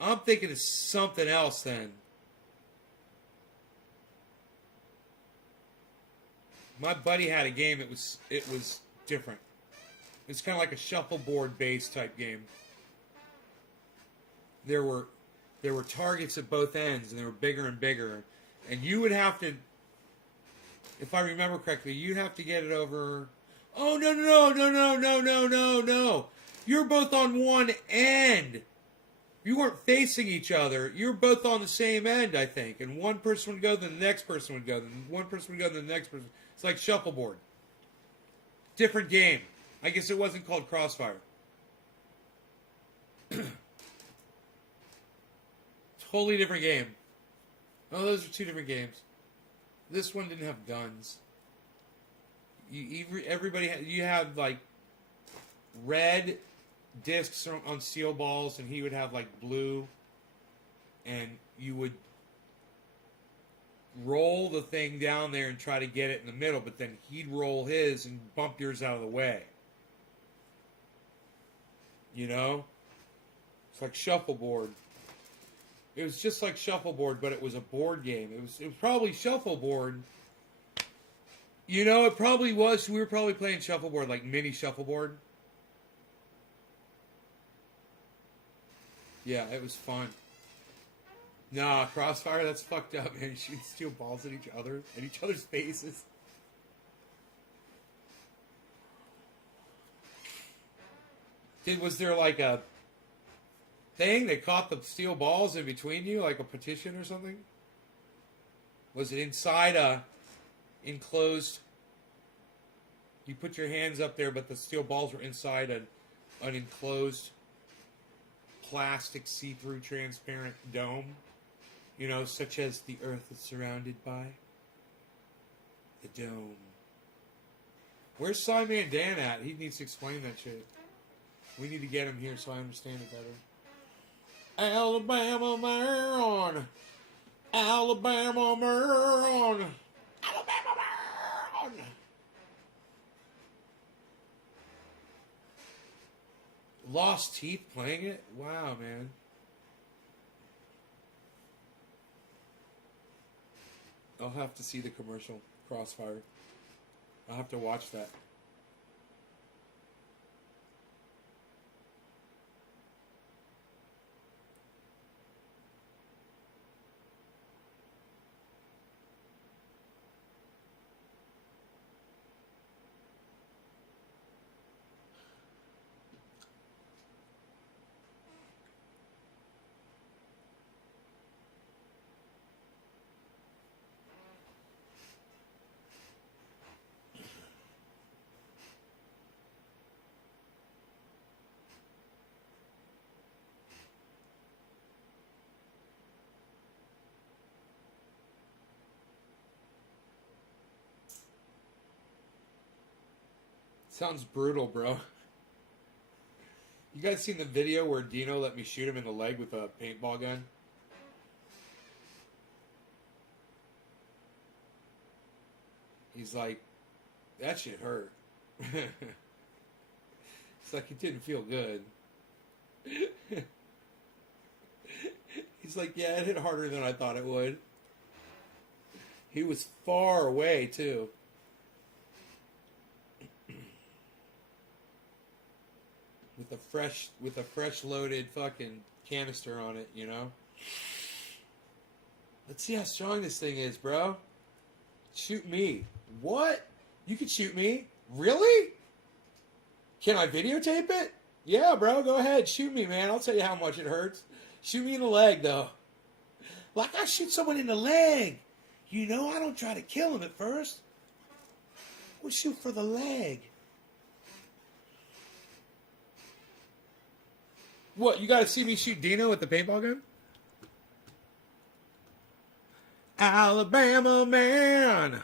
I'm thinking it's something else then. My buddy had a game. It was different. It's kind of like a shuffleboard based type game. There were targets at both ends, and they were bigger and bigger. And you would have to, if I remember correctly, you'd have to get it over. Oh no! You're both on one end. You weren't facing each other. You were both on the same end, I think. And one person would go, then the next person would go, then one person would go, then the next person. It's like shuffleboard. Different game. I guess it wasn't called Crossfire. Totally different game. Oh, those are two different games. This one didn't have guns. Everybody you had like red discs on steel balls, and he would have like blue, and you would roll the thing down there and try to get it in the middle, but then he'd roll his and bump yours out of the way. You know? It's like shuffleboard. It was just like shuffleboard, but it was a board game. It was probably shuffleboard. You know, it probably was. We were probably playing shuffleboard, like mini shuffleboard. Yeah, it was fun. Nah, Crossfire, that's fucked up, man. You shoot steel balls at each other, at each other's faces. Was there like a thing that caught the steel balls in between you, like a partition or something? Was it inside a enclosed? You put your hands up there, but the steel balls were inside an enclosed plastic see-through transparent dome, you know, such as the Earth is surrounded by the dome. Where's Simon Dan at? He needs to explain that shit. We need to get him here so I understand it better. Alabama man, Alabama man, Alabama man. Lost Teeth playing it? Wow, man. I'll have to see the commercial, Crossfire. I'll have to watch that. Sounds brutal, bro. You guys seen the video where Dino let me shoot him in the leg with a paintball gun? He's like, that shit hurt. It's like it didn't feel good. He's like, yeah, it hit harder than I thought it would. He was far away, too. With a fresh loaded fucking canister on it, you know? Let's see how strong this thing is, bro. Shoot me. What? You can shoot me? Really? Can I videotape it? Yeah, bro, go ahead. Shoot me, man. I'll tell you how much it hurts. Shoot me in the leg, though. Like I shoot someone in the leg. You know, I don't try to kill him at first. We'll shoot for the leg. What, you gotta see me shoot Dino with the paintball gun? Alabama man!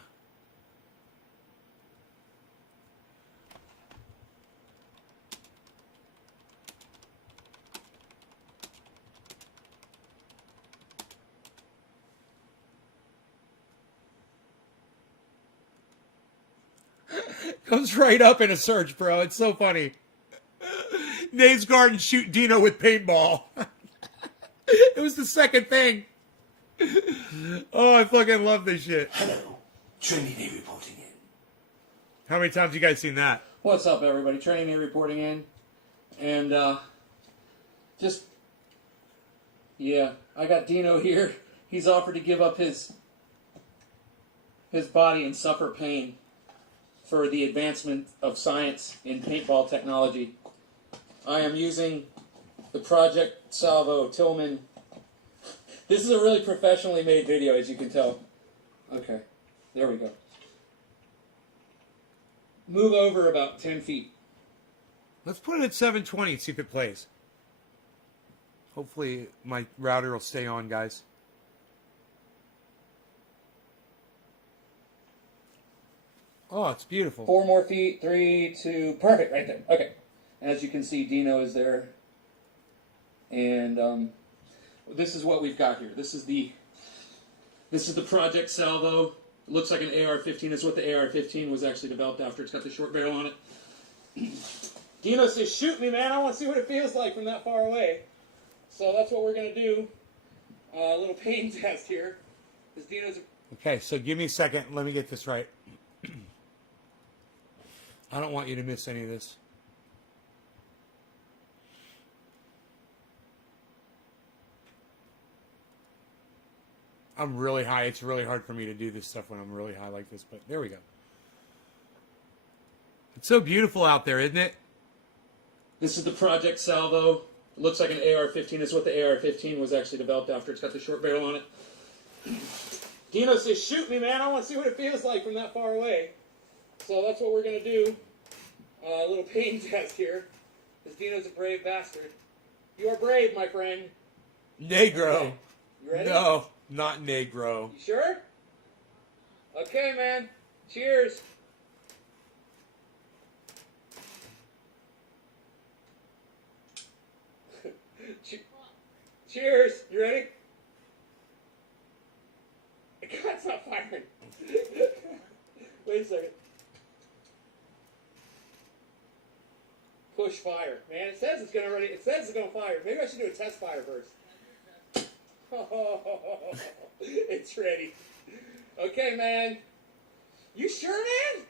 Comes right up in a search, bro. It's so funny. Nave's Garden shoot Dino with paintball. It was the second thing. Oh, I fucking love this shit. Hello, Training Day reporting in. How many times you guys seen that? What's up, everybody? Training Day reporting in. And, I got Dino here. He's offered to give up his body and suffer pain for the advancement of science in paintball technology. I am using the Project Salvo Tillman. This is a really professionally made video, as you can tell. Okay, there we go. move over about 10 feet. Let's put it at 720 and see if it plays. Hopefully my router will stay on, guys. Oh, it's beautiful. 4 more feet, 3, 2, perfect, right there. Okay. As you can see, Dino is there. And this is what we've got here. This is the Project Salvo. It looks like an AR-15. It's what the AR-15 was actually developed after. It's got the short barrel on it. Dino says, shoot me, man. I want to see what it feels like from that far away. So that's what we're going to do. A little pain test here. Because Dino's... Okay, so give me a second. Let me get this right. I don't want you to miss any of this. I'm really high. It's really hard for me to do this stuff when I'm really high like this, but there we go. It's so beautiful out there, isn't it? This is the Project Salvo. It looks like an AR-15. It's what the AR-15 was actually developed after. It's got the short barrel on it. Dino says, shoot me, man. I want to see what it feels like from that far away. So that's what we're going to do. A little pain test here. Because Dino's a brave bastard. You are brave, my friend. Negro. Okay. You ready? No, not Negro. You sure? Okay, man. Cheers. Cheers. You ready? God, it's not firing. Wait a second. Push fire. Man, it says it's gonna ready. It says it's gonna fire. Maybe I should do a test fire first. Oh, it's ready. Okay, man. You sure, man?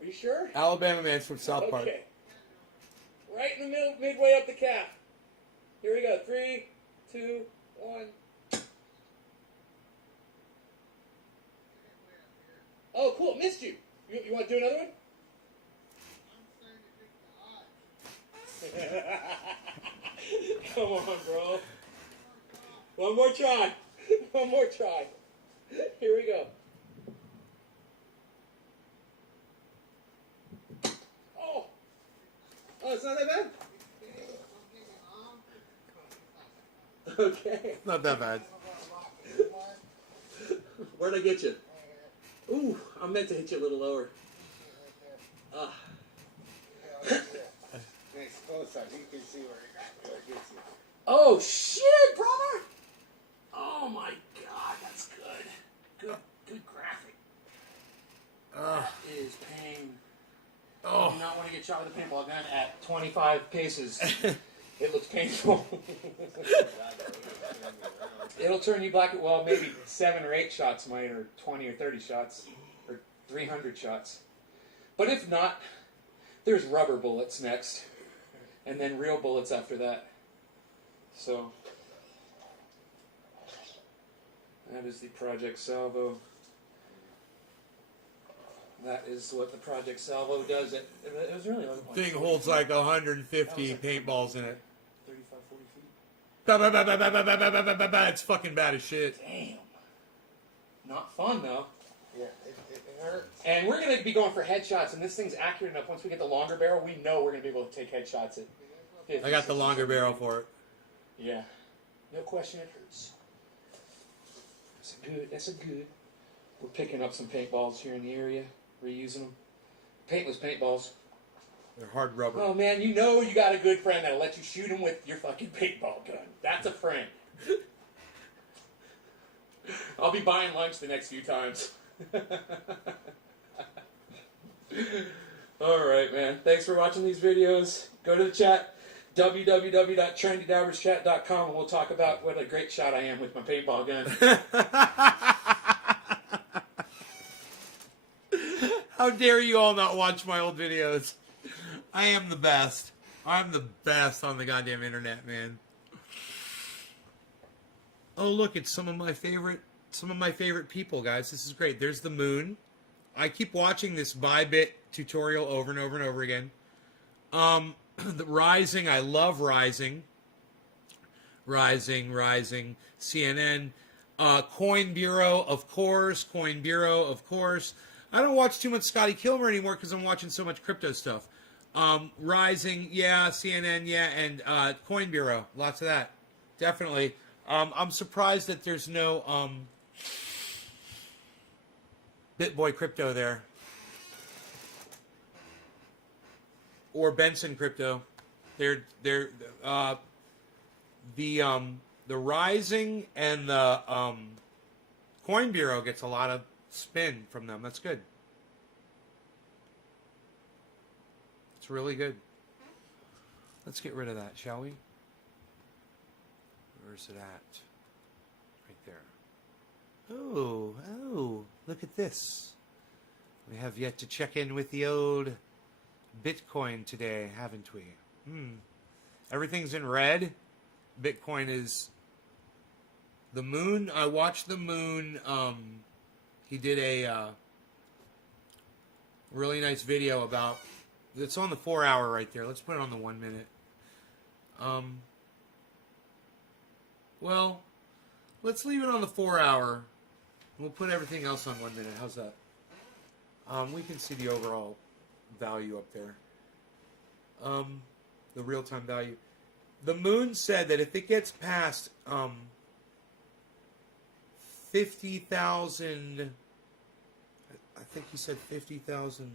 Are you sure? Alabama man's from South Park. Okay. Right in the middle, midway up the calf. Here we go. 3, 2, 1. Oh, cool. Missed you. You want to do another one? Come on, bro. One more try. One more try. Here we go. Oh. Oh, it's not that bad? Okay. Not that bad. Where'd I get you? Ooh, I meant to hit you a little lower. Ah. Oh shit, brother! Oh my god, that's good. Good graphic. That is pain. Oh. I do not want to get shot with a paintball gun at 25 paces. It looks painful. It'll turn you black. Well, maybe 7 or 8 shots might, or 20 or 30 shots, or 300 shots. But if not, there's rubber bullets next, and then real bullets after that. So, that is the Project Salvo. That is what the Project Salvo does. It was really like Thing holds like 150 paintballs in it. 35, 40 feet. It's fucking bad as shit. Damn. Not fun, though. Yeah, it hurts. And we're going to be going for headshots, and this thing's accurate enough. Once we get the longer barrel, we know we're going to be able to take headshots at 50, I got the longer barrel for it. Yeah. No question it hurts. That's a good. We're picking up some paintballs here in the area. Reusing them. Paintless paintballs. They're hard rubber. Oh, man, you know you got a good friend that'll let you shoot him with your fucking paintball gun. That's a friend. I'll be buying lunch the next few times. Alright, man. Thanks for watching these videos. Go to the chat, www.trendydabberschat.com, and we'll talk about what a great shot I am with my paintball gun. How dare you all not watch my old videos? I am the best. I'm the best on the goddamn internet, man. Oh, look, it's some of my favorite people, guys. This is great. There's the moon. I keep watching this Bybit tutorial over and over and over again. The Rising, I love Rising. Rising, CNN. Coin Bureau, of course. Coin Bureau, of course. I don't watch too much Scotty Kilmer anymore because I'm watching so much crypto stuff. Rising, yeah. CNN, yeah. And Coin Bureau, lots of that. Definitely. I'm surprised that there's no BitBoy Crypto there. Or Benson Crypto. They're the Rising and the Coin Bureau gets a lot of spin from them. That's good. It's really good. Let's get rid of that, shall we? Where's it at? Right there. Oh, look at this. We have yet to check in with the old Bitcoin today, haven't we? Everything's in red. Bitcoin is the moon. I watched the moon. He did a really nice video about. It's on the 4 hour right there. Let's put it on the 1 minute. Well, let's leave it on the 4 hour. We'll put everything else on 1 minute. How's that? We can see the overall value up there. The real-time value. The moon said that if it gets past 50,000, I think he said 50,000.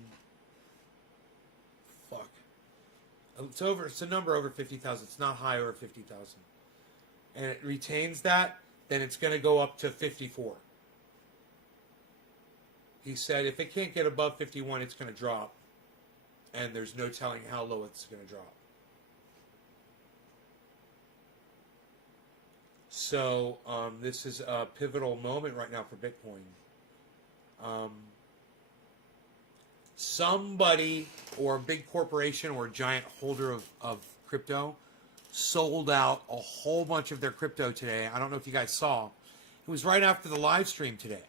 Fuck. It's a number over 50,000. It's not high over 50,000. And it retains that, then it's going to go up to 54. He said if it can't get above 51, it's going to drop. And there's no telling how low it's going to drop. So this is a pivotal moment right now for Bitcoin. Somebody or a big corporation or a giant holder of crypto sold out a whole bunch of their crypto today. I don't know if you guys saw. It was right after the live stream today.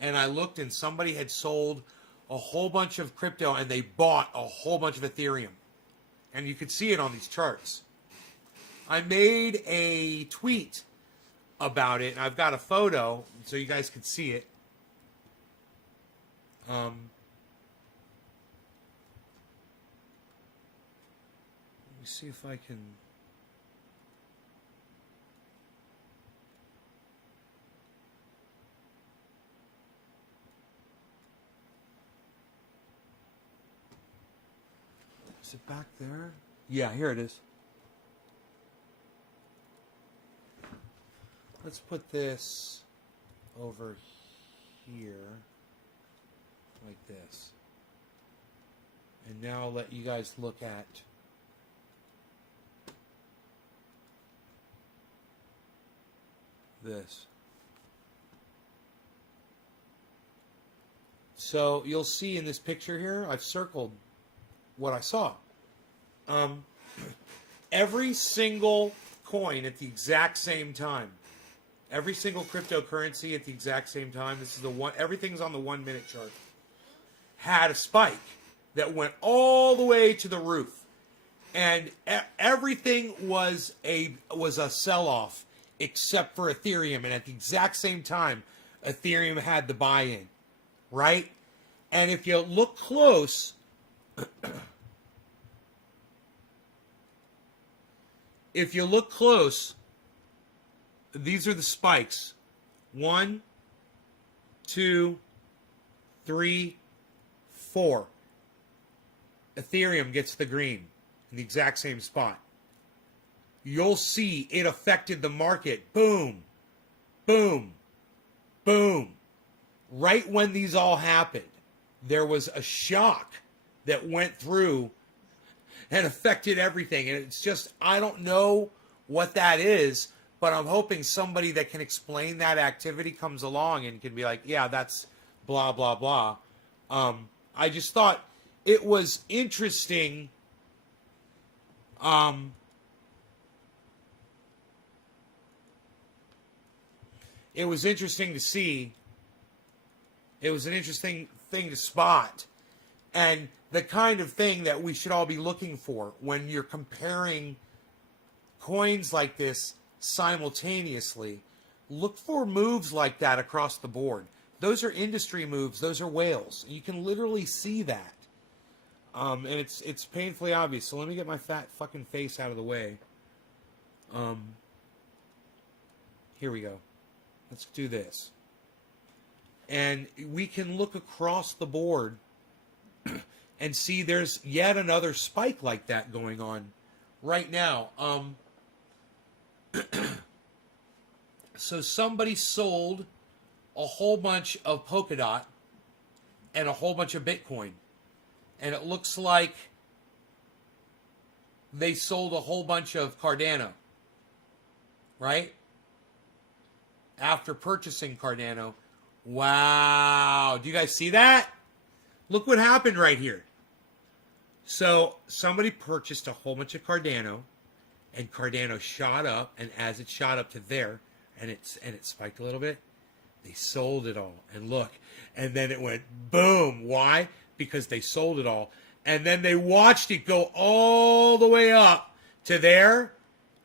And I looked and somebody had sold a whole bunch of crypto and they bought a whole bunch of Ethereum. And you could see it on these charts. I made a tweet about it, and I've got a photo so you guys could see it. Let me see if I can. Is it back there? Yeah, here it is. Let's put this over here, like this. And now I'll let you guys look at this. So you'll see in this picture here, I've circled what I saw. Every single coin at the exact same time. Every single cryptocurrency at the exact same time. This is the one. Everything's on the 1 minute chart. Had a spike that went all the way to the roof, and everything was a sell-off except for Ethereum. And at the exact same time, Ethereum had the buy-in, right? And if you look close, these are the spikes. 1, 2, 3, 4. Ethereum gets the green in the exact same spot. You'll see it affected the market. Boom, boom, boom. Right when these all happened, there was a shock that went through and affected everything. And it's just, I don't know what that is, but I'm hoping somebody that can explain that activity comes along and can be like, yeah, that's blah, blah, blah. I just thought it was interesting. It was interesting to see. It was an interesting thing to spot. And the kind of thing that we should all be looking for when you're comparing coins like this simultaneously. Look for moves like that across the board. Those are industry moves. Those are whales. You can literally see that. And it's painfully obvious. So let me get my fat fucking face out of the way. Here we go. Let's do this. And we can look across the board and see there's yet another spike like that going on right now. So somebody sold a whole bunch of Polkadot and a whole bunch of Bitcoin. And it looks like they sold a whole bunch of Cardano. Right? After purchasing Cardano. Wow. Do you guys see that? Look what happened right here. So somebody purchased a whole bunch of Cardano, and Cardano shot up, and as it shot up to there, and it spiked a little bit, they sold it all. And look, and then it went boom. Why? Because they sold it all. And then they watched it go all the way up to there,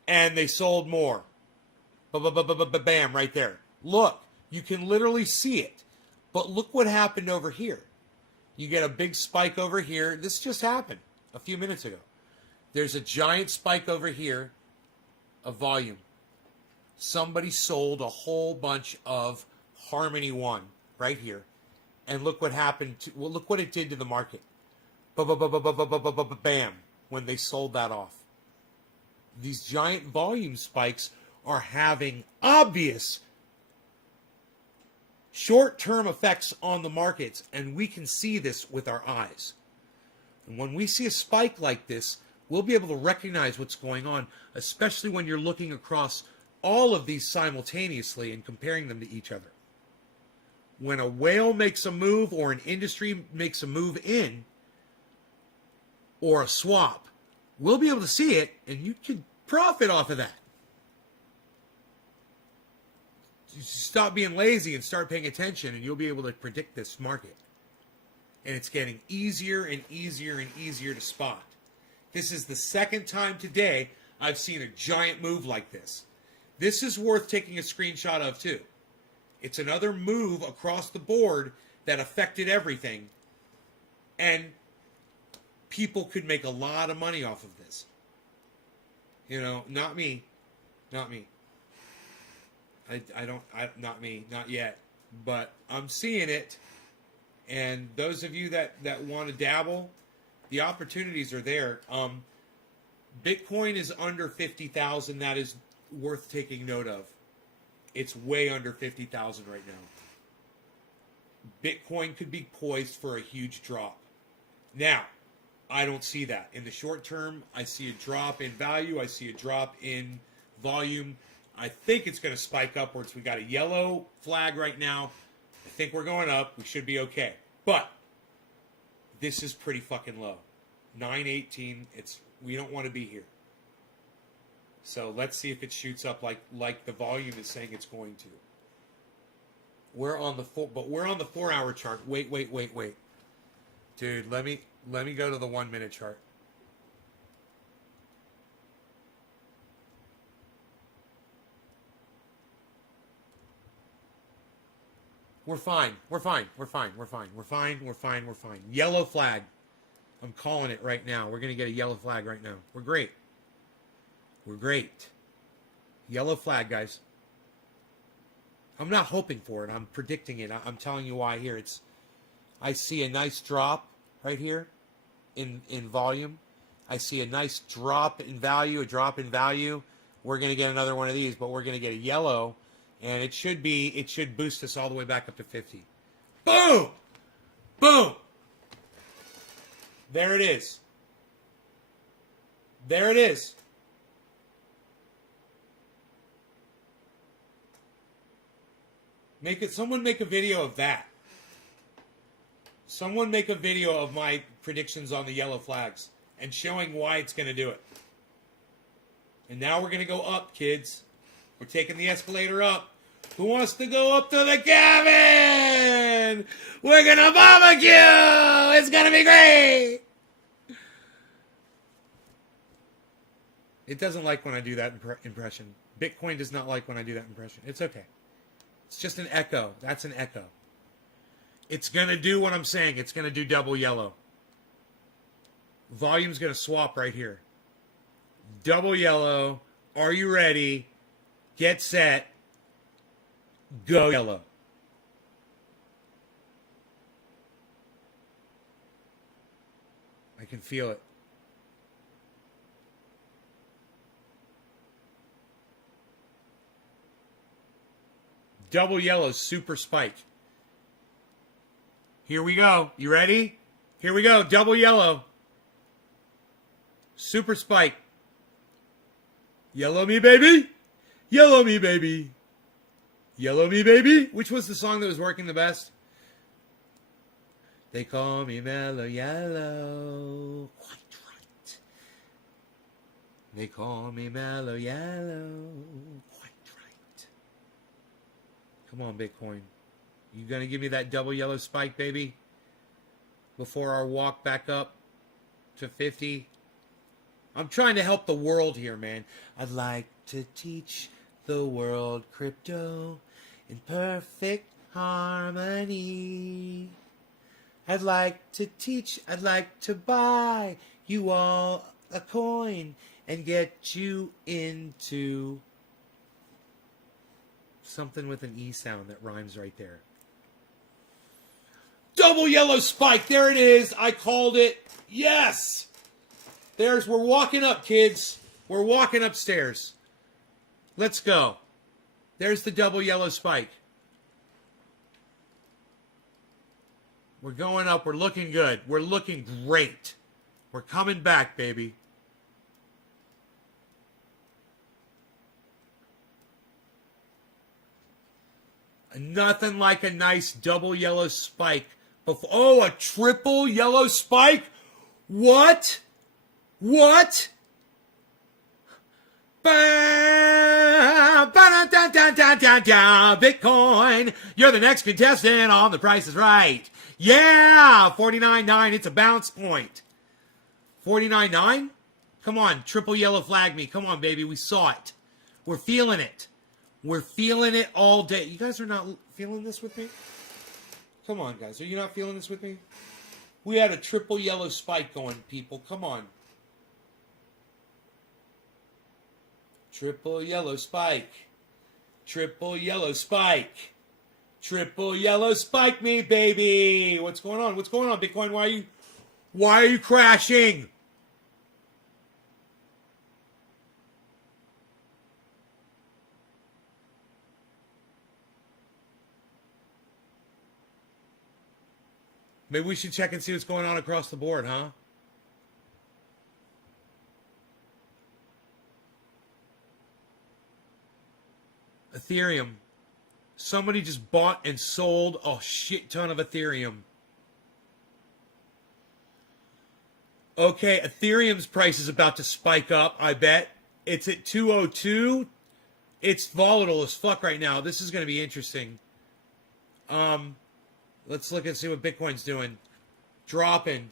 and they sold more. Bam, right there. Look, you can literally see it. But look what happened over here. You get a big spike over here. This just happened a few minutes ago. There's a giant spike over here of volume. Somebody sold a whole bunch of Harmony One right here. And look what happened. Well, look what it did to the market. Bam, when they sold that off. These giant volume spikes are having obvious short-term effects on the markets, and we can see this with our eyes. And when we see a spike like this, we'll be able to recognize what's going on, especially when you're looking across all of these simultaneously and comparing them to each other. When a whale makes a move or an industry makes a move in, or a swap, we'll be able to see it, and you can profit off of that. Stop being lazy and start paying attention, and you'll be able to predict this market. And it's getting easier and easier and easier to spot. This is the second time today I've seen a giant move like this. This is worth taking a screenshot of too. It's another move across the board that affected everything. And people could make a lot of money off of this. You know, not me. Not me. Not me, not yet. But I'm seeing it. And those of you that want to dabble, the opportunities are there. Bitcoin is under 50,000. That is worth taking note of. It's way under 50,000 right now. Bitcoin could be poised for a huge drop. Now, I don't see that. In the short term, I see a drop in value. I see a drop in volume. I think it's going to spike upwards. We got a yellow flag right now. I think we're going up. We should be okay. But this is pretty fucking low. 918. We don't want to be here. So let's see if it shoots up like the volume is saying it's going to. We're on the 4-hour chart. Wait. Dude, let me go to the 1 minute chart. We're fine. Yellow flag. I'm calling it right now. We're going to get a yellow flag right now. We're great. Yellow flag, guys. I'm not hoping for it. I'm predicting it. I'm telling you why here. I see a nice drop right here in volume. I see a nice drop in value, We're going to get another one of these, but we're going to get a yellow, and it should boost us all the way back up to 50. Boom! Boom! There it is. Someone make a video of that. Someone make a video of my predictions on the yellow flags and showing why it's going to do it. And now we're going to go up, kids. We're taking the escalator up. Who wants to go up to the cabin? We're going to barbecue! It's going to be great! It doesn't like when I do that impression. Bitcoin does not like when I do that impression. It's okay. It's just an echo. That's an echo. It's going to do what I'm saying. It's going to do double yellow. Volume's going to swap right here. Double yellow. Are you ready? Get set. Go yellow. I can feel it. Double yellow, super spike. Here we go. You ready? Here we go. Double yellow. Super spike. Yellow me, baby. Yellow me, baby. Yellow me, baby. Which was the song that was working the best? They call me Mellow Yellow. Quite right. They call me Mellow Yellow. Quite right. Come on, Bitcoin. You gonna give me that double yellow spike, baby? Before our walk back up to 50? I'm trying to help the world here, man. I'd like to teach the world crypto in perfect harmony. I'd like to teach, I'd like to buy you all a coin and get you into something with an E sound that rhymes right there. Double yellow spike. There it is. I called it. Yes. We're walking up, kids. We're walking upstairs. Let's go. There's the double yellow spike. We're going up. We're looking good. We're looking great. We're coming back, baby. Nothing like a nice double yellow spike. Oh, a triple yellow spike? What? What? Bitcoin, you're the next contestant on The Price is Right. Yeah, 49.9. It's a bounce point. 49.9? Come on, triple yellow flag me. Come on, baby. We saw it. We're feeling it. We're feeling it all day. You guys are not feeling this with me? Come on, guys. Are you not feeling this with me? We had a triple yellow spike going, people. Come on. Triple yellow spike. Triple yellow spike. Triple yellow spike me, baby. What's going on? What's going on, Bitcoin? Why are you crashing? Maybe we should check and see what's going on across the board, huh? Ethereum. Somebody just bought and sold a shit ton of Ethereum. Okay, Ethereum's price is about to spike up, I bet. It's at 202. It's volatile as fuck right now. This is going to be interesting. Let's look and see what Bitcoin's doing. Dropping.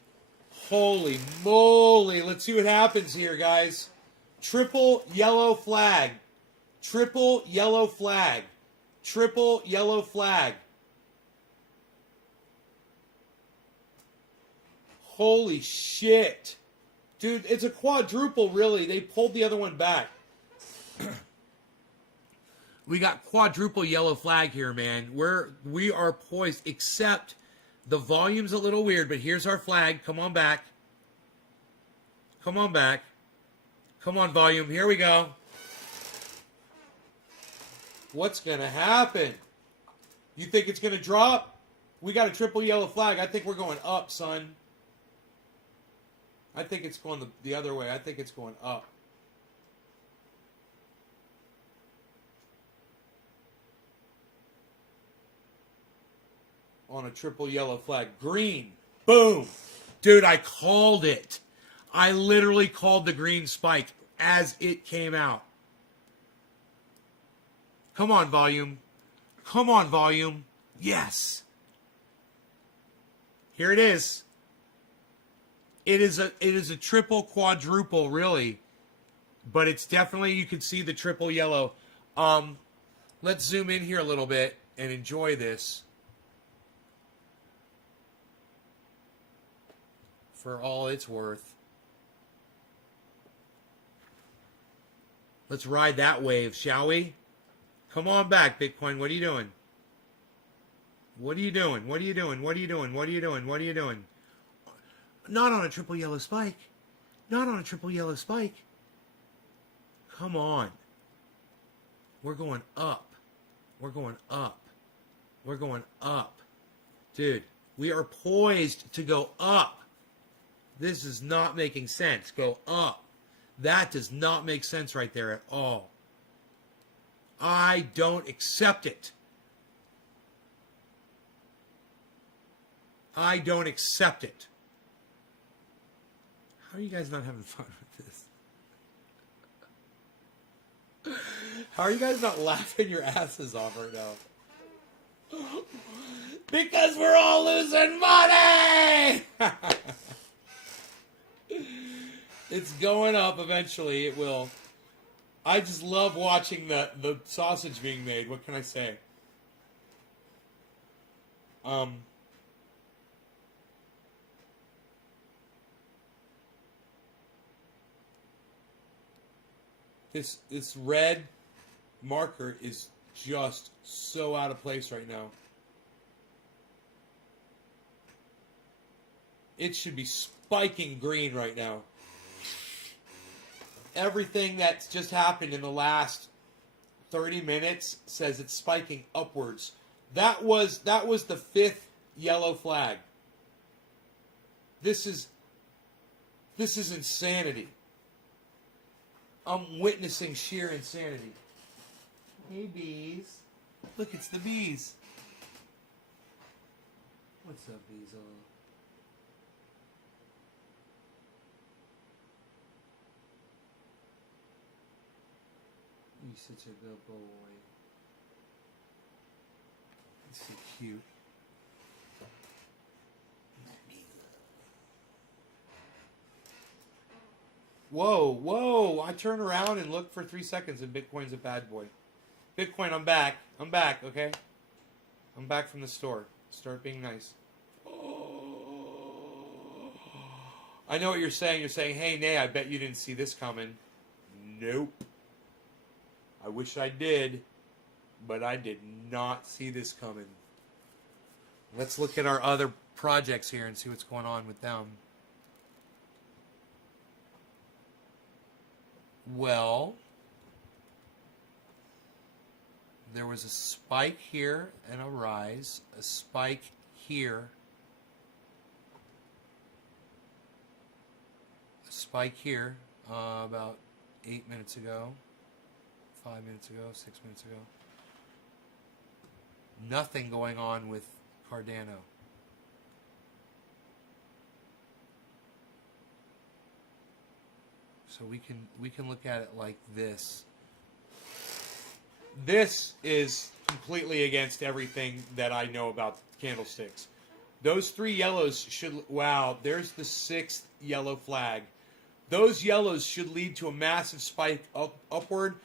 Holy moly. Let's see what happens here, guys. Triple yellow flag. Triple yellow flag. Triple yellow flag. Holy shit. Dude, it's a quadruple, really. They pulled the other one back. We got quadruple yellow flag here, man. We are poised, except the volume's a little weird, but here's our flag. Come on back. Come on back. Come on, volume. Here we go. What's going to happen? You think it's going to drop? We got a triple yellow flag. I think we're going up, son. I think it's going the other way. I think it's going up. On a triple yellow flag. Green. Boom. Dude, I called it. I literally called the green spike as it came out. Come on, volume. Come on, volume. Yes. Here it is. It is a triple quadruple, really. but it's definitely, you can see the triple yellow. Let's zoom in here a little bit and enjoy this for all it's worth. Let's ride that wave, shall we? Come on back, Bitcoin. What are you doing? What are you doing? What are you doing? What are you doing? What are you doing? What are you doing? Not on a triple yellow spike. Not on a triple yellow spike. Come on. We're going up. We're going up. We're going up. Dude, we are poised to go up. This is not making sense. Go up. That does not make sense right there at all. I don't accept it. I don't accept it. How are you guys not having fun with this? How are you guys not laughing your asses off right now? Because we're all losing money! It's going up eventually. It will. I just love watching the sausage being made. What can I say? This red marker is just so out of place right now. It should be spiking green right now. Everything that's just happened in the last 30 minutes says it's spiking upwards. That was the 5th yellow flag. This is insanity. I'm witnessing sheer insanity. Hey, bees. Look, it's the bees. What's up, Beezle? You're such a good boy. It's so cute. Whoa, whoa. I turn around and look for 3 seconds and Bitcoin's a bad boy. Bitcoin, I'm back. I'm back, okay? I'm back from the store. Start being nice. Oh. I know what you're saying. You're saying, hey, Nay, I bet you didn't see this coming. Nope. I wish I did, but I did not see this coming. Let's look at our other projects here and see what's going on with them. Well, there was a spike here and a rise, a spike here, a spike here about 8 minutes ago, 5 minutes ago, 6 minutes ago. Nothing going on with Cardano. So we can look at it like this. This is completely against everything that I know about candlesticks. Those 3 yellows should, wow, there's the 6th yellow flag. Those yellows should lead to a massive spike upward.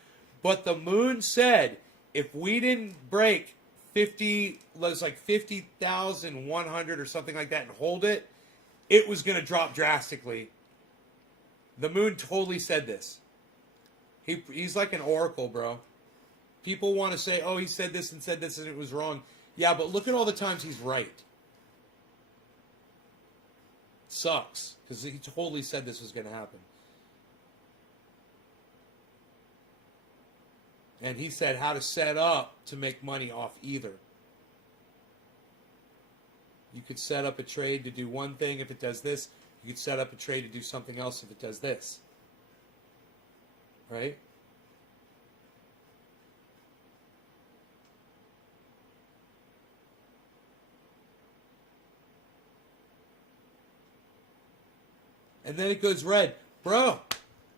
But the moon said if we didn't break 50, it was like 50,100 or something like that and hold it, it was going to drop drastically. The moon totally said this. He's like an oracle, bro. People want to say, oh, he said this and it was wrong. Yeah, but look at all the times he's right. Sucks, because he totally said this was going to happen. And he said how to set up to make money off either. You could set up a trade to do one thing if it does this. You could set up a trade to do something else if it does this. Right? And then it goes red. Bro,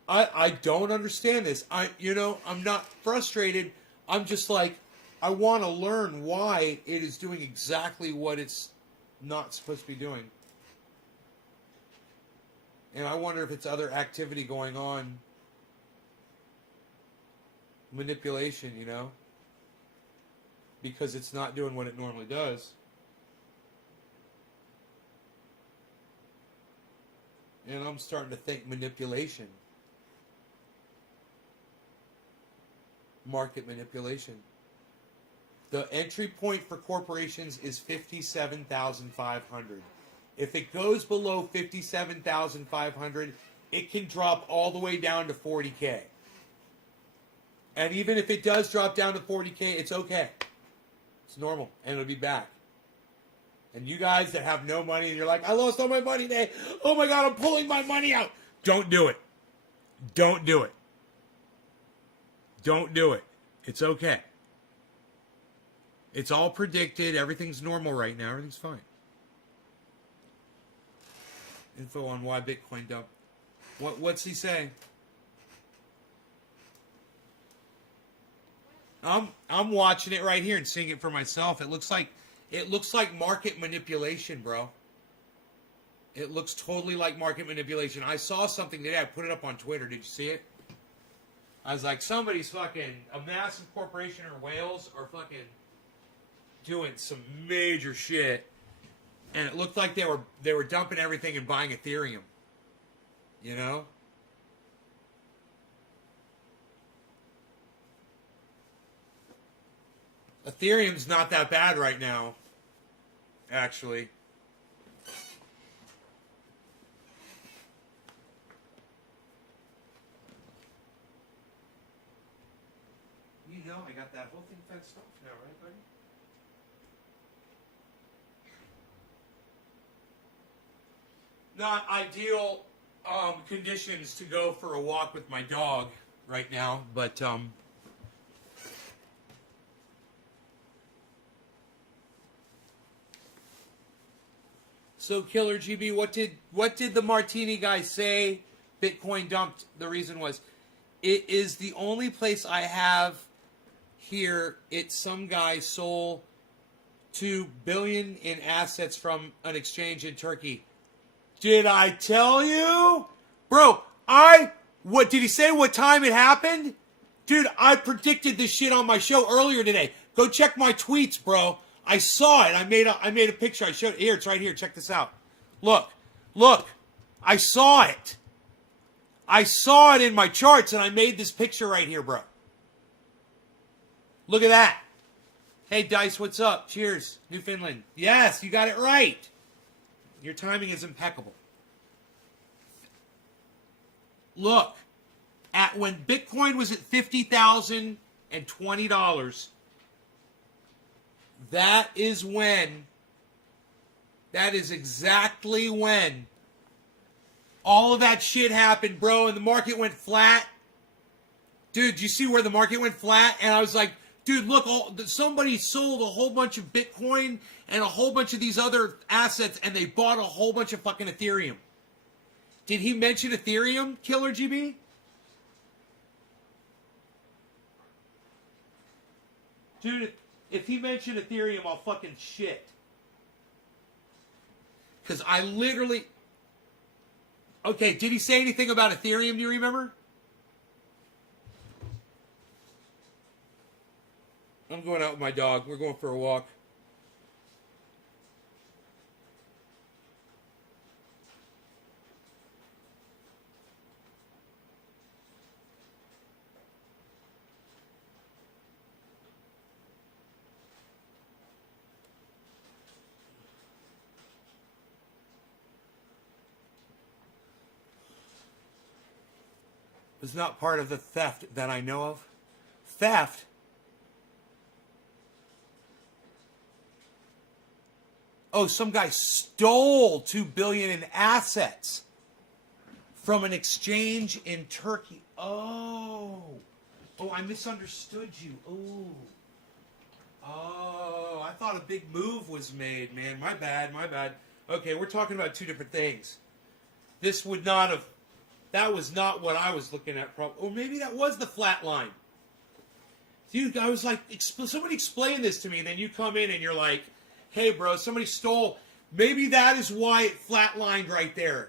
I don't understand this. I'm not frustrated. I'm just like, I want to learn why it is doing exactly what it's not supposed to be doing. And I wonder if it's other activity going on manipulation, you know, because it's not doing what it normally does. And I'm starting to think manipulation. Market manipulation. The entry point for corporations is 57,500. If it goes below 57,500, it can drop all the way down to 40K. And even if it does drop down to 40K, it's okay. It's normal, and it'll be back. And you guys that have no money and you're like, I lost all my money today. Oh my God, I'm pulling my money out. Don't do it. Don't do it. Don't do it. It's okay. It's all predicted. Everything's normal right now. Everything's fine. Info on why Bitcoin dumped. What's he saying? I'm watching it right here and seeing it for myself. It looks like market manipulation, bro. It looks totally like market manipulation. I saw something today. I put it up on Twitter. Did you see it? I was like, somebody's fucking, a massive corporation or whales are fucking doing some major shit. And it looked like they were dumping everything and buying Ethereum. You know? Ethereum's not that bad right now, actually. You know I got that whole thing fenced off now, right, buddy? Not ideal conditions to go for a walk with my dog right now, but so Killer GB, what did the Martini guy say? Bitcoin dumped. The reason was, it is the only place I have here. It's some guy sold $2 billion in assets from an exchange in Turkey. Did I tell you? Bro, what did he say what time it happened? Dude, I predicted this shit on my show earlier today. Go check my tweets, bro. I saw it. I made a picture. I showed it. Here, it's right here. Check this out. Look. I saw it. I saw it in my charts, and I made this picture right here, bro. Look at that. Hey, Dice, what's up? Cheers. Newfoundland. Yes, you got it right. Your timing is impeccable. Look, when Bitcoin was at $50,020, that is exactly when all of that shit happened, bro, and the market went flat. Dude, you see where the market went flat? And I was like, dude, look, somebody sold a whole bunch of Bitcoin and a whole bunch of these other assets, and they bought a whole bunch of fucking Ethereum. Did he mention Ethereum, Killer GB? Dude, if he mentioned Ethereum, I'll fucking shit. Because I literally... Okay, did he say anything about Ethereum, do you remember? I'm going out with my dog. We're going for a walk. It's not part of the theft that I know of. Theft? Oh, some guy stole $2 billion in assets from an exchange in Turkey. Oh, I misunderstood you. Oh, I thought a big move was made, man. My bad. Okay, we're talking about two different things. This would not have... That was not what I was looking at. Or maybe that was the flat line. Dude, I was like, somebody explain this to me. And then you come in and you're like, hey, bro, somebody stole. Maybe that is why it flatlined right there.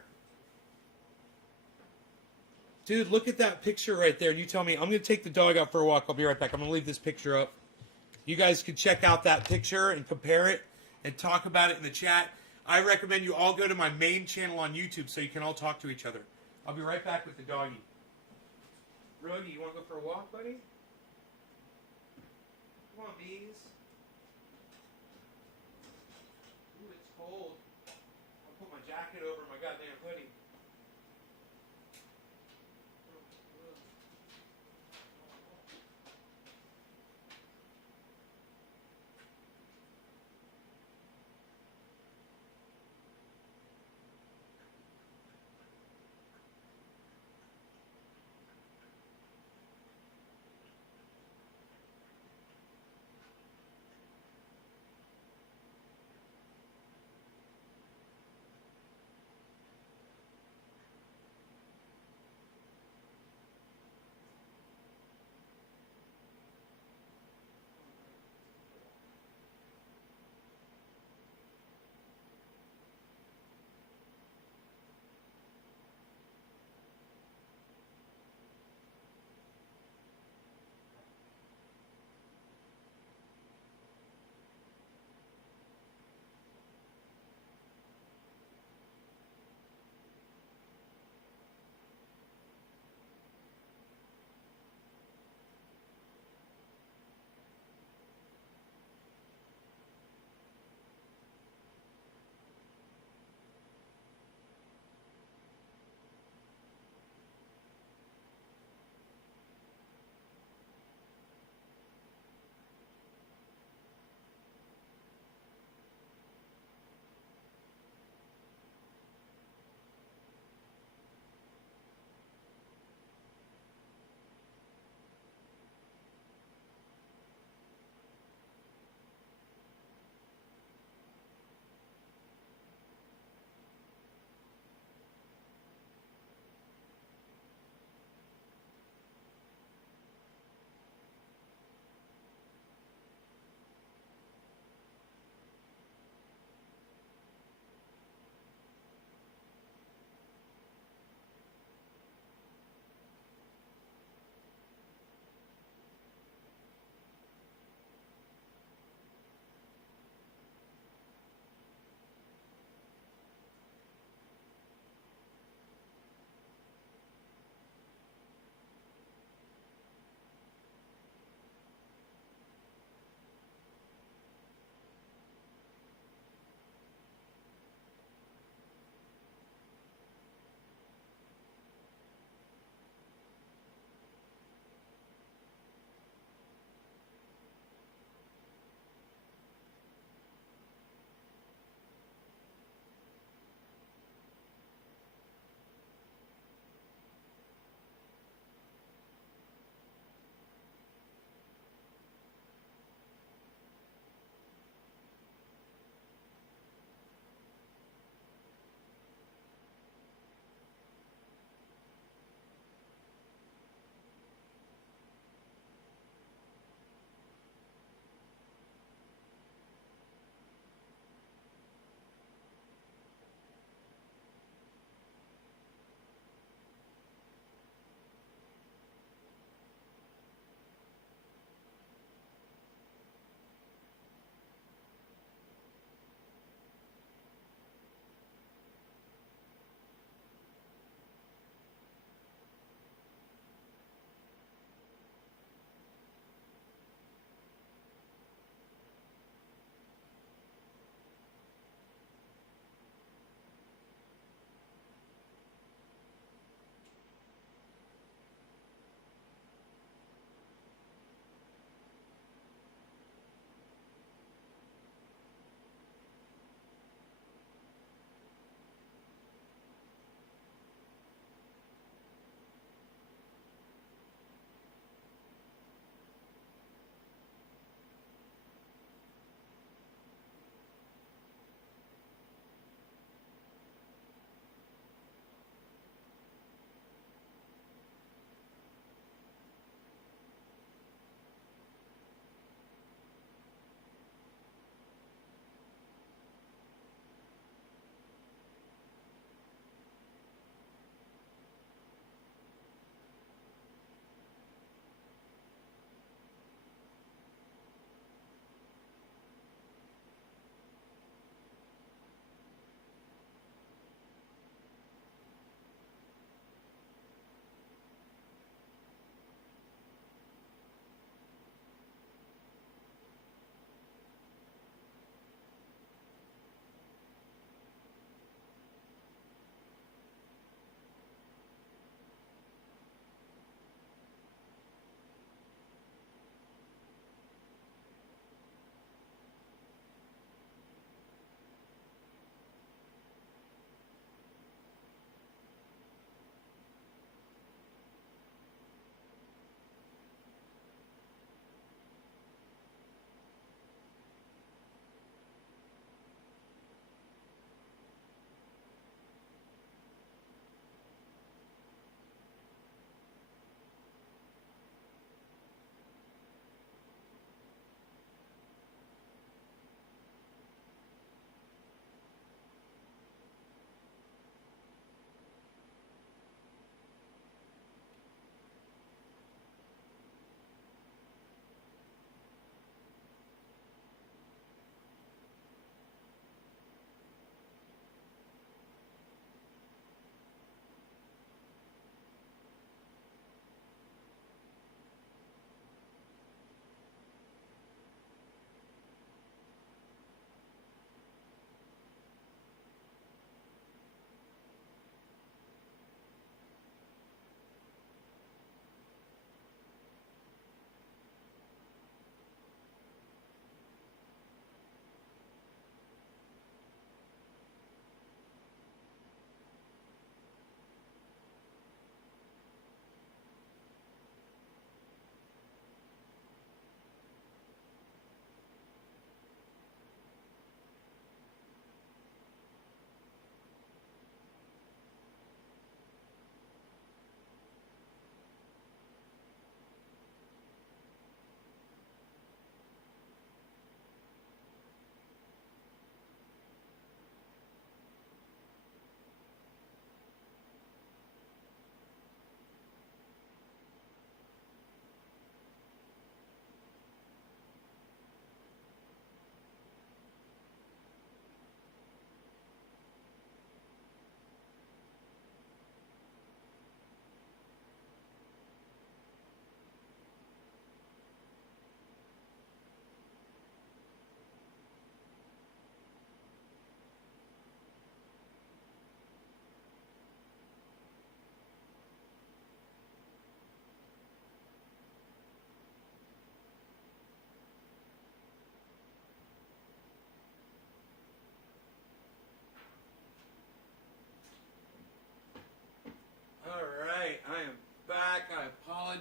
Dude, look at that picture right there. And you tell me, I'm going to take the dog out for a walk. I'll be right back. I'm going to leave this picture up. You guys can check out that picture and compare it and talk about it in the chat. I recommend you all go to my main channel on YouTube so you can all talk to each other. I'll be right back with the doggy. Rogie, you want to go for a walk, buddy? Come on, bees. Ooh, it's cold. I'll put my jacket over my goddamn hoodie.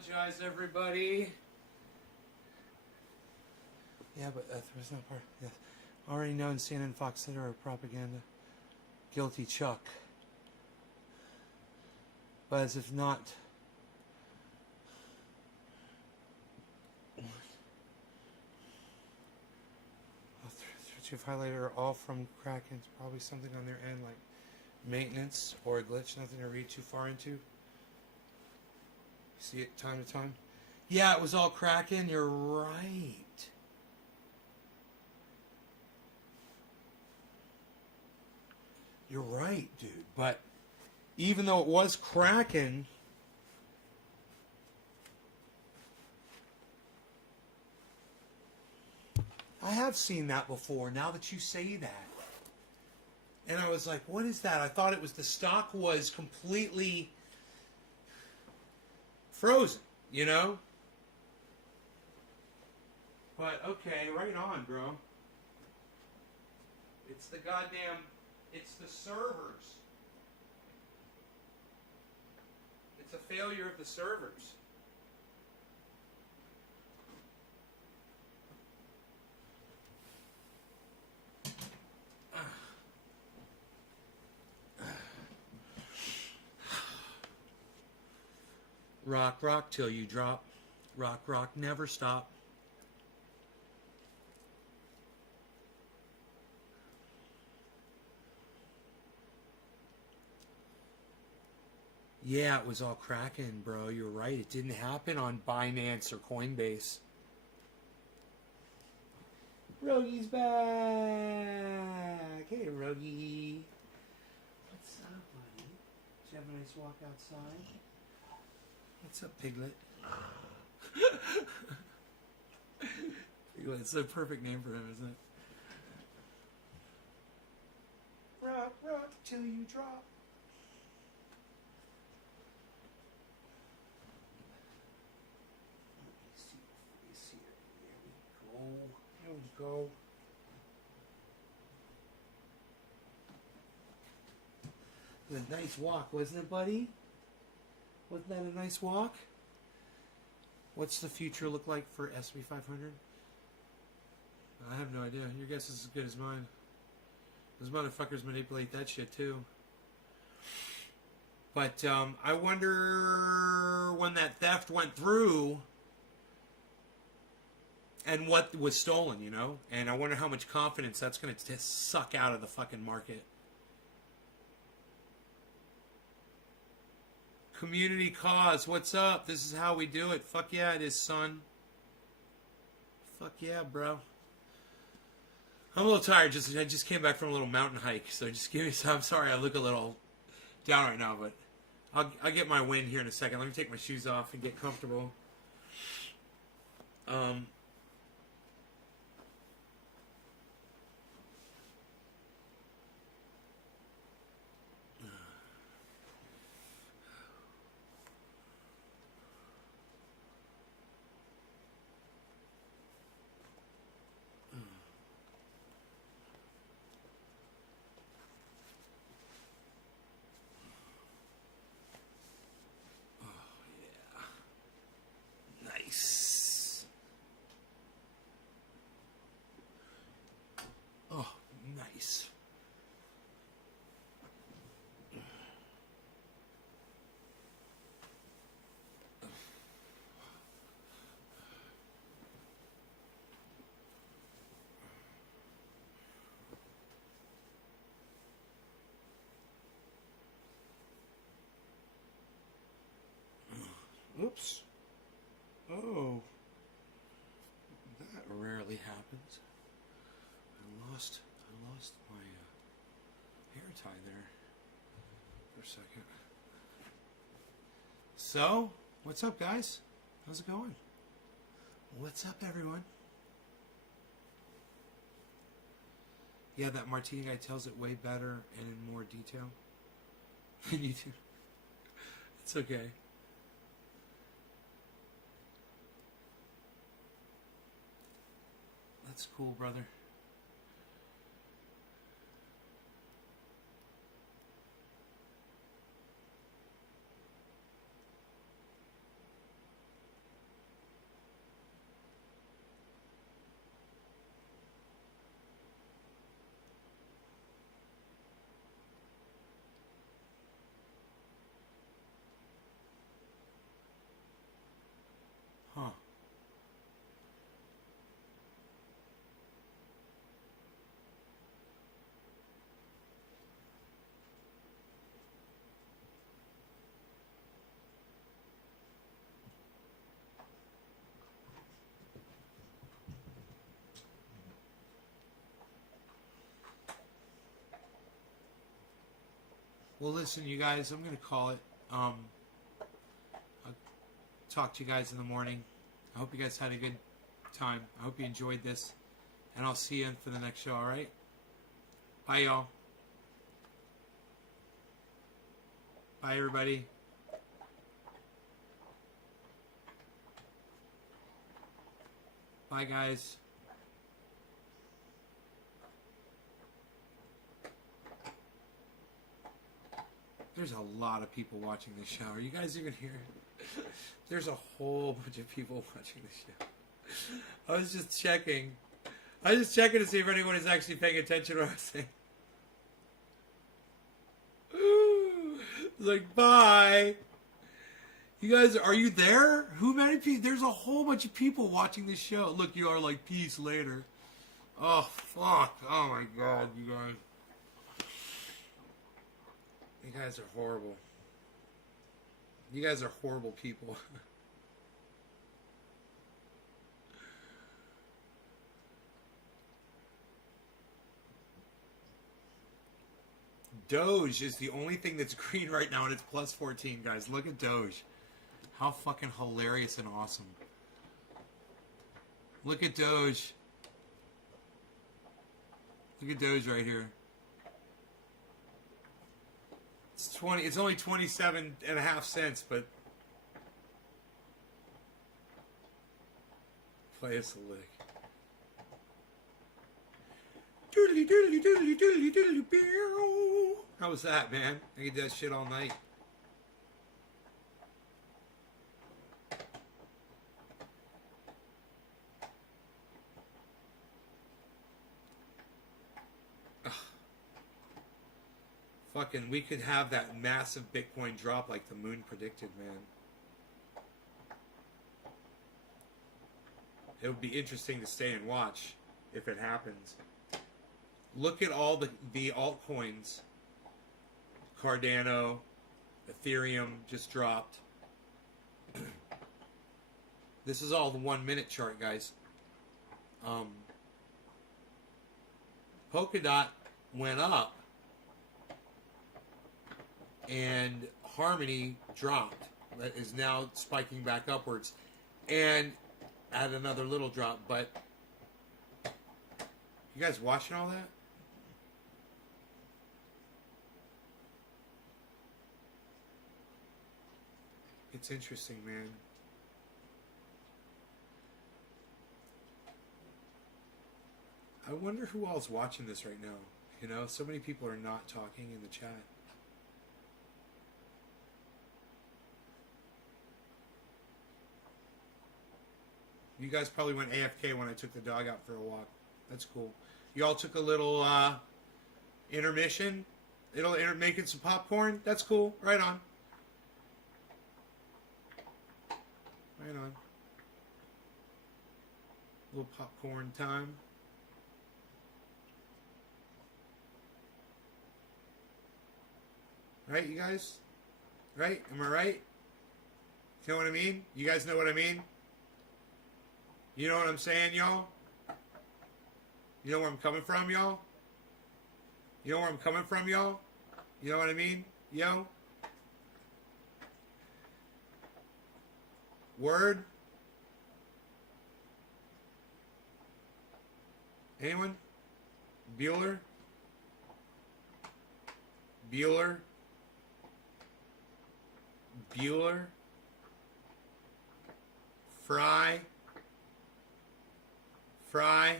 apologize, everybody. Yeah, but there was no part. Yeah. Already known CNN and Fox Center are propaganda. Guilty Chuck. But as if not. What you've highlighted are all from Kraken. It's probably something on their end like maintenance or a glitch. Nothing to read too far into. See it time to time. Yeah, it was all Kraken. You're right. You're right, dude. But even though it was Kraken, I have seen that before, now that you say that. And I was like, what is that? I thought it was the stock was completely frozen, you know? But, okay, right on, bro. It's the goddamn... It's the servers. It's a failure of the servers. Rock, rock till you drop. Rock, rock, never stop. Yeah, it was all Kraken, bro. You're right. It didn't happen on Binance or Coinbase. Rogy's back. Hey, Rogy. What's up, buddy? Did you have a nice walk outside? What's up, Piglet? Piglet, it's a perfect name for him, isn't it? Rock, rock till you drop. There we go. It was a nice walk, wasn't it, buddy? Wasn't that a nice walk? What's the future look like for SP 500? I have no idea. Your guess is as good as mine. Those motherfuckers manipulate that shit too. But I wonder when that theft went through and what was stolen, you know? And I wonder how much confidence that's going to suck out of the fucking market. Community cause, what's up? This is how we do it. Fuck yeah, it is, son. Fuck yeah, bro. I'm a little tired. I just came back from a little mountain hike, so just give me some. I'm sorry, I look a little down right now, but I'll get my win here in a second. Let me take my shoes off and get comfortable. Nice. Oh, nice. Oops. Oh. That rarely happens. I lost my hair tie there for a second. So, what's up, guys? How's it going? What's up, everyone? Yeah, that Martini guy tells it way better and in more detail than you do. It's okay. That's cool, brother. Well, listen, you guys, I'm going to call it. I'll talk to you guys in the morning. I hope you guys had a good time. I hope you enjoyed this. And I'll see you for the next show, all right? Bye, y'all. Bye, everybody. Bye, guys. There's a lot of people watching this show. Are you guys even here? There's a whole bunch of people watching this show. I was just checking. I was just checking to see if anyone is actually paying attention to what I was saying. Like, bye. You guys, are you there? Who many people? There's a whole bunch of people watching this show. Look, you are like, peace later. Oh, fuck. Oh, my God, you guys. You guys are horrible. You guys are horrible people. Doge is the only thing that's green right now, and it's plus 14, guys. Look at Doge. How fucking hilarious and awesome. Look at Doge. Look at Doge right here. It's only 27.5 cents, but play us a lick. Doodly doodly doodly doodly doodly beer. How was that, man? I could do that shit all night. Fucking, we could have that massive Bitcoin drop like the moon predicted, man. It would be interesting to stay and watch if it happens. Look at all the altcoins. Cardano, Ethereum just dropped. This is all the 1 minute chart, guys. Polkadot went up. And Harmony dropped. That is now spiking back upwards. And had another little drop. But you guys watching all that? It's interesting, man. I wonder who all's watching this right now. You know, so many people are not talking in the chat. You guys probably went AFK when I took the dog out for a walk. That's cool. You all took a little intermission. Making some popcorn. That's cool. Right on. Right on. A little popcorn time. Right, you guys? Right? Am I right? You know what I mean? You guys know what I mean? You know what I'm saying, y'all? You know where I'm coming from, y'all? You know where I'm coming from, y'all? You know what I mean? Yo? Word? Anyone? Bueller? Bueller? Bueller? Fry? Fry?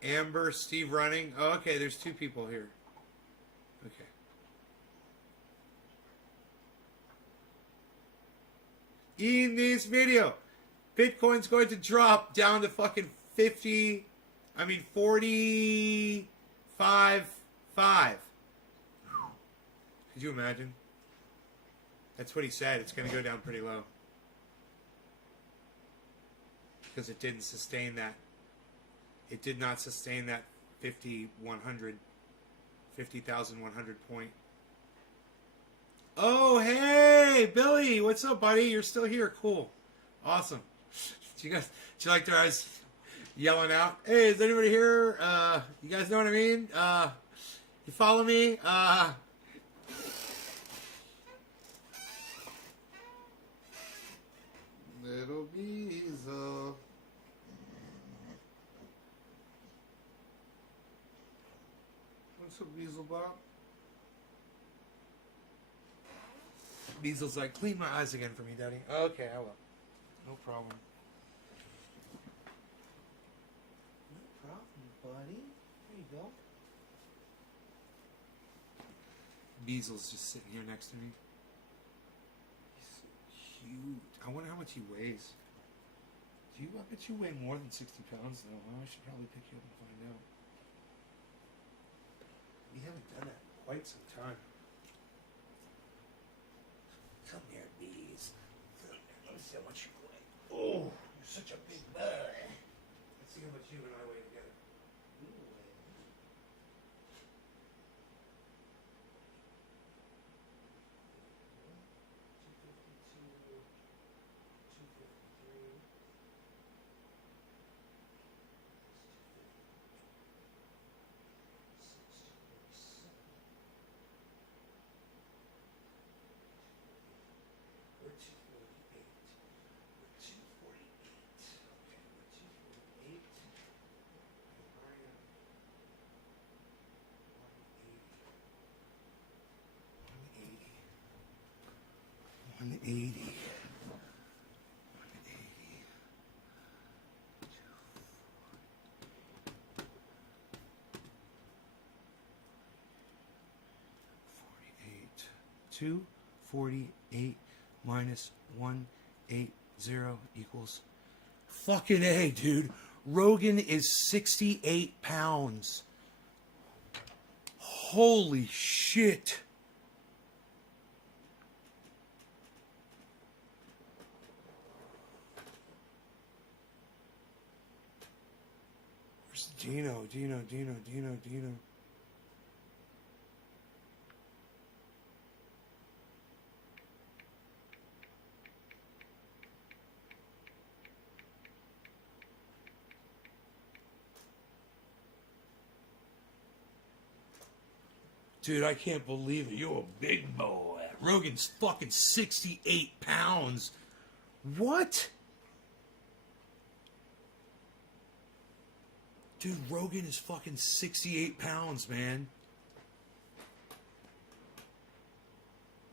Amber, Steve Running. Oh, okay, there's two people here. Okay. In this video, Bitcoin's going to drop down to fucking 45.5. Could you imagine? That's what he said. It's going to go down pretty low. Because it didn't sustain that. It did not sustain that 50,100 point. Oh, hey, Billy. What's up, buddy? You're still here. Cool. Awesome. Did you like their eyes? Yelling out, hey, is anybody here? You guys know what I mean? You follow me? Little Beezel. What's up, Beezel Bob? Beezel's like, clean my eyes again for me, Daddy. Okay, I will. No problem. No problem, buddy. There you go. Beezel's just sitting here next to me. He's so cute. I wonder how much he weighs. I bet you weigh more than 60 pounds, though. Huh? I should probably pick you up and find out. We haven't done that in quite some time. Come here, bees. Come here. Let me see how much you weigh. Oh, you're such a big boy. Let's see how much you and I weigh together. We weigh. One eighty. Two 48 minus 180 equals fucking A, dude. Rogan is 68 pounds. Holy shit. Where's Dino? Dude, I can't believe it. You're a big boy. Rogan's fucking 68 pounds. What? Dude, Rogan is fucking 68 pounds, man.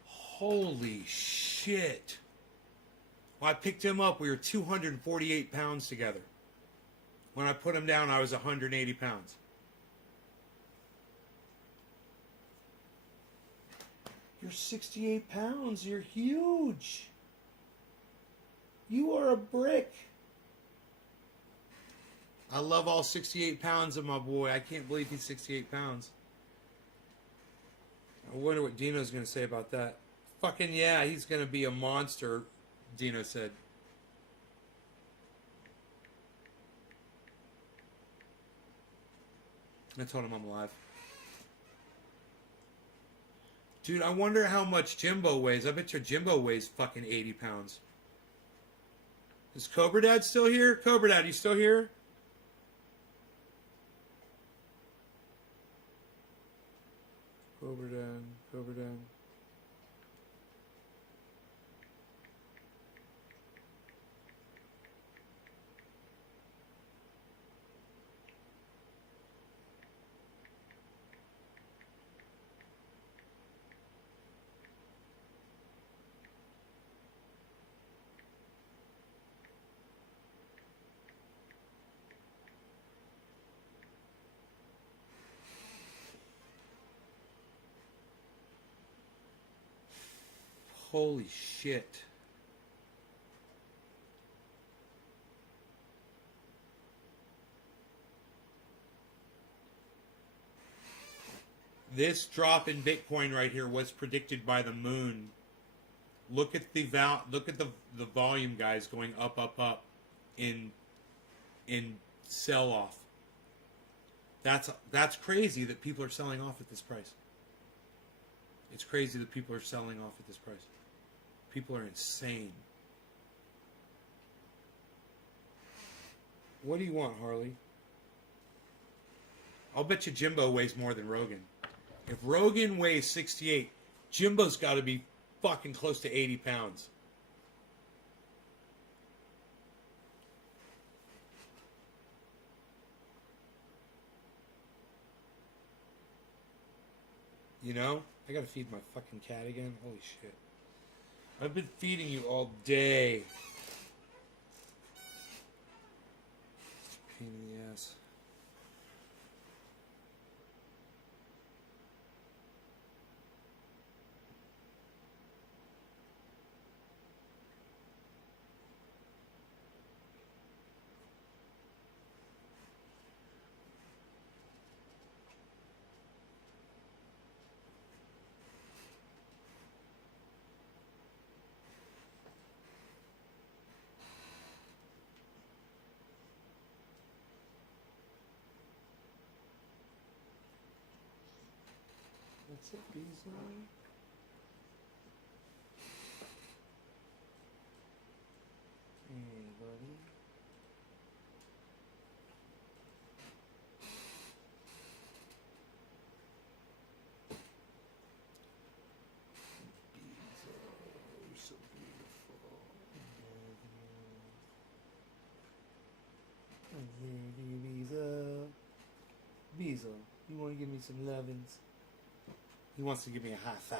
Holy shit. When I picked him up, we were 248 pounds together. When I put him down, I was 180 pounds. You're 68 pounds. You're huge. You are a brick. I love all 68 pounds of my boy. I can't believe he's 68 pounds. I wonder what Dino's going to say about that. Fucking yeah, he's going to be a monster, Dino said. I told him I'm alive. Dude, I wonder how much Jimbo weighs. I bet your Jimbo weighs fucking 80 pounds. Is Cobra Dad still here? Cobra Dad, you still here? Cobra Dad, Cobra Dad. Holy shit. This drop in Bitcoin right here was predicted by the moon. Look at the volume, guys, going up in sell off. That's crazy that people are selling off at this price. It's crazy that people are selling off at this price. People are insane. What do you want, Harley? I'll bet you Jimbo weighs more than Rogan. If Rogan weighs 68, Jimbo's got to be fucking close to 80 pounds. You know? I gotta feed my fucking cat again. Holy shit. I've been feeding you all day. Pain in the ass. That's it, Beasley. Hey, buddy. You're so beautiful. Beasley, you want to give me some lovins? He wants to give me a high five.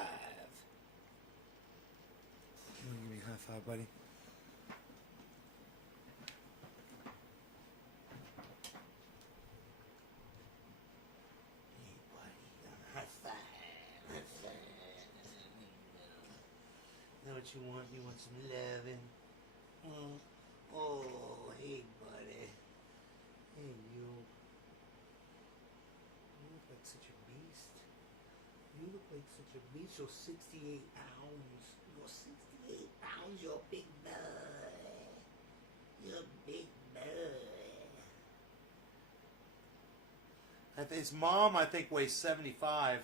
You want to give me a high five, buddy? Hey, buddy. High five. High five. Know what you want? You want some loving? Oh, hey, buddy. Hey, you. You look like such a beast. You look like such a beast. You're 68 pounds. You're 68 pounds. You're a big boy. You're a big boy. His mom, I think, weighs 75.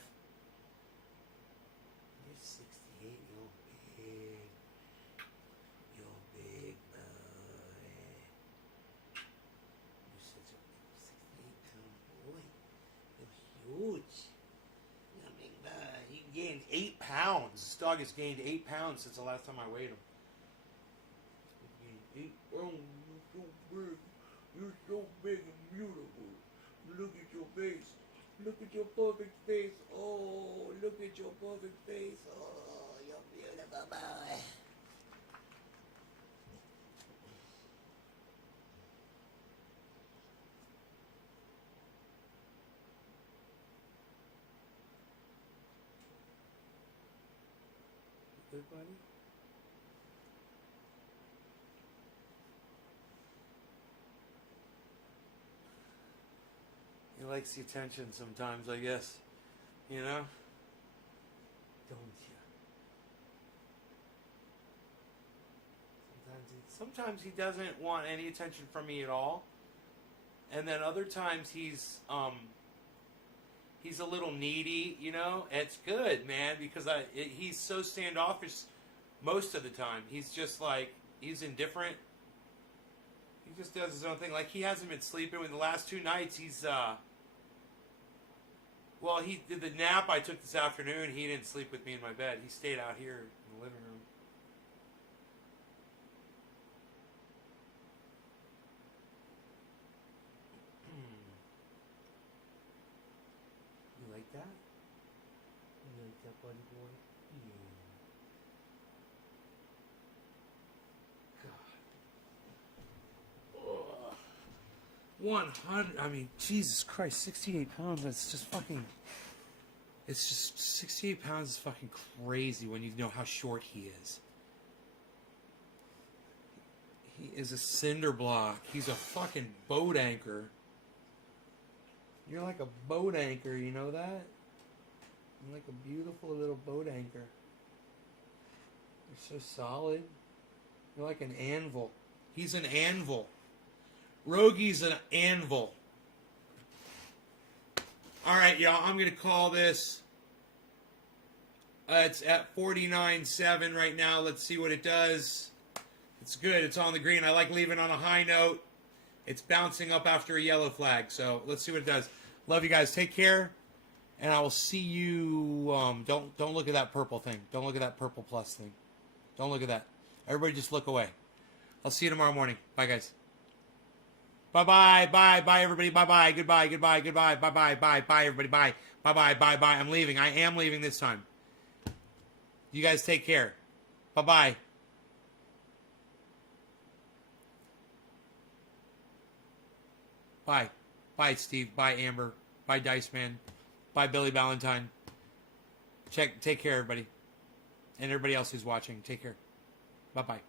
You're 68. You're big. You're a big boy. You're such a 68-pound boy. You're huge. He gained 8 pounds. This dog has gained 8 pounds since the last time I weighed him. He gained 8 pounds. You're so big. You're so big and beautiful. Look at your face. Look at your perfect face. Oh, look at your perfect face. Oh, you're beautiful boy. Good, buddy? He likes the attention sometimes, I guess. You know? Don't you? Sometimes he doesn't want any attention from me at all. And then other times he's a little needy, you know. It's good, man, because he's so standoffish most of the time. He's just like, he's indifferent. He just does his own thing. Like, he hasn't been sleeping. With the last 2 nights, he's well, he did the nap I took this afternoon. He didn't sleep with me in my bed. He stayed out here in the living room. You like that? You like that, buddy boy? Yeah. God. 100. I mean, Jesus Christ, 68 pounds. That's just fucking. It's just 68 pounds is fucking crazy when you know how short he is. He is a cinder block. He's a fucking boat anchor. You're like a boat anchor, you know that? You're like a beautiful little boat anchor. You're so solid. You're like an anvil. He's an anvil. Rogie's an anvil. Alright, y'all, I'm going to call this. It's at 49.7 right now. Let's see what it does. It's good. It's on the green. I like leaving on a high note. It's bouncing up after a yellow flag. So let's see what it does. Love you guys. Take care. And I will see you. Don't look at that purple thing. Don't look at that purple plus thing. Don't look at that. Everybody just look away. I'll see you tomorrow morning. Bye, guys. Bye-bye. Bye. Bye, everybody. Bye-bye. Goodbye. Goodbye. Goodbye. Bye-bye. Bye. Bye, everybody. Bye. Bye-bye. Bye-bye. I'm leaving. I am leaving this time. You guys take care. Bye-bye. Bye. Bye, Steve. Bye, Amber. Bye, Dice Man. Bye, Billy Valentine. Take care, everybody. And everybody else who's watching. Take care. Bye-bye.